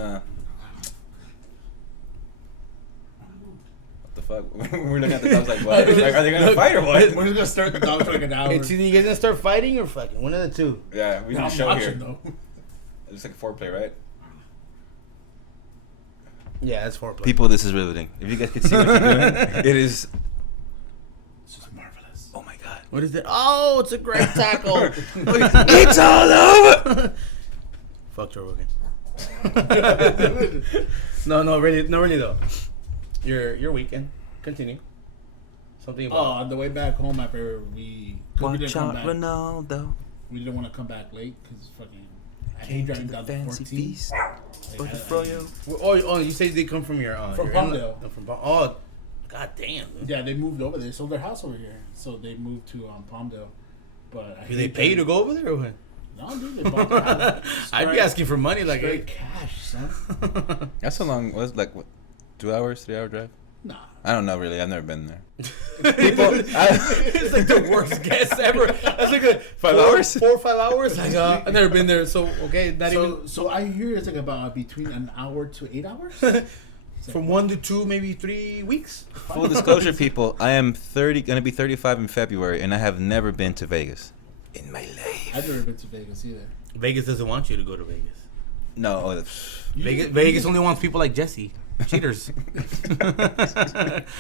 What the fuck? We're looking at the dogs like, what? Like, are they gonna fight or what? We're just gonna start the dog for like an hour. It's either you guys gonna start fighting or fucking one of the two. Yeah, we need I'm a show watching, here. though. It's like a foreplay, right? Yeah, that's foreplay. People, this is riveting. If you guys could see what you're doing, it is. It's just marvelous. Oh my god. What is it? Oh, it's a great tackle. It's all over. Fuck Joe Rogan. No, really though. Your weekend. Continue. Something Oh, about. on the way back home after we didn't Watch come out, back. Ronaldo. We didn't want to come back late because fucking I hate Came to driving the down to fancy 14. feast. But the froyo. Oh, you say they come from your. From your Palmdale. From oh, god damn. Dude. Yeah, they moved over there. They sold their house over here, so they moved to Palmdale. But I Do they hate pay you to driving- go over there or what? No, dude, they bought their house. I'd be asking for money like. Straight cash, son. That's so long. Was like what? 2 hours, 3 hour drive? Nah. I don't know really. I've never been there. It's like the worst guess ever. That's like a 5 hours? 4 or 5 hours. Like, I've never been there, so okay, not even So I hear it's like about between an hour to 8 hours. from 1 to 2, maybe 3 weeks. Full disclosure, people. I am gonna be 35 in February, and I have never been to Vegas in my life. I've never been to Vegas either. Vegas doesn't want you to go to Vegas. No. Vegas only wants people like Jesse, cheaters.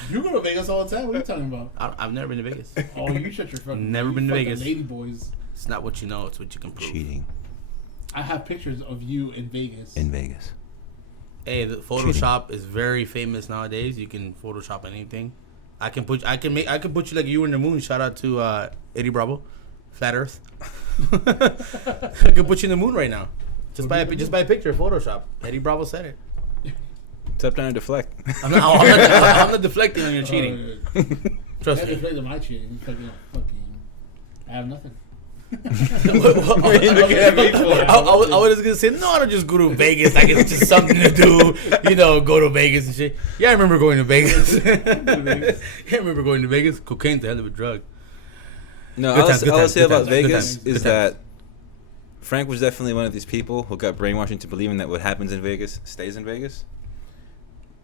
You go to Vegas all the time. What are you talking about? I've never been to Vegas. Oh, you shut your fucking. Never you been to fucking Vegas. Lady boys. It's not what you know; it's what you can prove. Cheating I have pictures of you in Vegas. in Vegas. Hey, the Photoshop is very famous nowadays. You can Photoshop anything. I can put you like you were in the moon. Shout out to Eddie Bravo. Flat Earth. I could put you in the moon right now. Just by a picture of Photoshop. Eddie Bravo said it. Stop trying to deflect. I'm not deflecting on your cheating. Trust That me. deflected my cheating. Fucking, I have nothing. I was gonna say no. I don't just go to Vegas. Like it's just something to do. You know, go to Vegas and shit. Yeah, I remember going to Vegas. I remember going to Vegas. Cocaine's a hell of a drug. No, Good all times, good I'll times, say good about times, good Vegas times, is good that Frank was definitely one of these people who got brainwashed into believing that what happens in Vegas stays in Vegas.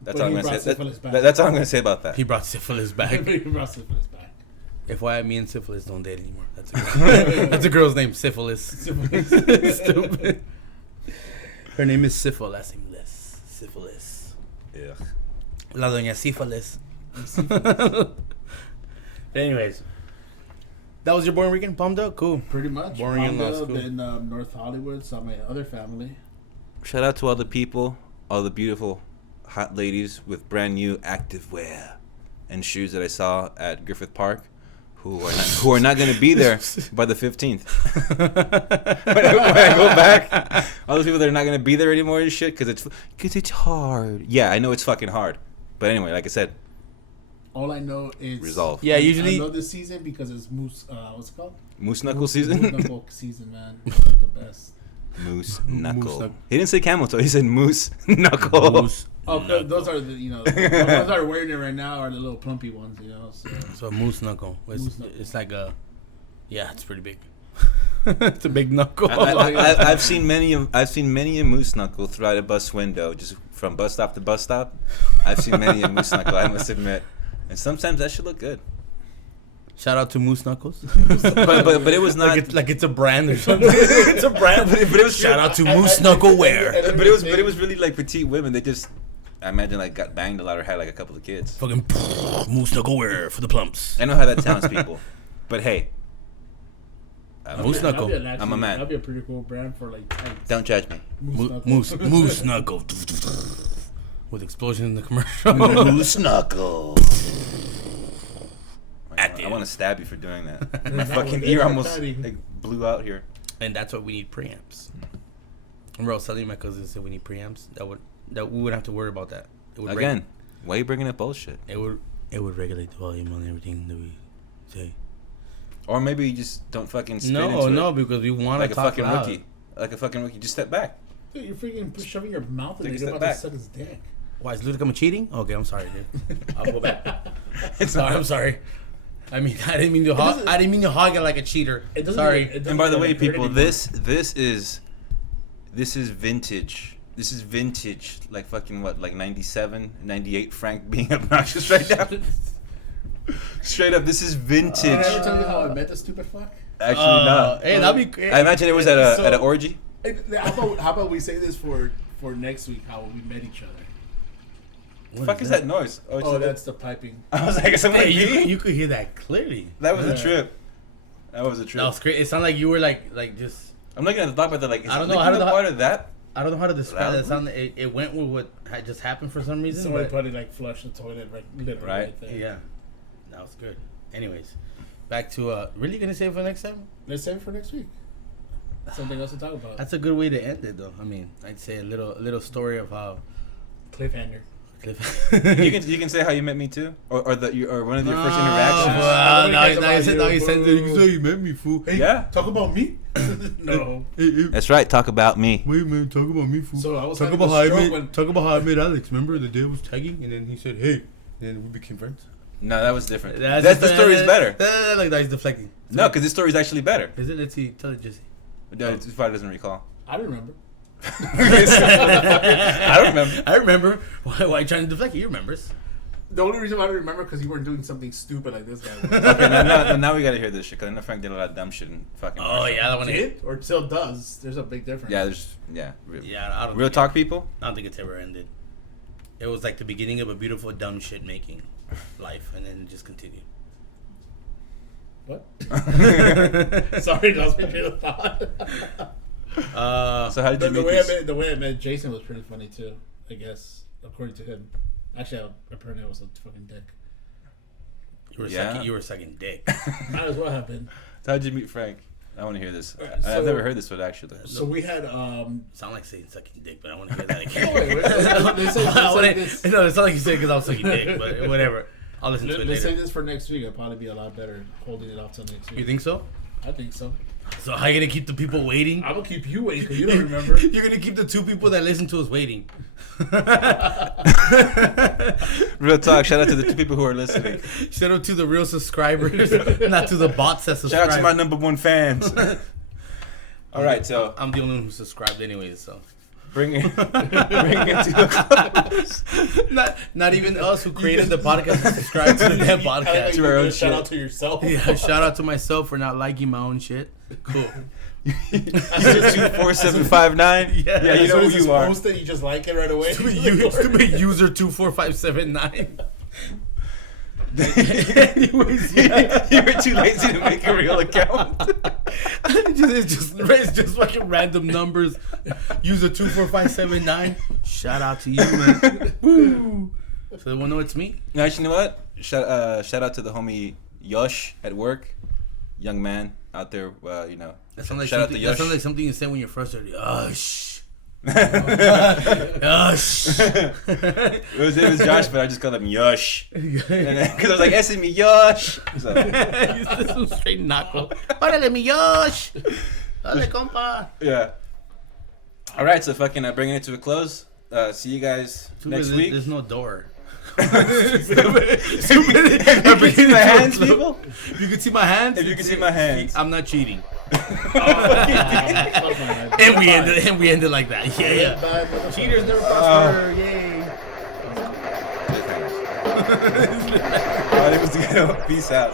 That's But all I'm he gonna brought say. syphilis back. That's all I'm gonna say about that. He brought syphilis back. He brought syphilis back. FYI, me and syphilis don't date anymore. That's a girl's name, syphilis. Stupid. Her name is Syphil. Last name Liz. Syphilis. Yeah. La doña sífilis. Anyways, that was your boring weekend, Palmdale? Cool. Pretty much. Boring in law Palmdale, school. Then North Hollywood, saw my other family. Shout out to all the people, all the beautiful, hot ladies with brand new activewear and shoes that I saw at Griffith Park, who are not going to be there by the 15th. when I go back, all those people that are not going to be there anymore and shit because it's hard. Yeah, I know it's fucking hard, but anyway, like I said, All I know is resolve. Yeah, usually. I know this season because it's moose. What's it called? Moose knuckle season. Moose knuckle season, man. It's like the best. Moose knuckle. knuckle. He didn't say camel toe. He said moose knuckle. Moose Oh, knuckle. those are the the ones that are wearing it right now are the little plumpy ones, So. So a moose knuckle. Moose knuckle. It's like a. Yeah, it's pretty big. It's a big knuckle. I've seen many a moose knuckle throughout a bus window, just from bus stop to bus stop. I've seen many a moose knuckle, I must admit, and sometimes that should look good. Shout out to Moose Knuckles. But it was not. like it's a brand or something. It's a brand. But it was Shout out to Moose Knuckle Wear. But it was really like petite women. They just, I imagine, like got banged a lot or had like a couple of kids. Fucking Moose Knuckle Wear for the plumps. I know how that sounds, people, but hey, I don't Moose care. Knuckle. I'm a man. That'd be a pretty cool brand for like tights. Don't judge me. Moose Knuckle. With explosion in the commercial. Moose knuckle. I want to stab you for doing that. My fucking ear almost like blew out here. And that's what we need preamps. Remember I was telling my cousin said we need preamps. That we wouldn't have to worry about that. It would Again, why are you bringing up bullshit? it would regulate the volume on everything that we say. Or maybe you just don't fucking spit into No, it. because we want Like to a talk fucking loud. rookie. Like a fucking rookie. Just step back. Dude, you're freaking shoving your mouth in Take a there. step You're about back. to suck his dick. Why is Ludic cheating? Okay, I'm sorry, dude. I'll go back. It's Sorry, I'm sorry. I mean, I didn't mean to hog. I didn't mean to hog it like a cheater. It doesn't Sorry. even- it And by the doesn't way, even hurt people, anymore. this is vintage. This is vintage. Like fucking what? Like 97, 98 Frank being obnoxious right now. Straight up, this is vintage. Did I ever tell you how I met this stupid fuck? Actually, not. Hey, that'd be. I imagine it was at So- an orgy. How about we say this for next week? How we met each other? What the fuck is that noise? Oh, that's the piping. I was like, someone Hey, peeing? you could hear that clearly. That was Yeah. a trip. That was a trip. That was great. It sounded like you were like just. I'm looking at the top, but they're like, is I don't it know, I don't licking know up part of that? I don't know how to describe Loud? it. It sounded. It went with what had just happened for some reason. Somebody but- probably like flushed the toilet literally right there. Yeah, that was good. Anyways, back to really gonna save for next time. Let's save it for next week. Something else to talk about. That's a good way to end it, though. I mean, I'd say a little story of how Cliffhanger. Cliff. You can say how you met me too, or one of your first Oh, interactions. well, now Nobody cares you about said you, you boo. said you met me, fool. Hey, Yeah. Talk about me? No. That's right. Talk about me. Wait, man, talk about me, fool. So I was talk having about a how I stroke met. when- Talk about how I met Alex. Remember the day I was tagging, and then he said, "Hey," and then we became friends. No, that was different. That's That's the story's better. Like that, he's deflecting. No, because this story's actually better. Is it? Let's see. Tell it, Jesse. No, it probably doesn't recall. I remember. I don't remember. I remember. Why are you trying to deflect? He remembers. The only reason I don't remember because you weren't doing something stupid like this guy was. Okay, now we gotta hear this shit. Cause I know Frank did a lot of dumb shit in fucking. Oh yeah, that one. Did or still does. There's a big difference. Yeah. Real, Yeah, I don't. real think talk, people. I don't think it's ever ended. It was like the beginning of a beautiful dumb shit making life, and then it just continued. What? Sorry, lost my train of thought. So how did you the meet way this? the way I met Jason was pretty funny too. I guess according to him. Actually, apparently I was a fucking dick. You were Yeah. sucking. You were sucking dick. Might as well have been. So how'd you meet Frank? I want to hear this. So- I've never heard this one actually. So we had Sound like saying sucking dick, but I want to hear that again. this. No, it's not like you said because I was sucking dick, but whatever. I'll listen to it Let's later. say this for next week. It'll probably be a lot better holding it off till next week. You think so? I think so. So how you gonna keep the people waiting? I'm gonna keep you waiting because you don't remember. You're gonna keep the 2 people that listen to us waiting. Real talk. Shout out to the 2 people who are listening. Shout out to the real subscribers, not to the bots that subscribe. Shout out to my number 1 fans. All right, so I'm the only one who subscribed anyways, so. bring it to a close. Not even us who created the podcast and subscribed to the podcast. To our own Shout shit. out to yourself. Yeah, shout out to myself for not liking my own shit. Cool. User 24759. Yeah, you know who you are. Posted, you just like it right away. Stupid user 24579. Anyways, yeah. You were too lazy to make a real account. It's just fucking random numbers. User 24579. Shout out to you, man. Woo. So they won't know it's me. No, actually, you know what? Shout out to the homie Yosh at work. Young man out there, you know. That sounds like Shout out something. to That Yosh. sounds like something you say when you're frustrated. Shh. Shh. It was Josh, but I just called him Yosh. Because I was like, ese mi Yosh. So, This is a straight knuckle. Órale, mi Yosh. Dale, compa. yeah. All right, so fucking bringing it to a close. See you guys next week. There's no door. If you can see my hands, people. If you can see my hands. If you can see my hands. I'm not cheating. And we ended like that. Yeah. Cheaters never prosper. Yay. All right, it was Ghetto. Peace out.